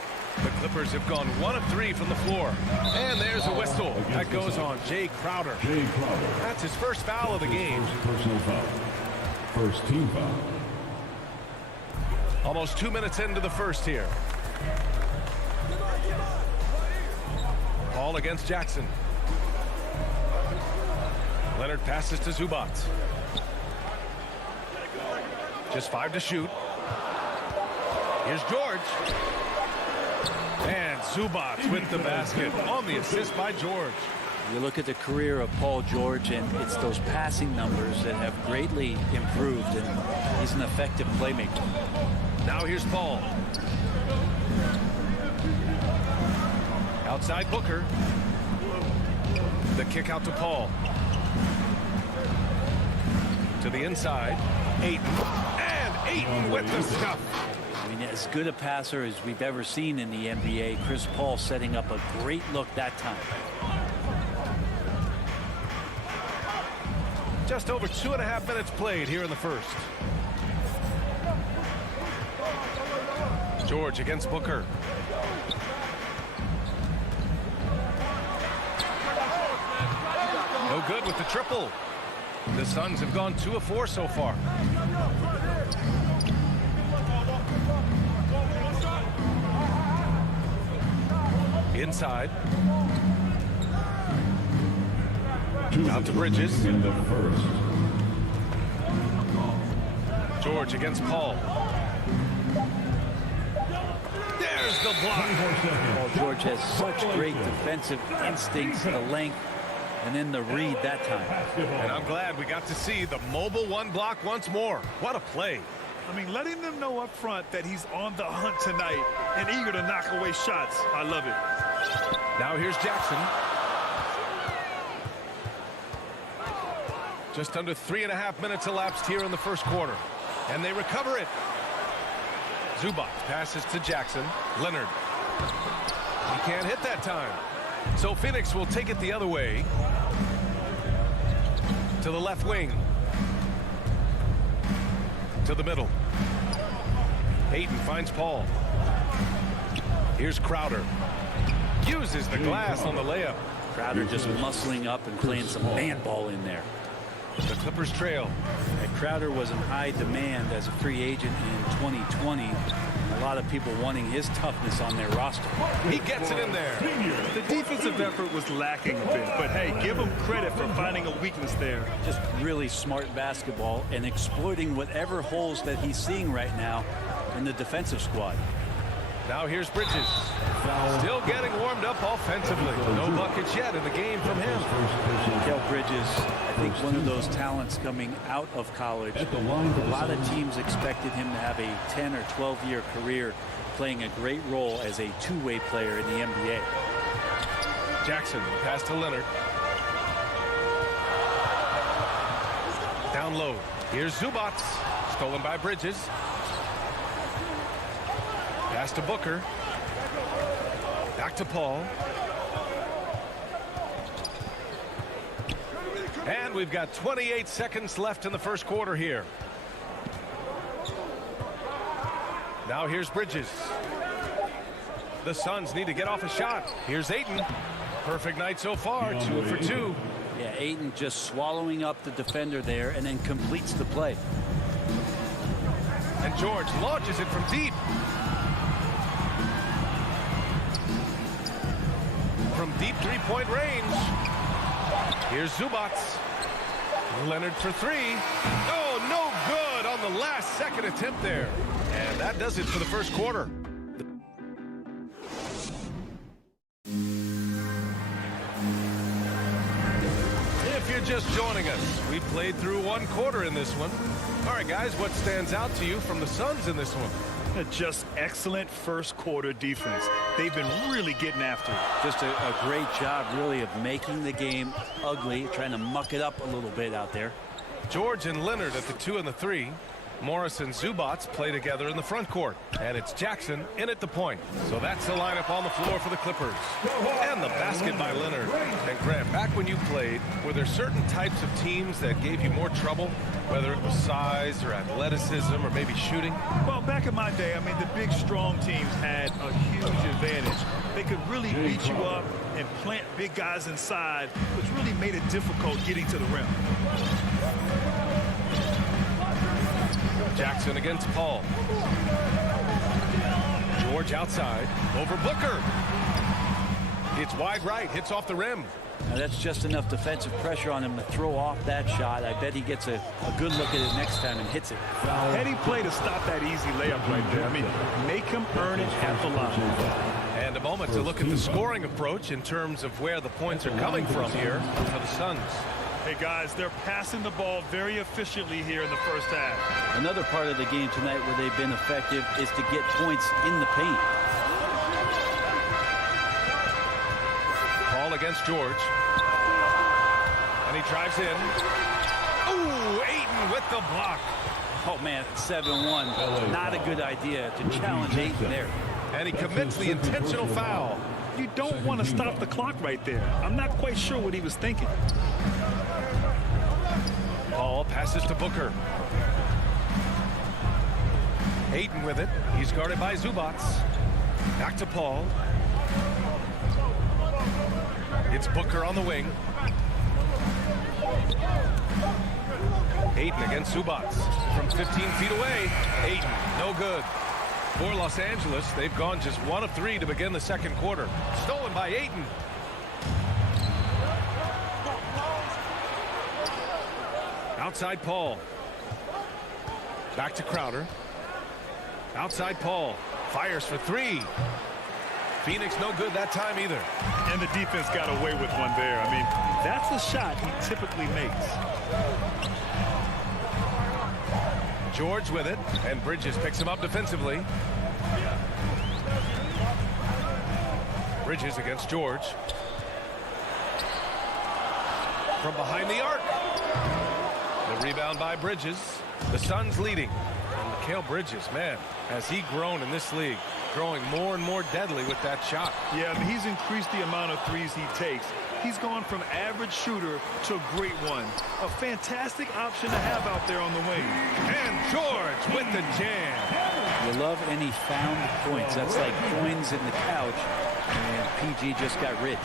The Clippers have gone 1 of 3 from the floor. And there's a whistle. That goes on Jay Crowder. That's his first foul of the game. Personal foul. First team foul. Almost 2 minutes into the first here. Paul against Jackson. Leonard passes to Zubac. Just 5 to shoot. Here's George. And Zubac with the basket on the assist by George. You look at the career of Paul George, and it's those passing numbers that have greatly improved, and he's an effective playmaker. Now here's Paul. Outside Booker. The kick out to Paul. To the inside. Ayton. And Ayton with the stuff. I mean, as good a passer as we've ever seen in the NBA. Chris Paul setting up a great look that time. Just over 2.5 minutes played here in the first. George against Booker. No good with the triple. The Suns have gone 2 of 4 so far. Inside. Out to Bridges. In the first. George against Paul. There's the block. Paul George has such great defensive instincts, the length, and then the read that time. And I'm glad we got to see the mobile one block once more. What a play. I mean, letting them know up front that he's on the hunt tonight and eager to knock away shots. I love it. Now here's Jackson. Just under 3.5 minutes elapsed here in the first quarter. And they recover it. Zubac passes to Jackson. Leonard. He can't hit that time. So Phoenix will take it the other way. To the left wing. To the middle. Ayton finds Paul. Here's Crowder. Uses the glass on the layup. Crowder just muscling up and playing some man ball in there. The Clippers trail. And Crowder was in high demand as a free agent in 2020. A lot of people wanting his toughness on their roster. He gets it in there. The defensive effort was lacking a bit, but hey, give him credit for finding a weakness there. Just really smart basketball and exploiting whatever holes that he's seeing right now in the defensive squad. Now here's Bridges. Still getting warmed up offensively. No buckets yet in the game from him. Mikal Bridges, I think one of those talents coming out of college. A lot of teams expected him to have a 10 or 12-year career playing a great role as a two-way player in the NBA. Jackson pass to Leonard. Down low. Here's Zubac. Stolen by Bridges. Pass to Booker. Back to Paul. And we've got 28 seconds left in the first quarter here. Now here's Bridges. The Suns need to get off a shot. Here's Ayton. Perfect night so far, 2 for 2. Yeah, Ayton just swallowing up the defender there and then completes the play. And George launches it from deep. From deep three-point range. Here's Zubac. Leonard for 3. Oh, no good on the last second attempt there. And that does it for the first quarter. If you're just joining us, we played through one quarter in this one. All right, guys, what stands out to you from the Suns in this one? Just excellent first quarter defense. They've been really getting after it. Just a great job, really, of making the game ugly, trying to muck it up a little bit out there. George and Leonard at the 2 and the 3. Morris and Zubac play together in the front court. And it's Jackson in at the point. So that's the lineup on the floor for the Clippers. And the basket by Leonard. And Grant, back when you played, were there certain types of teams that gave you more trouble? Whether it was size or athleticism or maybe shooting? Well, back in my day, I mean, the big, strong teams had a huge advantage. They could really beat you up and plant big guys inside, which really made it difficult getting to the rim. Jackson against Paul. George outside. Over Booker. It's wide right. Hits off the rim. Now that's just enough defensive pressure on him to throw off that shot. I bet he gets a good look at it next time and hits it. Heady play to stop that easy layup right there. I mean, make him earn it at the line. And a moment to look at the scoring approach in terms of where the points are coming from here for the Suns. Hey, guys, they're passing the ball very efficiently here in the first half. Another part of the game tonight where they've been effective is to get points in the paint. Paul against George. And he drives in. Ooh, Ayton with the block. Oh, man, 7-1. Not a good idea to challenge Ayton there. And he commits the intentional foul. You don't want to stop the clock right there. I'm not quite sure what he was thinking. Paul passes to Booker. Ayton with it. He's guarded by Zubac. Back to Paul. It's Booker on the wing. Ayton against Zubac. From 15 feet away. Ayton, no good. For Los Angeles, they've gone just 1 of 3 to begin the second quarter. Stolen by Ayton. Outside Paul. Back to Crowder. Outside Paul. Fires for 3. Phoenix no good that time either. And the defense got away with one there. I mean, that's a shot he typically makes. George with it, and Bridges picks him up defensively. Bridges against George. From behind the arc. The rebound by Bridges. The Suns leading. And Mikal Bridges, man, has he grown in this league? Growing more and more deadly with that shot. Yeah, I mean, he's increased the amount of threes he takes. He's gone from average shooter to a great one. A fantastic option to have out there on the wing. And George with the jam. You love any found points. That's like coins in the couch. And PG just got rich.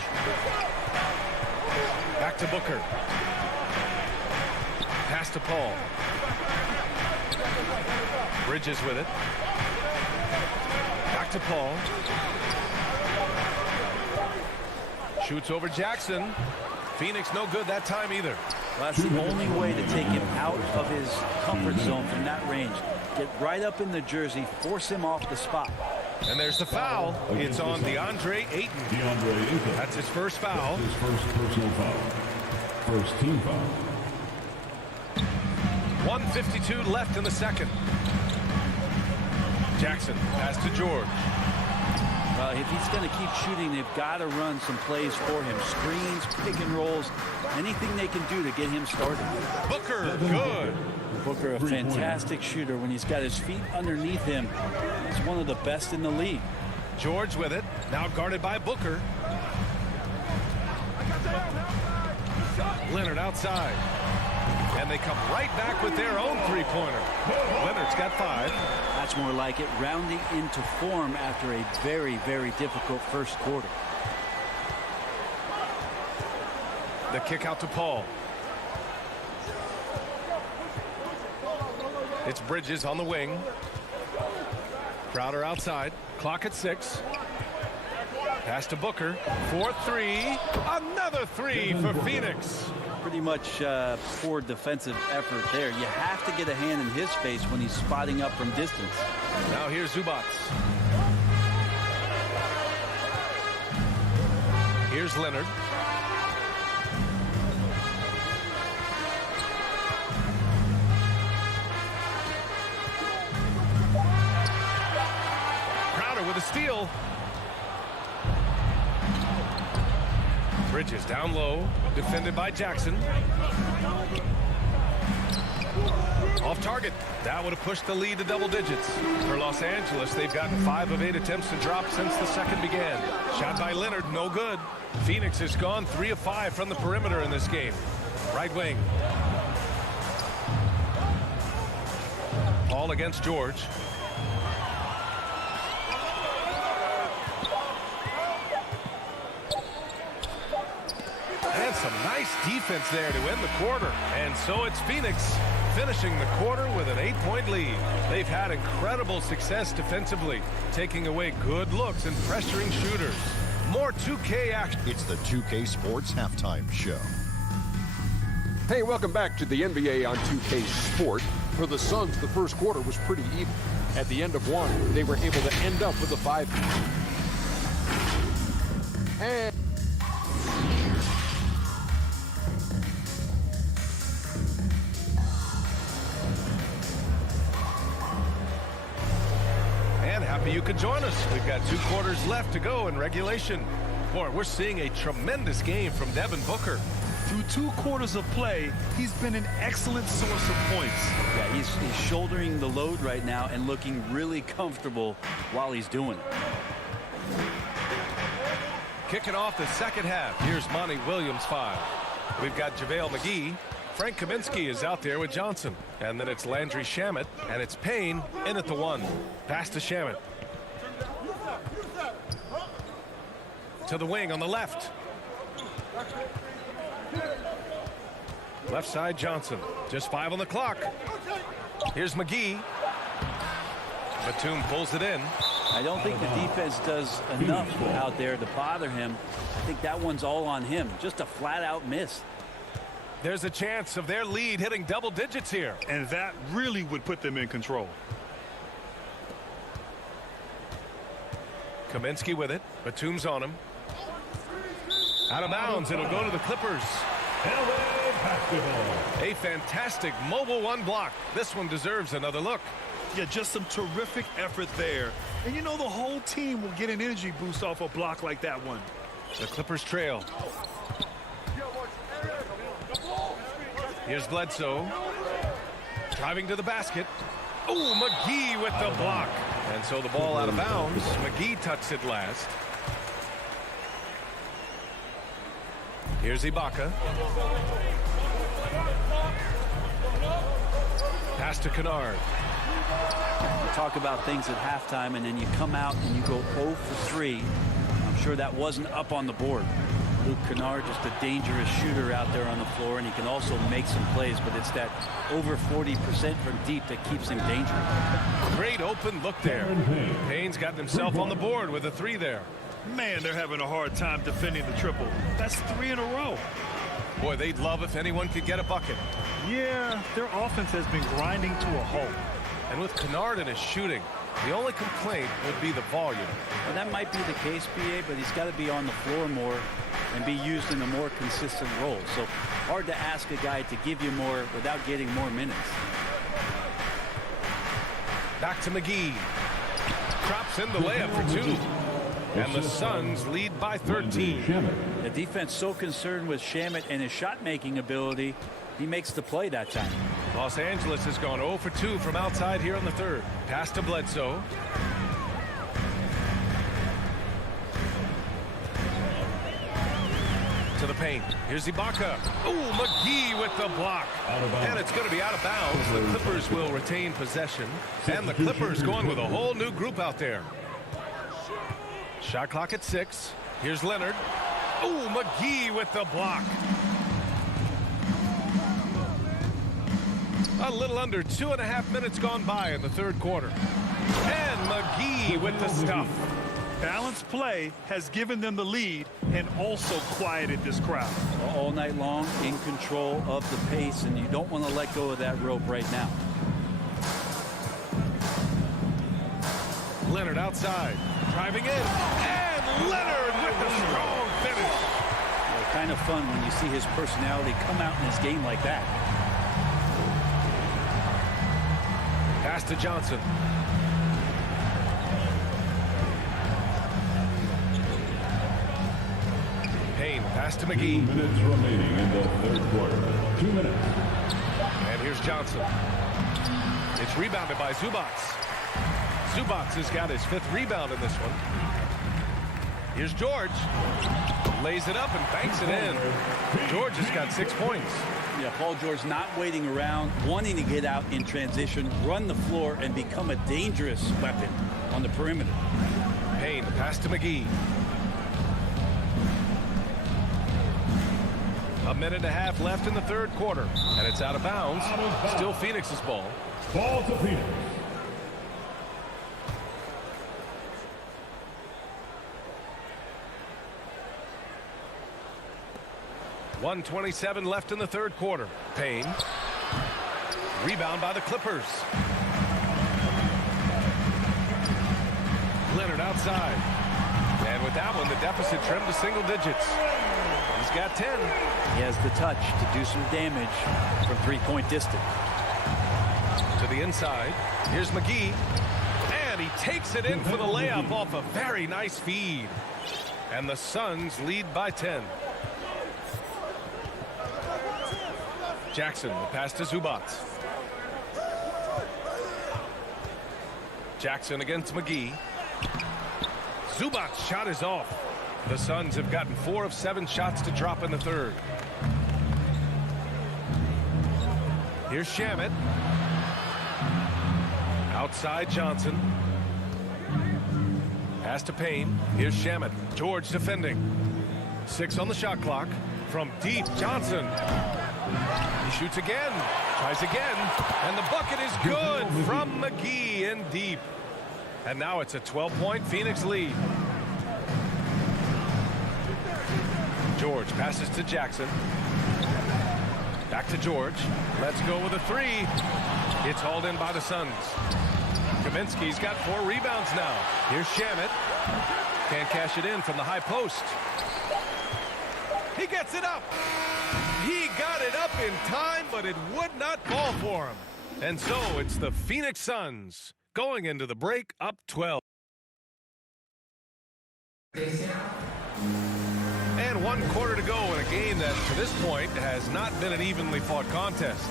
Back to Booker. Pass to Paul. Bridges with it. Back to Paul. Shoots over Jackson. Phoenix no good that time either. Well, that's the only way to take him out of his comfort zone from that range. Get right up in the jersey, force him off the spot. And there's the foul. It's on DeAndre Ayton. That's his first foul. His first personal foul. First team foul. 1:52 left in the second. Jackson pass to George. Well, if he's going to keep shooting, they've got to run some plays for him. Screens, pick and rolls, anything they can do to get him started. Booker, good. Booker, a fantastic shooter. When he's got his feet underneath him, he's one of the best in the league. George with it, now guarded by Booker. Leonard outside. And they come right back with their own three-pointer. Leonard's got 5. That's more like it, rounding into form after a very, very difficult first quarter. The kick out to Paul. It's Bridges on the wing. Crowder outside. Clock at 6. Pass to Booker. 4-3. Another 3 for Phoenix. Pretty much poor defensive effort there. You have to get a hand in his face when he's spotting up from distance. Now here's Zubac. Here's Leonard. Crowder with a steal. Bridges down low, defended by Jackson. Off target. That would have pushed the lead to double digits. For Los Angeles, they've gotten 5 of 8 attempts to drop since the second began. Shot by Leonard, no good. Phoenix has gone 3 of 5 from the perimeter in this game. Right wing. Paul against George. And some nice defense there to end the quarter. And so it's Phoenix finishing the quarter with an 8-point lead. They've had incredible success defensively, taking away good looks and pressuring shooters. More 2K action. It's the 2K Sports Halftime Show. Hey, welcome back to the NBA on 2K Sport. For the Suns, the first quarter was pretty even. At the end of one, they were able to end up with a 5. And happy you could join us. We've got 2 quarters left to go in regulation. Boy, we're seeing a tremendous game from Devin Booker. Through 2 quarters of play, he's been an excellent source of points. Yeah, he's shouldering the load right now and looking really comfortable while he's doing it. Kicking off the second half. Here's Monty Williams 5. We've got JaVale McGee. Frank Kaminsky is out there with Johnson. And then it's Landry Shamet. And it's Payne in at the 1. Pass to Shamet. To the wing on the left. Left side Johnson. Just 5 on the clock. Here's McGee. Batum pulls it in. I don't think the defense does enough out there to bother him. I think that one's all on him. Just a flat-out miss. There's a chance of their lead hitting double digits here. And that really would put them in control. Kaminsky with it. Batum's on him. Out of bounds. It'll go to the Clippers. A fantastic mobile 1 block. This one deserves another look. Yeah, just some terrific effort there. And you know the whole team will get an energy boost off a block like that one. The Clippers trail. Here's Bledsoe. Driving to the basket. Oh, McGee with the block. And so the ball out of bounds. McGee touched it last. Here's Ibaka. Pass to Kennard. You talk about things at halftime, and then you come out and you go 0 for 3. I'm sure that wasn't up on the board. Luke Kennard, just a dangerous shooter out there on the floor, and he can also make some plays, but it's that over 40% from deep that keeps him dangerous. Great open look there. Payne's gotten himself on the board with a 3 there. Man, they're having a hard time defending the triple. That's 3 in a row. Boy, they'd love if anyone could get a bucket. Yeah, their offense has been grinding to a halt. And with Kennard in his shooting, the only complaint would be the volume. Well, that might be the case, BA, but he's got to be on the floor more and be used in a more consistent role. So hard to ask a guy to give you more without getting more minutes. Back to McGee. Drops in the layup for 2. And the Suns lead by 13. The defense so concerned with Shamet and his shot-making ability, he makes the play that time. Los Angeles has gone 0 for 2 from outside here in the third. Pass to Bledsoe. To the paint. Here's Ibaka. Ooh, McGee with the block. And it's going to be out of bounds. The Clippers will retain possession. And the Clippers going with a whole new group out there. Shot clock at 6. Here's Leonard. Ooh, McGee with the block. A little under 2.5 minutes gone by in the third quarter. And McGee with the stuff. Balanced play has given them the lead and also quieted this crowd. All night long, in control of the pace, and you don't want to let go of that rope right now. Leonard outside, driving in, and Leonard with the strong finish. Well, kind of fun when you see his personality come out in his game like that. Pass to Johnson. Payne, pass to McGee. 2 minutes remaining in the third quarter. 2 minutes. And here's Johnson. It's rebounded by Zubats. Zubats has got his 5th rebound in this one. Here's George. Lays it up and banks it in. George has got 6 points. Yeah, Paul George not waiting around, wanting to get out in transition, run the floor, and become a dangerous weapon on the perimeter. Payne, pass to McGee. 1.5 minutes left in the third quarter, and it's out of bounds. Still Phoenix's ball. Ball to Phoenix. .127 left in the third quarter. Payne. Rebound by the Clippers. Leonard outside. And with that one, the deficit trimmed to single digits. He's got 10. He has the touch to do some damage from 3-point distance. To the inside. Here's McGee. And he takes it in for the layup off a very nice feed. And the Suns lead by 10. Jackson, the pass to Zubats. Jackson against McGee. Zubats' shot is off. The Suns have gotten 4 of 7 shots to drop in the third. Here's Shamet. Outside Johnson. Pass to Payne. Here's Shamet. George defending. 6 on the shot clock. From deep, Johnson. He shoots again. Tries again. And the bucket is good from McGee in deep. And now it's a 12-point Phoenix lead. George passes to Jackson. Back to George. Let's go with a 3. It's hauled in by the Suns. Kaminsky's got 4 rebounds now. Here's Shamet. Can't cash it in from the high post. He gets it up. He got it up in time, but it would not fall for him. And so it's the Phoenix Suns going into the break up 12. And 1 quarter to go in a game that, to this point, has not been an evenly fought contest.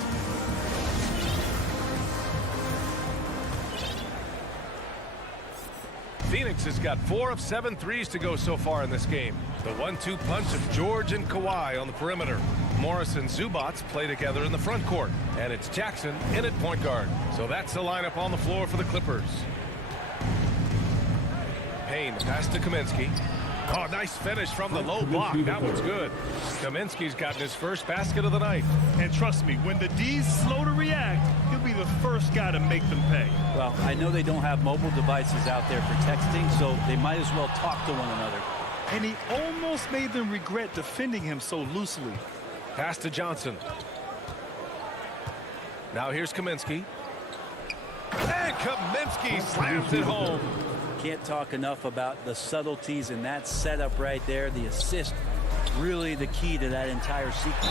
Phoenix has got 4 of 7 threes to go so far in this game. The 1-2 punch of George and Kawhi on the perimeter. Morris and Zubats play together in the front court. And it's Jackson in at point guard. So that's the lineup on the floor for the Clippers. Payne pass to Kaminsky. Oh, nice finish from the low block. That one's good. Kaminsky's gotten his first basket of the night. And trust me, when the D's slow to react, he'll be the first guy to make them pay. Well, I know they don't have mobile devices out there for texting, so they might as well talk to one another. And he almost made them regret defending him so loosely. Pass to Johnson. Now here's Kaminsky. And Kaminsky slams it home. Can't talk enough about the subtleties in that setup right there. The assist, really the key to that entire sequence.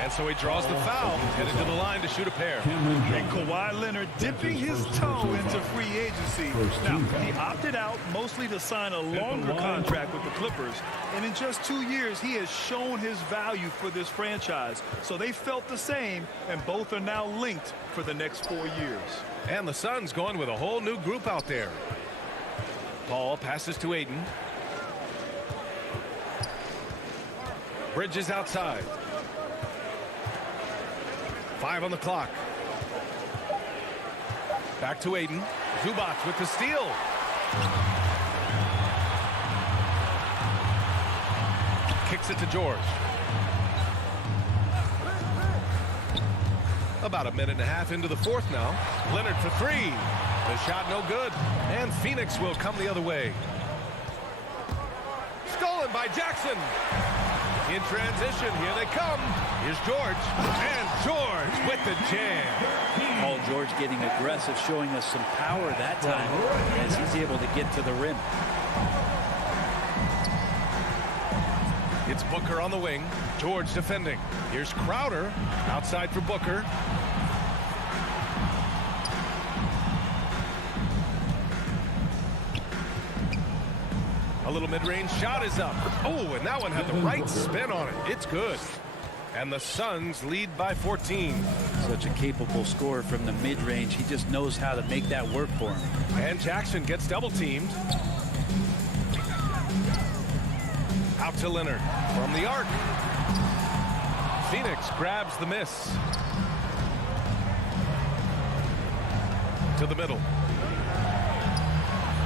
And so he draws the foul, headed to the line to shoot a pair. And Kawhi Leonard dipping his toe into free agency. Now, he opted out mostly to sign a longer contract with the Clippers. And in just 2 years, he has shown his value for this franchise. So they felt the same, and both are now linked for the next 4 years. And the Suns going with a whole new group out there. Paul passes to Ayton. Bridges outside. 5 on the clock. Back to Aiden. Zubac with the steal. Kicks it to George. About a minute and a half into the fourth now. Leonard for 3. The shot no good. And Phoenix will come the other way. Stolen by Jackson. In transition, here they come. Here's George. And George with the jam. Paul George getting aggressive, showing us some power that time as he's able to get to the rim. It's Booker on the wing. George defending. Here's Crowder outside for Booker. A little mid-range shot is up. Oh, and that one had the right spin on it. It's good. And the Suns lead by 14. Such a capable scorer from the mid-range. He just knows how to make that work for him. And Jackson gets double-teamed. Out to Leonard from the arc. Phoenix grabs the miss. To the middle.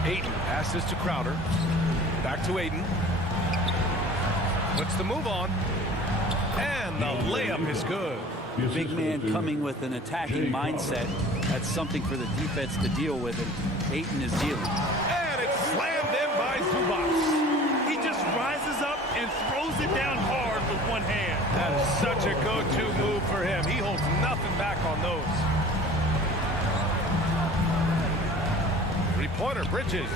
Ayton passes to Crowder. Back to Aiden. Puts the move on. And the layup is good. Big man coming with an attacking mindset. That's something for the defense to deal with, and Ayton is dealing. And it's slammed in by Zubac. He just rises up and throws it down hard with one hand. That is such a go-to move for him. He holds nothing back on those. Three-pointer Bridges.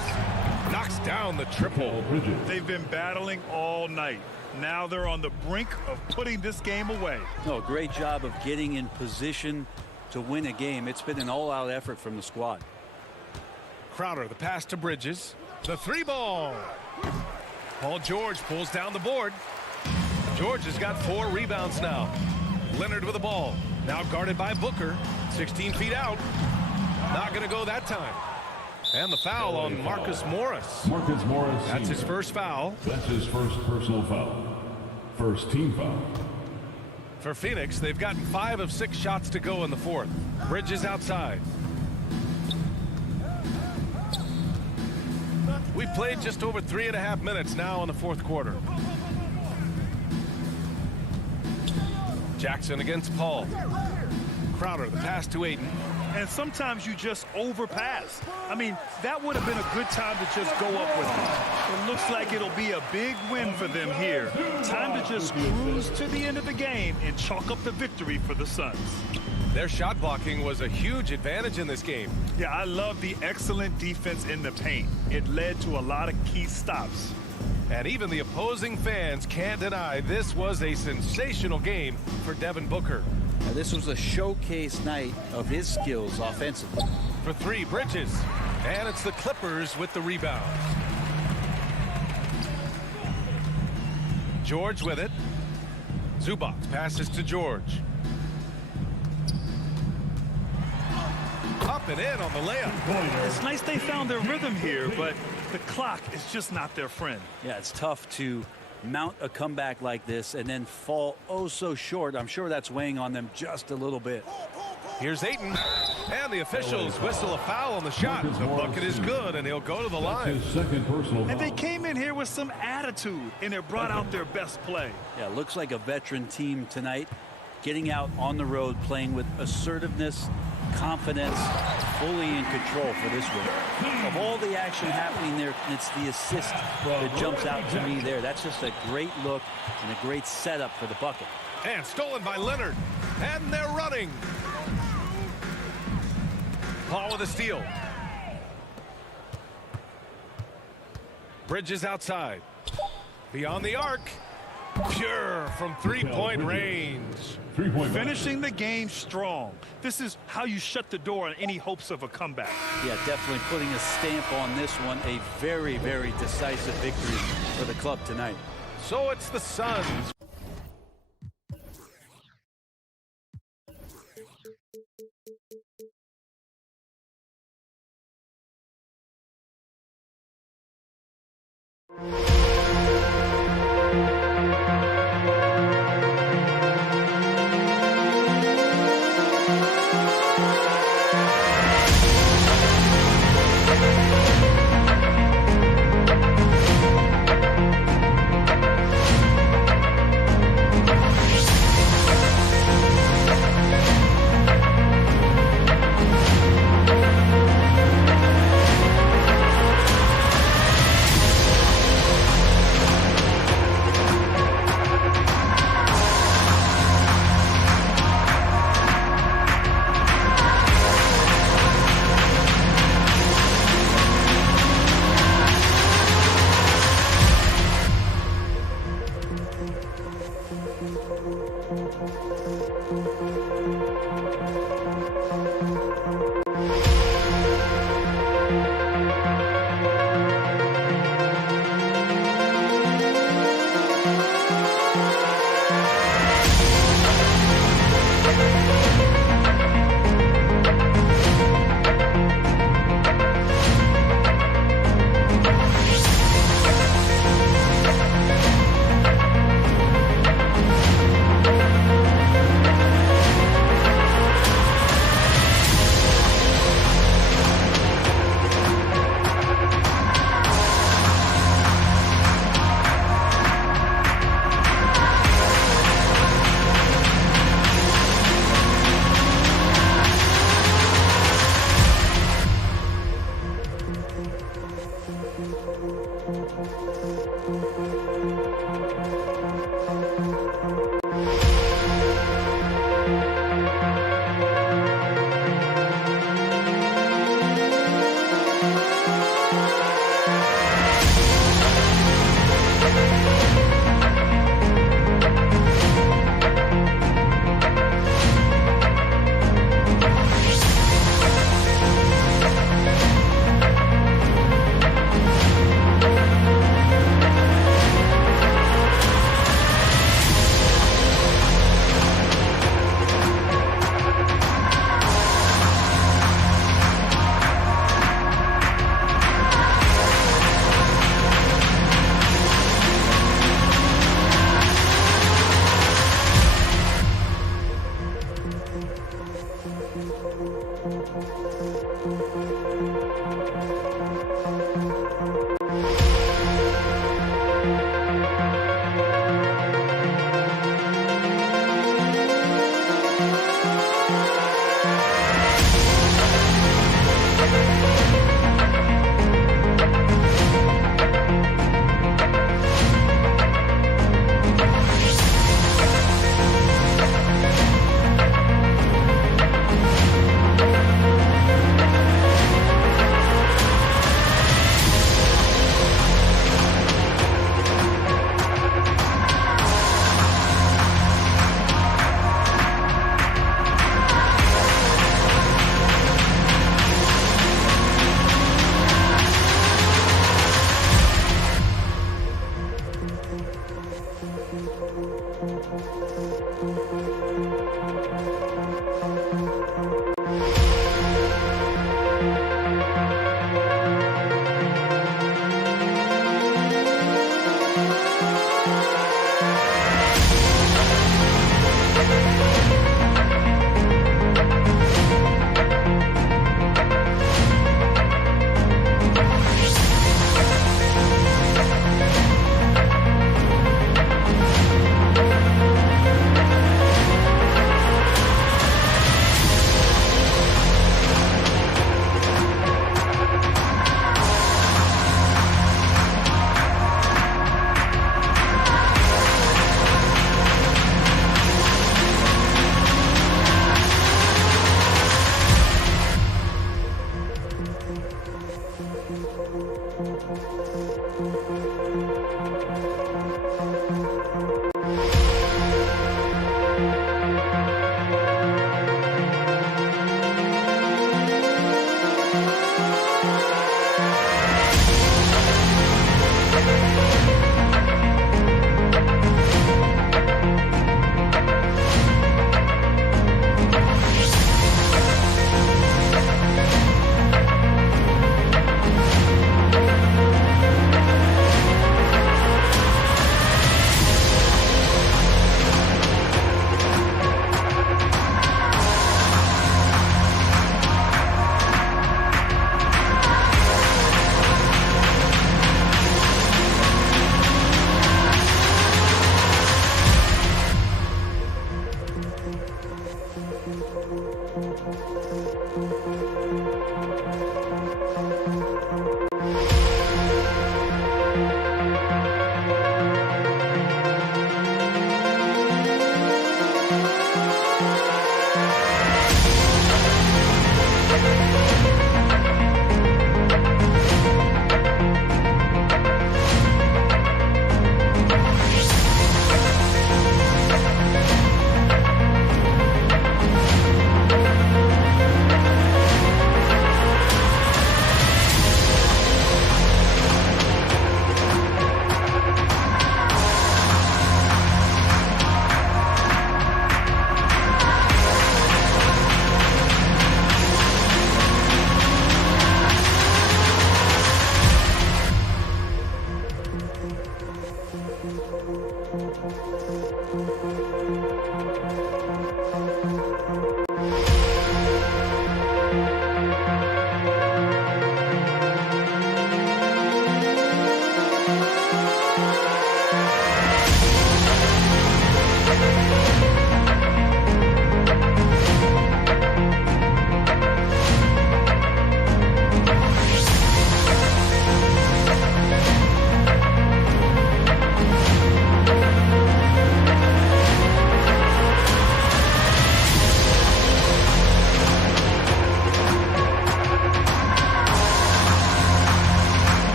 Knocks down the triple. They've been battling all night. Now they're on the brink of putting this game away. Oh, great job of getting in position to win a game. It's been an all-out effort from the squad. Crowder, the pass to Bridges. The 3-ball. Paul George pulls down the board. George has got 4 rebounds now. Leonard with the ball. Now guarded by Booker. 16 feet out. Not going to go that time. And the foul on Marcus Morris. Marcus Morris. That's his first foul. That's his first personal foul. First team foul. For Phoenix, they've gotten 5 of 6 shots to go in the fourth. Bridges outside. We've played just over 3.5 minutes now in the fourth quarter. Jackson against Paul. Crowder, the pass to Aiden. And sometimes you just overpass. I mean, that would have been a good time to just go up with it. It looks like it'll be a big win for them here. Time to just cruise to the end of the game and chalk up the victory for the Suns. Their shot blocking was a huge advantage in this game. Yeah, I love the excellent defense in the paint. It led to a lot of key stops. And even the opposing fans can't deny this was a sensational game for Devin Booker. Now, this was a showcase night of his skills offensively. For 3, Bridges. And it's the Clippers with the rebound. George with it. Zubac passes to George. Up and in on the layup. It's nice they found their rhythm here, but the clock is just not their friend. Yeah, it's tough to mount a comeback like this and then fall oh so short. I'm sure that's weighing on them just a little bit. Here's Ayton, and the officials whistle a foul on the shot. The bucket is good, and he'll go to the line. Second personal and they came in here with some attitude, and it brought out their best play. Yeah, looks like a veteran team tonight, getting out on the road, playing with assertiveness, confidence, fully in control for this one. Of all the action happening there, it's the assist that jumps out to me there. That's just a great look and a great setup for the bucket. And stolen by Leonard. And they're running. Paul with a steal. Bridges outside. Beyond the arc. Pure from three-point range. Finishing the game strong. This is how you shut the door on any hopes of a comeback. Yeah, definitely putting a stamp on this one. A very, very decisive victory for the club tonight. So it's the Suns.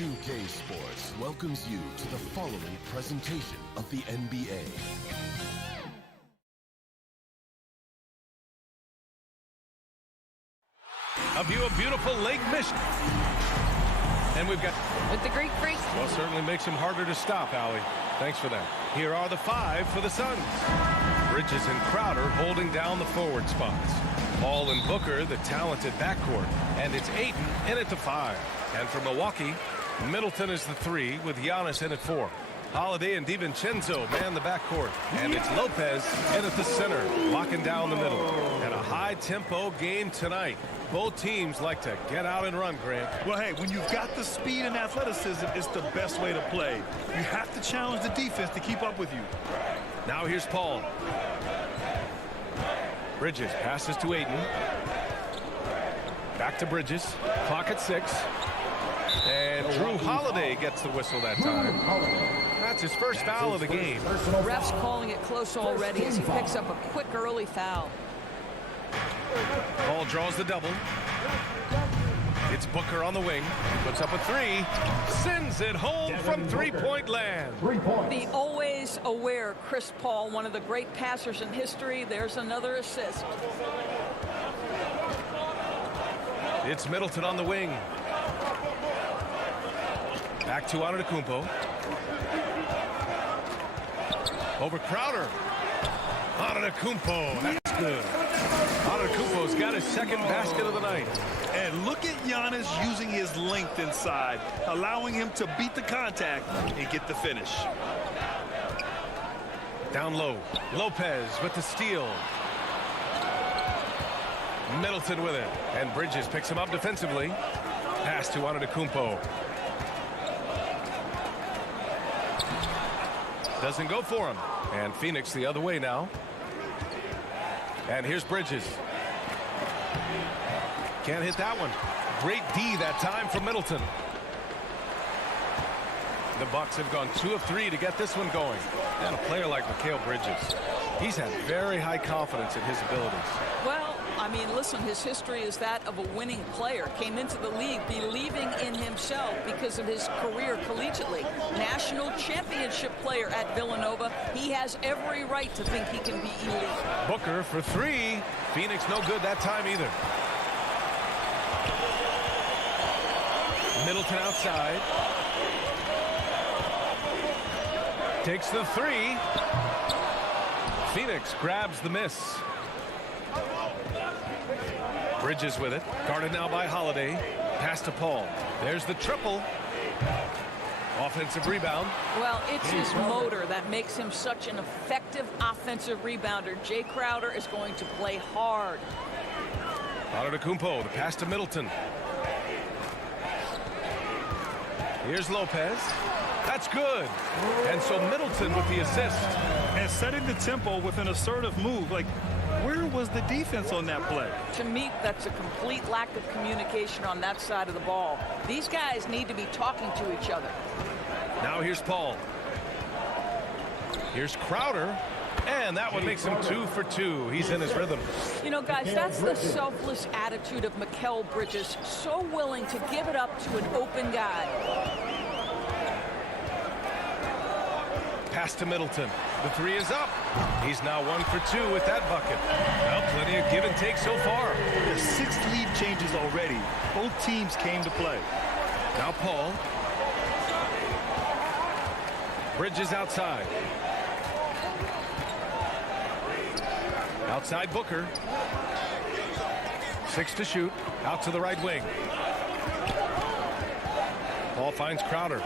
2K Sports welcomes you to the following presentation of the NBA. A view of beautiful Lake Michigan. And we've got... With the Greek Freak. Well, certainly makes him harder to stop, Allie. Thanks for that. Here are the 5 for the Suns. Bridges and Crowder holding down the forward spots. Paul and Booker, the talented backcourt. And it's Ayton in at the 5. And for Milwaukee, Middleton is the 3 with Giannis in at 4. Holiday and DiVincenzo man the backcourt. And it's Lopez in at the center, locking down the middle. And a high-tempo game tonight. Both teams like to get out and run, Grant. Well, hey, when you've got the speed and athleticism, it's the best way to play. You have to challenge the defense to keep up with you. Now here's Paul. Bridges passes to Ayton. Back to Bridges. Clock at 6. And Drew Holiday gets the whistle that time. That's his first foul of the game. Refs calling it close already as he picks up a quick early foul. Paul draws the double. It's Booker on the wing. Puts up a 3. Sends it home from three-point land. The always aware Chris Paul, one of the great passers in history. There's another assist. It's Middleton on the wing. Back to Antetokounmpo. Over Crowder. Antetokounmpo. That's good. Antetokounmpo's got his second basket of the night. And look at Giannis using his length inside, allowing him to beat the contact and get the finish. Down low. Lopez with the steal. Middleton with it. And Bridges picks him up defensively. Pass to Antetokounmpo. Doesn't go for him. And Phoenix the other way now. And here's Bridges. Can't hit that one. Great D that time from Middleton. The Bucks have gone 2 of 3 to get this one going. And a player like Mikal Bridges, he's had very high confidence in his abilities. Well, I mean, listen, his history is that of a winning player. Came into the league believing in himself because of his career collegiately. National championship player at Villanova. He has every right to think he can be elite. Booker for 3. Phoenix no good that time either. Middleton outside. Takes the 3. Phoenix grabs the miss. Bridges with it. Guarded now by Holiday. Pass to Paul. There's the triple. Offensive rebound. Well, it's his motor that makes him such an effective offensive rebounder. Jay Crowder is going to play hard. Antetokounmpo, the pass to Middleton. Here's Lopez. That's good. And so Middleton with the assist. And setting the tempo with an assertive move. Like, where was the defense on that play? To me, that's a complete lack of communication on that side of the ball. These guys need to be talking to each other. Now here's Paul. Here's Crowder. And that one makes him 2 for 2. He's in his rhythm. You know, guys, that's the selfless attitude of Mikal Bridges. So willing to give it up to an open guy. Pass to Middleton. The 3 is up. He's now 1 for 2 with that bucket. Well, plenty of give and take so far. There's 6 lead changes already. Both teams came to play. Now Paul. Bridges outside. Outside Booker. 6 to shoot. Out to the right wing. Paul finds Crowder.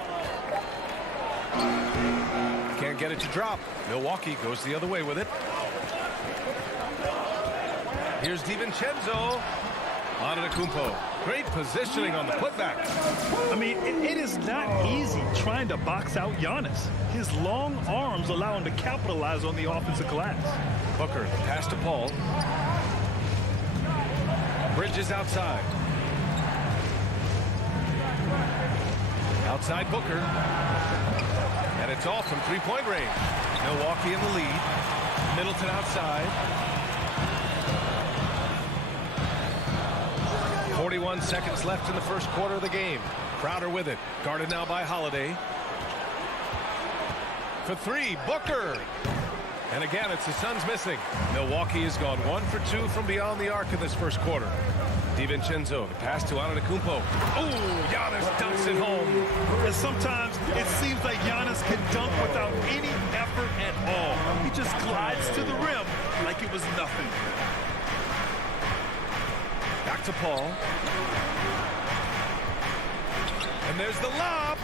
Can't get it to drop. Milwaukee goes the other way with it. Here's DiVincenzo. Antetokounmpo. Great positioning on the putback. I mean, it is not easy trying to box out Giannis. His long arms allow him to capitalize on the offensive glass. Booker, the pass to Paul. Bridges outside. Outside Booker. And it's off from three-point range. Milwaukee in the lead. Middleton outside. 41 seconds left in the first quarter of the game. Crowder with it. Guarded now by Holiday. For 3, Booker. And again, it's the Suns missing. Milwaukee has gone 1 for 2 from beyond the arc in this first quarter. DiVincenzo, the pass to Antetokounmpo. Oh, Giannis dunks it home. And sometimes it seems like Giannis can dunk without any effort at all. He just glides to the rim like it was nothing. Back to Paul. And there's the lob.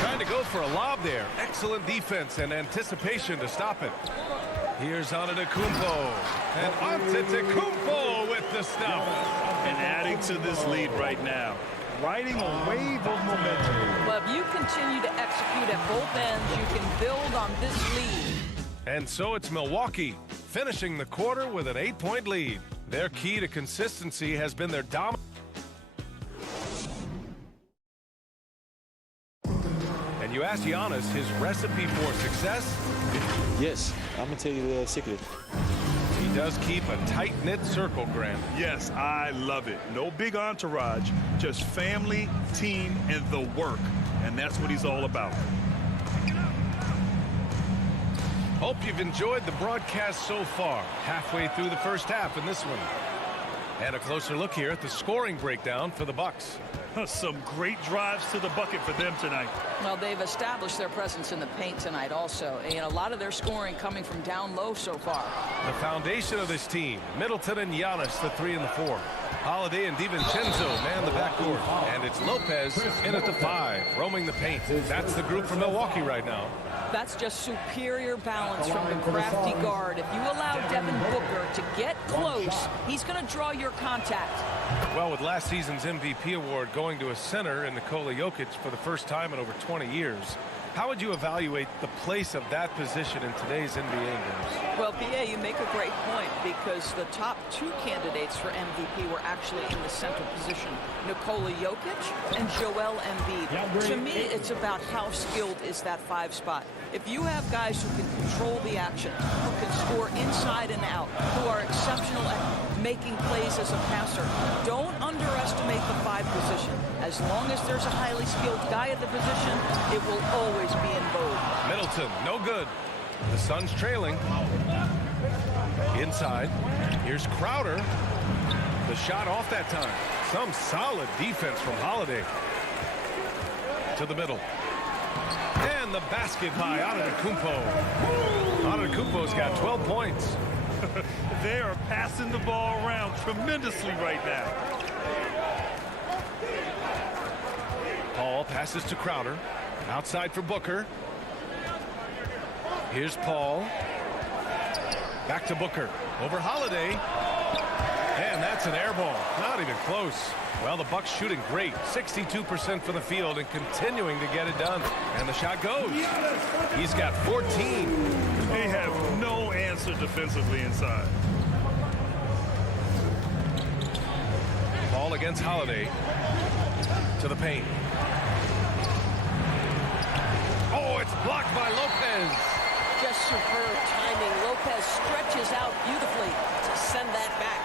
Trying to go for a lob there. Excellent defense and anticipation to stop it. Here's Antetokounmpo. And Antetokounmpo with the stuff. And adding to this lead right now. Riding a wave of momentum. But if you continue to execute at both ends, you can build on this lead. And so it's Milwaukee finishing the quarter with an 8-point lead. Their key to consistency has been their dominance. And you asked Giannis his recipe for success? Yes, I'm going to tell you the secret. He does keep a tight-knit circle, Grant. Yes, I love it. No big entourage, just family, team, and the work. And that's what he's all about. Hope you've enjoyed the broadcast so far. Halfway through the first half in this one. And a closer look here at the scoring breakdown for the Bucks. Some great drives to the bucket for them tonight. Well, they've established their presence in the paint tonight also. And a lot of their scoring coming from down low so far. The foundation of this team, Middleton and Giannis, the 3 and the 4. Holiday and DiVincenzo man the backcourt. And it's Lopez in at the 5, roaming the paint. That's the group from Milwaukee right now. That's just superior balance from the crafty guard. If you allow Devin Booker to get close, he's going to draw your contact. Well, with last season's MVP award going to a center in Nikola Jokic for the first time in over 20 years, how would you evaluate the place of that position in today's NBA games? Well, PA, you make a great point because the top 2 candidates for MVP were actually in the center position, Nikola Jokic and Joel Embiid. To me, it's about how skilled is that 5 spot. If you have guys who can control the action, who can score inside and out, who are exceptional at making plays as a passer, don't underestimate the 5 position. As long as there's a highly skilled guy at the position, it will always be in vogue. Middleton, no good. The Suns trailing. Inside. Here's Crowder. The shot off that time. Some solid defense from Holiday. To the middle. And the basket by Antetokounmpo. Antetokounmpo's got 12 points. They are passing the ball around tremendously right now. Paul passes to Crowder. Outside for Booker. Here's Paul. Back to Booker. Over Holiday. And that's an air ball. Not even close. Well, the Bucks shooting great. 62% for the field and continuing to get it done. And the shot goes. He's got 14. They have no answer defensively inside. Ball against Holiday. To the paint. Oh, it's blocked by Lopez. Just superb timing. Lopez stretches out beautifully to send that back.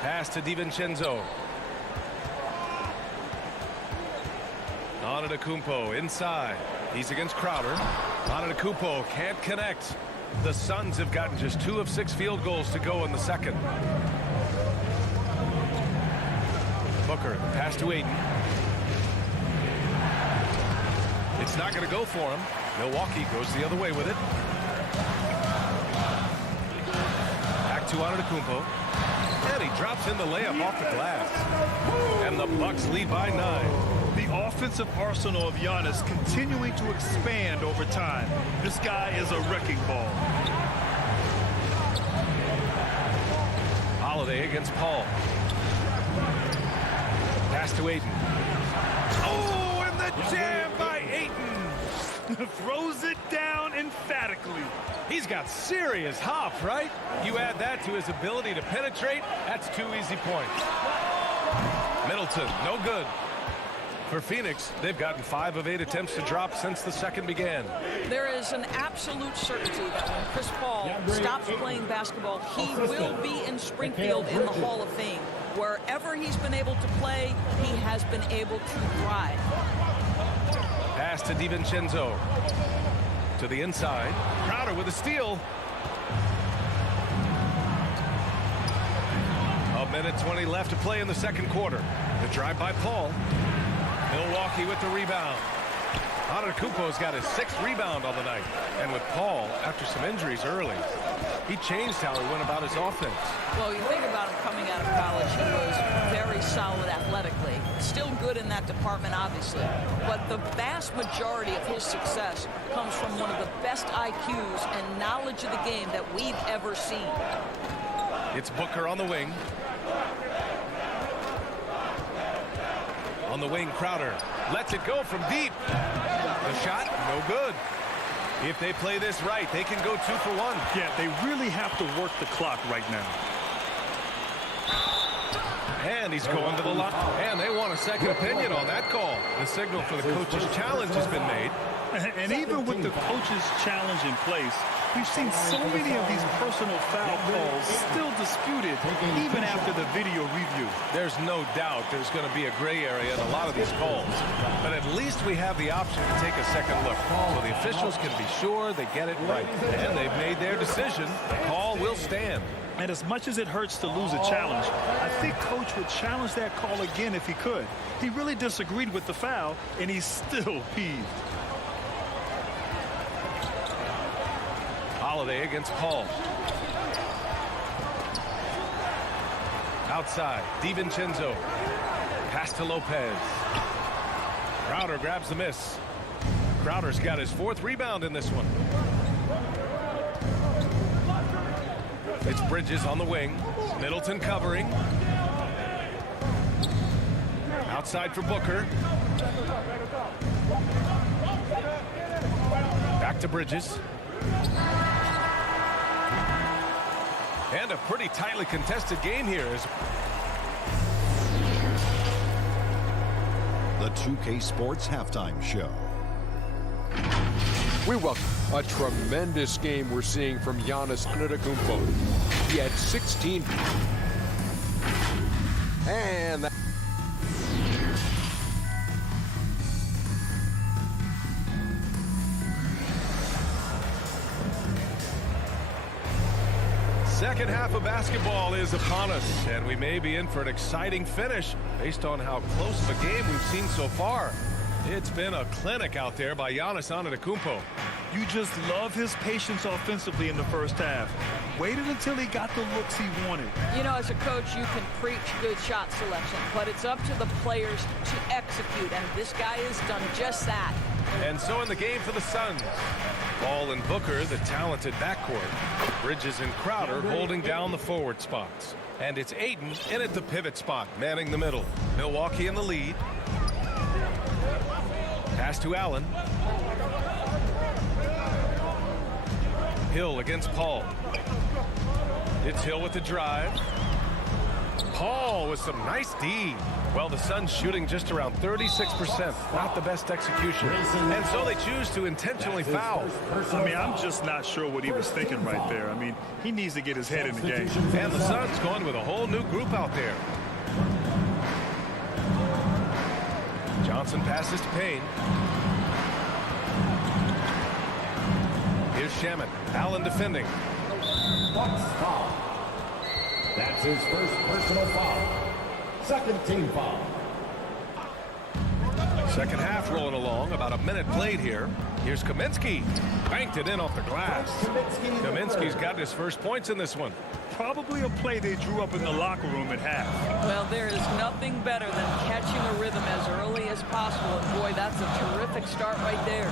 Pass to DiVincenzo. Antetokounmpo inside. He's against Crowder. Antetokounmpo can't connect. The Suns have gotten just 2 of 6 field goals to go in the second. Booker, pass to Ayton. It's not going to go for him. Milwaukee goes the other way with it. Back to Antetokounmpo. And he drops in the layup off the glass. And the Bucks lead by 9. The offensive arsenal of Giannis continuing to expand over time. This guy is a wrecking ball. Holiday against Paul. Pass to Ayton. Oh, and the jam by Ayton. Throws it down emphatically. He's got serious hop, right? You add that to his ability to penetrate, that's 2 easy points. Middleton, no good. For Phoenix, they've gotten 5 of 8 attempts to drop since the second began. There is an absolute certainty that when Chris Paul stops playing basketball, he will be in Springfield in the Hall of Fame. Wherever he's been able to play, he has been able to thrive. Pass to DiVincenzo. To the inside. Crowder with a steal. A minute 20 left to play in the second quarter. The drive by Paul. Milwaukee with the rebound. Antetokounmpo's got his 6th rebound on the night. And with Paul, after some injuries early, he changed how he went about his offense. Well, you think about him coming out of college, he was very solid athletically. Still good in that department, obviously. But the vast majority of his success comes from one of the best IQs and knowledge of the game that we've ever seen. It's Booker on the wing. On the wing, Crowder lets it go from deep. The shot, no good. If they play this right, they can go 2 for 1. Yeah, they really have to work the clock right now. And he's going to the line. And they want a second opinion on that call. The signal for the coach's challenge has been made. And even with the coach's challenge in place, we've seen so many of these personal foul calls still disputed even after the video review. There's no doubt there's going to be a gray area in a lot of these calls. But at least we have the option to take a second look. So the officials can be sure they get it right. And they've made their decision. The call will stand. And as much as it hurts to lose a challenge, I think Coach would challenge that call again if he could. He really disagreed with the foul, and he's still peeved. Holiday against Paul. Outside, DiVincenzo. Pass to Lopez. Crowder grabs the miss. Crowder's got his 4th rebound in this one. It's Bridges on the wing. Middleton covering. Outside for Booker. Back to Bridges. And a pretty tightly contested game here. The 2K Sports Halftime Show. We welcome a tremendous game we're seeing from Giannis Antetokounmpo. He had 16. And that second half of basketball is upon us, and we may be in for an exciting finish based on how close of a game we've seen so far. It's been a clinic out there by Giannis Antetokounmpo. You just love his patience offensively in the first half. Waited until he got the looks he wanted. You know, as a coach, you can preach good shot selection, but it's up to the players to execute, and this guy has done just that. And so in the game for the Suns, Ball and Booker, the talented backcourt. Bridges and Crowder holding down the forward spots. And it's Ayton in at the pivot spot, manning the middle. Milwaukee in the lead. Pass to Allen. Hill against Paul. It's Hill with the drive. Paul with some nice D. Well, the Suns shooting just around 36%. Not the best execution. And so they choose to intentionally foul. I mean, I'm just not sure what he was thinking right there. I mean, he needs to get his head in the game. And the Suns going with a whole new group out there. Johnson passes to Payne. Here's Shamet. Allen defending. Foul. That's his first personal foul. Second team foul. Second half rolling along. About a minute played here. Here's Kaminsky. Banked it in off the glass. Kaminsky's got his first points in this one. Probably a play they drew up in the locker room at half. Well, there is nothing better than catching a rhythm as early as possible. And boy, that's a terrific start right there.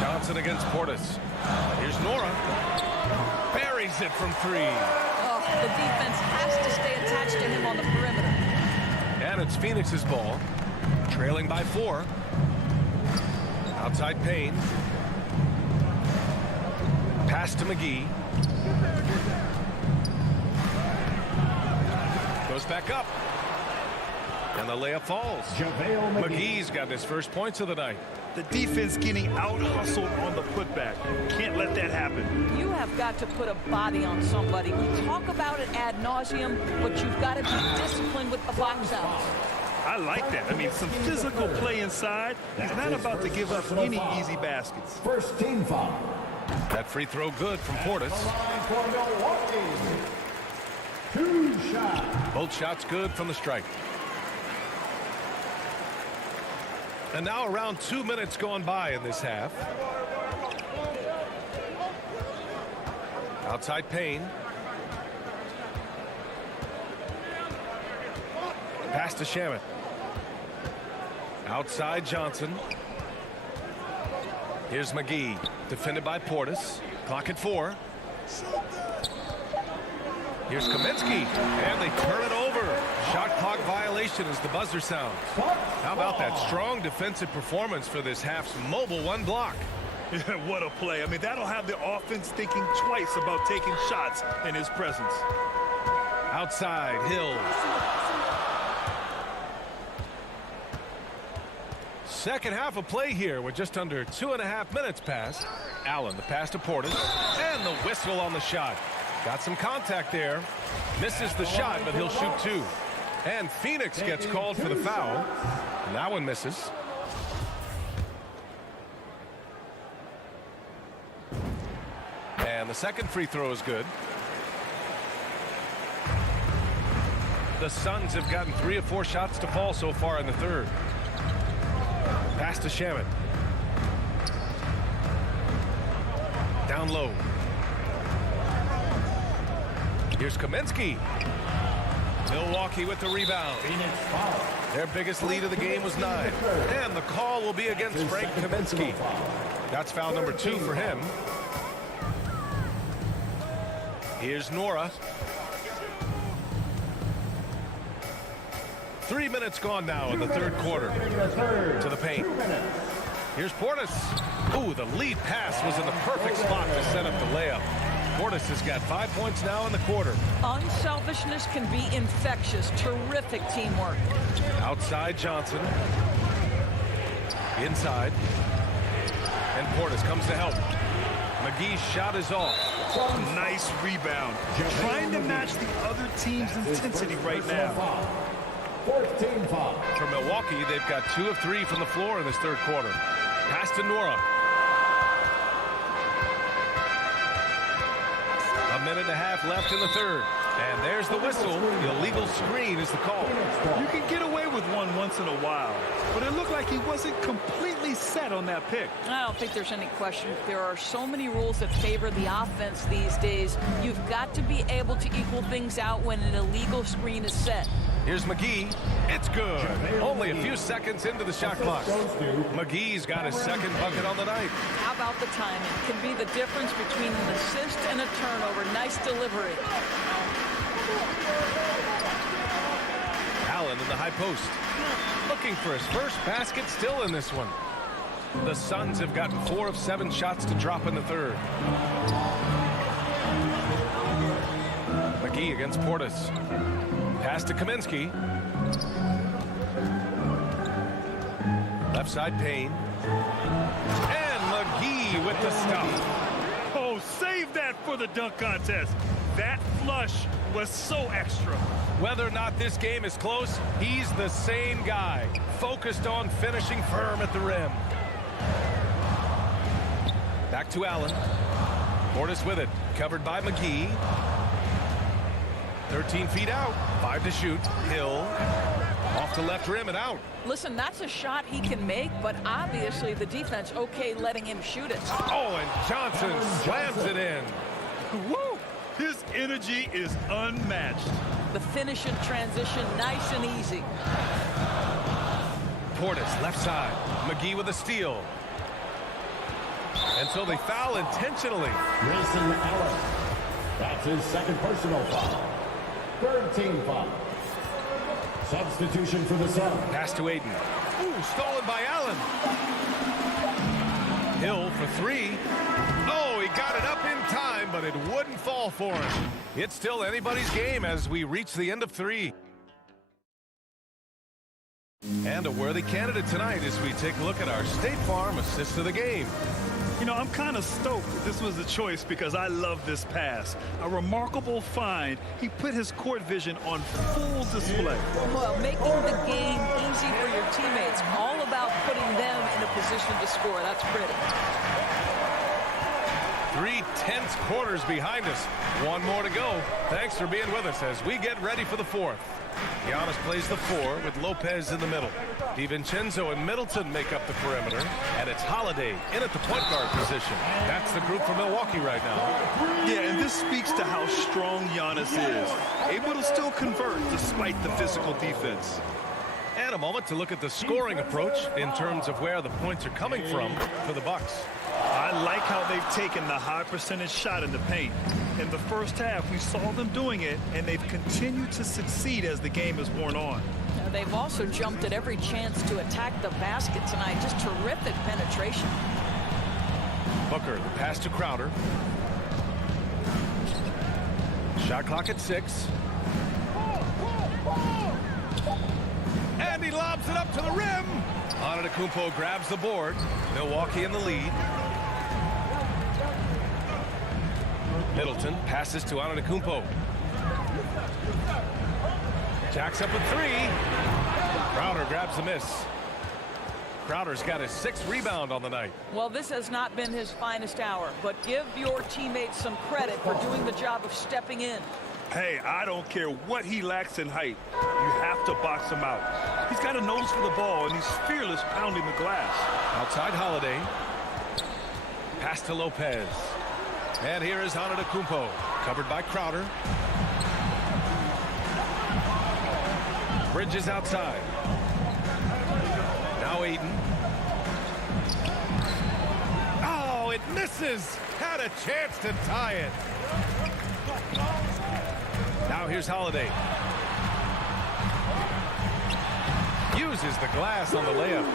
Johnson against Portis. Here's Nora. Buries it from three. Oh, the defense has to stay attached to him on the perimeter. And it's Phoenix's ball. Trailing by 4. Outside Payne. Pass to McGee. Goes back up. And the layup falls. McGee's got his first points of the night. The defense getting out-hustled on the putback. Can't let that happen. You have got to put a body on somebody. We talk about it ad nauseum, but you've got to be disciplined with the box outs. I like that. I mean, some physical play inside. He's not about to give up any easy baskets. First team foul. That free throw good from Portis. Two shots. Both shots good from the stripe. And now around 2 minutes gone by in this half. Outside Payne. Pass to Shamet. Outside Johnson. Here's McGee. Defended by Portis. Clock at 4. Here's Kaminsky. And they turn it over. Shot clock violation as the buzzer sounds. How about that strong defensive performance for this half's mobile one block? What a play. I mean, that'll have the offense thinking twice about taking shots in his presence. Outside, Hill. Second half of play here with just under 2.5 minutes passed. Allen, the pass to Portis. And the whistle on the shot. Got some contact there. Misses the shot, but he'll shoot 2. And Phoenix gets called for the foul. And that one misses. And the second free throw is good. The Suns have gotten 3 of 4 shots to fall so far in the third. Pass to Shamet. Down low. Here's Kaminsky. Milwaukee with the rebound. Their biggest lead of the game was 9. And the call will be against Frank Kaminsky. That's foul number 2 for him. Here's Nora. 3 minutes gone now in the third quarter. To the paint. Here's Portis. Ooh, the lead pass was in the perfect spot to set up the layup. Portis has got 5 points now in the quarter. Unselfishness can be infectious. Terrific teamwork. Outside Johnson. Inside. And Portis comes to help. McGee's shot is off. Nice rebound. Trying to match the other team's intensity right now. Fourth team foul. For Milwaukee, they've got 2 of 3 from the floor in this third quarter. Pass to Nora. A minute and a half left in the third. And there's the whistle. The illegal screen is the call. You can get away with one once in a while, but it looked like he wasn't completely set on that pick. I don't think there's any question. There are so many rules that favor the offense these days. You've got to be able to equal things out when an illegal screen is set. Here's McGee. It's good. Only a few seconds into the shot clock. McGee's got his second bucket on the night. How about the timing? It can be the difference between an assist and a turnover. Nice delivery. Allen in the high post. Looking for his first basket still in this one. The Suns have gotten 4 of 7 shots to drop in the third. McGee against Portis. Pass to Kaminsky. Left side Payne. And McGee with the stop. Oh, save that for the dunk contest. That flush was so extra. Whether or not this game is close, he's the same guy, focused on finishing firm at the rim. Back to Allen. Portis with it, covered by McGee. 13 feet out, 5 to shoot. Hill off the left rim and out. Listen, that's a shot he can make, but obviously the defense okay letting him shoot it. Oh, and Johnson slams it in. Woo! His energy is unmatched. The finish in transition, nice and easy. Portis, left side. McGee with a steal. And so they foul intentionally. Grayson Allen. That's his second personal foul. Third team foul. Substitution for the sub. Pass to Aiden. Ooh, stolen by Allen. Hill for 3. Oh, he got it up in time, but it wouldn't fall for him. It's still anybody's game as we reach the end of 3. And a worthy candidate tonight as we take a look at our State Farm assist of the game. You know, I'm kind of stoked that this was a choice because I love this pass. A remarkable find. He put his court vision on full display. Well, making the game easy for your teammates. All about putting them in a position to score. That's pretty. 3 tense quarters behind us. One more to go. Thanks for being with us as we get ready for the 4th. Giannis plays the 4 with Lopez in the middle. DiVincenzo and Middleton make up the perimeter. And it's Holiday in at the point guard position. That's the group for Milwaukee right now. Yeah, and this speaks to how strong Giannis is. Able to still convert despite the physical defense. And a moment to look at the scoring approach in terms of where the points are coming from for the Bucks. I like how they've taken the high percentage shot in the paint. In the first half, we saw them doing it, and they've continued to succeed as the game has worn on. They've also jumped at every chance to attack the basket tonight. Just terrific penetration. Booker, the pass to Crowder. Shot clock at 6. And he lobs it up to the rim. Antetokounmpo grabs the board. Milwaukee in the lead. Middleton passes to Antetokounmpo. Jacks up with 3. Crowder grabs the miss. Crowder's got his 6th rebound on the night. Well, this has not been his finest hour, but give your teammates some credit for doing the job of stepping in. Hey, I don't care what he lacks in height. You have to box him out. He's got a nose for the ball, and he's fearless pounding the glass. Outside Holiday. Pass to Lopez. And here is Antetokounmpo, covered by Crowder. Bridges outside. Now Aiden. Oh, it misses. Had a chance to tie it. Now here's Holiday. Uses the glass on the layup.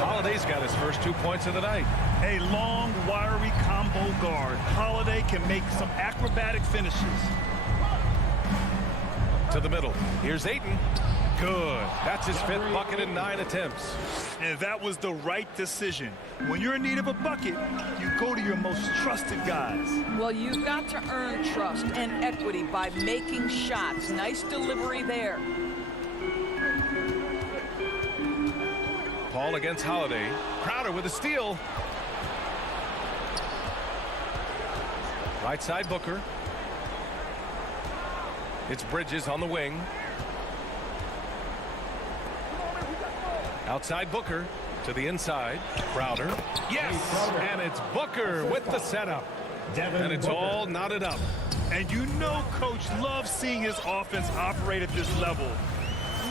Holiday's got his first 2 points of the night. A long, wiry combo guard. Holiday can make some acrobatic finishes. To the middle. Here's Ayton. Good. That's his 5th bucket in 9 attempts. And that was the right decision. When you're in need of a bucket, you go to your most trusted guys. Well, you've got to earn trust and equity by making shots. Nice delivery there. Paul against Holiday. Crowder with a steal. Right side Booker. It's Bridges on the wing. Outside Booker to the inside. Crowder. Yes! And it's Booker with the setup. And it's all knotted up. And you know Coach loves seeing his offense operate at this level.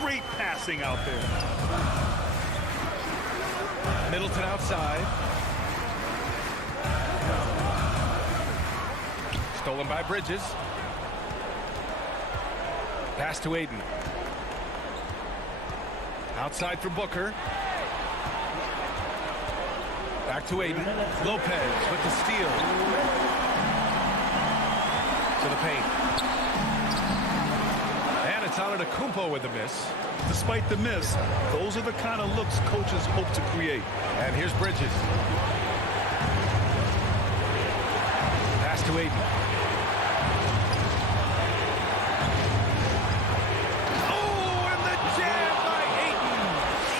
Great passing out there. Middleton outside. Stolen by Bridges. Pass to Aiden. Outside for Booker. Back to Aiden. Lopez with the steal. To the paint. Antetokounmpo with the miss. Despite the miss, those are the kind of looks coaches hope to create. And here's Bridges. Pass to Ayton. Oh, and the jam by Ayton.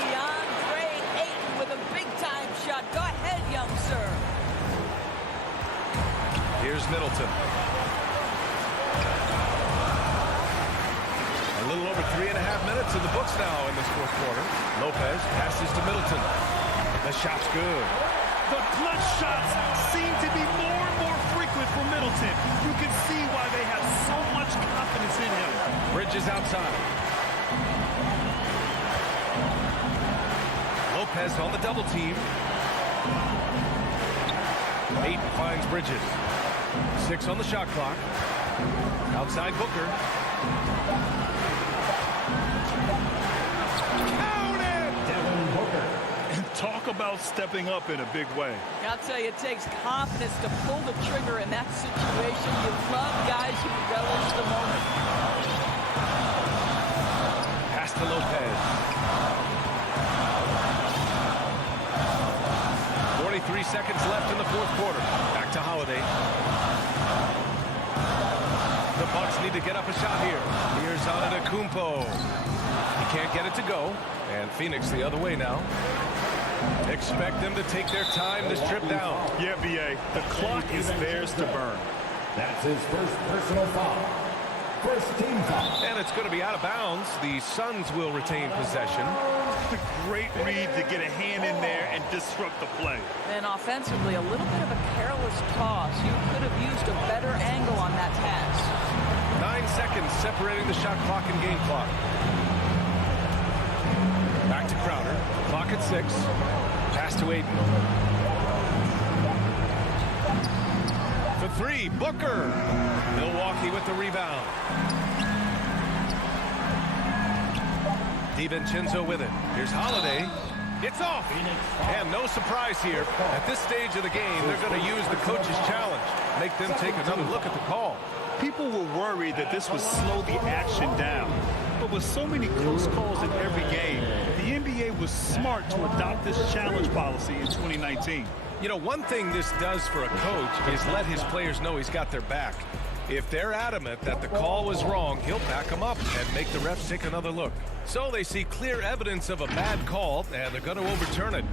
DeAndre Ayton with a big-time shot. Go ahead, young sir. Here's Middleton. A little over 3.5 minutes in the books now in this fourth quarter. Lopez passes to Middleton. The shot's good. The clutch shots seem to be more and more frequent for Middleton. You can see why they have so much confidence in him. Bridges outside. Lopez on the double team. Ayton finds Bridges. 6 on the shot clock. Outside Booker. Talk about stepping up in a big way. I'll tell you, it takes confidence to pull the trigger in that situation. You love guys who relish the moment. Pass to Lopez. 43 seconds left in the fourth quarter. Back to Holiday. The Bucks need to get up a shot here. Here's Antetokounmpo. He can't get it to go. And Phoenix the other way now. Expect them to take their time this trip down. Yeah, B.A. The clock is theirs to burn. That's his first personal foul. First team foul. And it's going to be out of bounds. The Suns will retain possession. A great read to get a hand in there and disrupt the play. And offensively, a little bit of a careless toss. You could have used a better angle on that pass. 9 seconds separating the shot clock and game clock. Back to Crowder. Clock at 6. Pass to Ayton. For 3, Booker. Milwaukee with the rebound. DiVincenzo with it. Here's Holiday. It's off. And no surprise here. At this stage of the game, they're going to use the coach's challenge. Make them take another look at the call. People were worried that this would slow the action down. But with so many close calls in every game, the NBA was smart to adopt this challenge policy in 2019. You know, one thing this does for a coach is let his players know he's got their back. If they're adamant that the call was wrong, he'll back them up and make the refs take another look. So they see clear evidence of a bad call, and they're going to overturn it.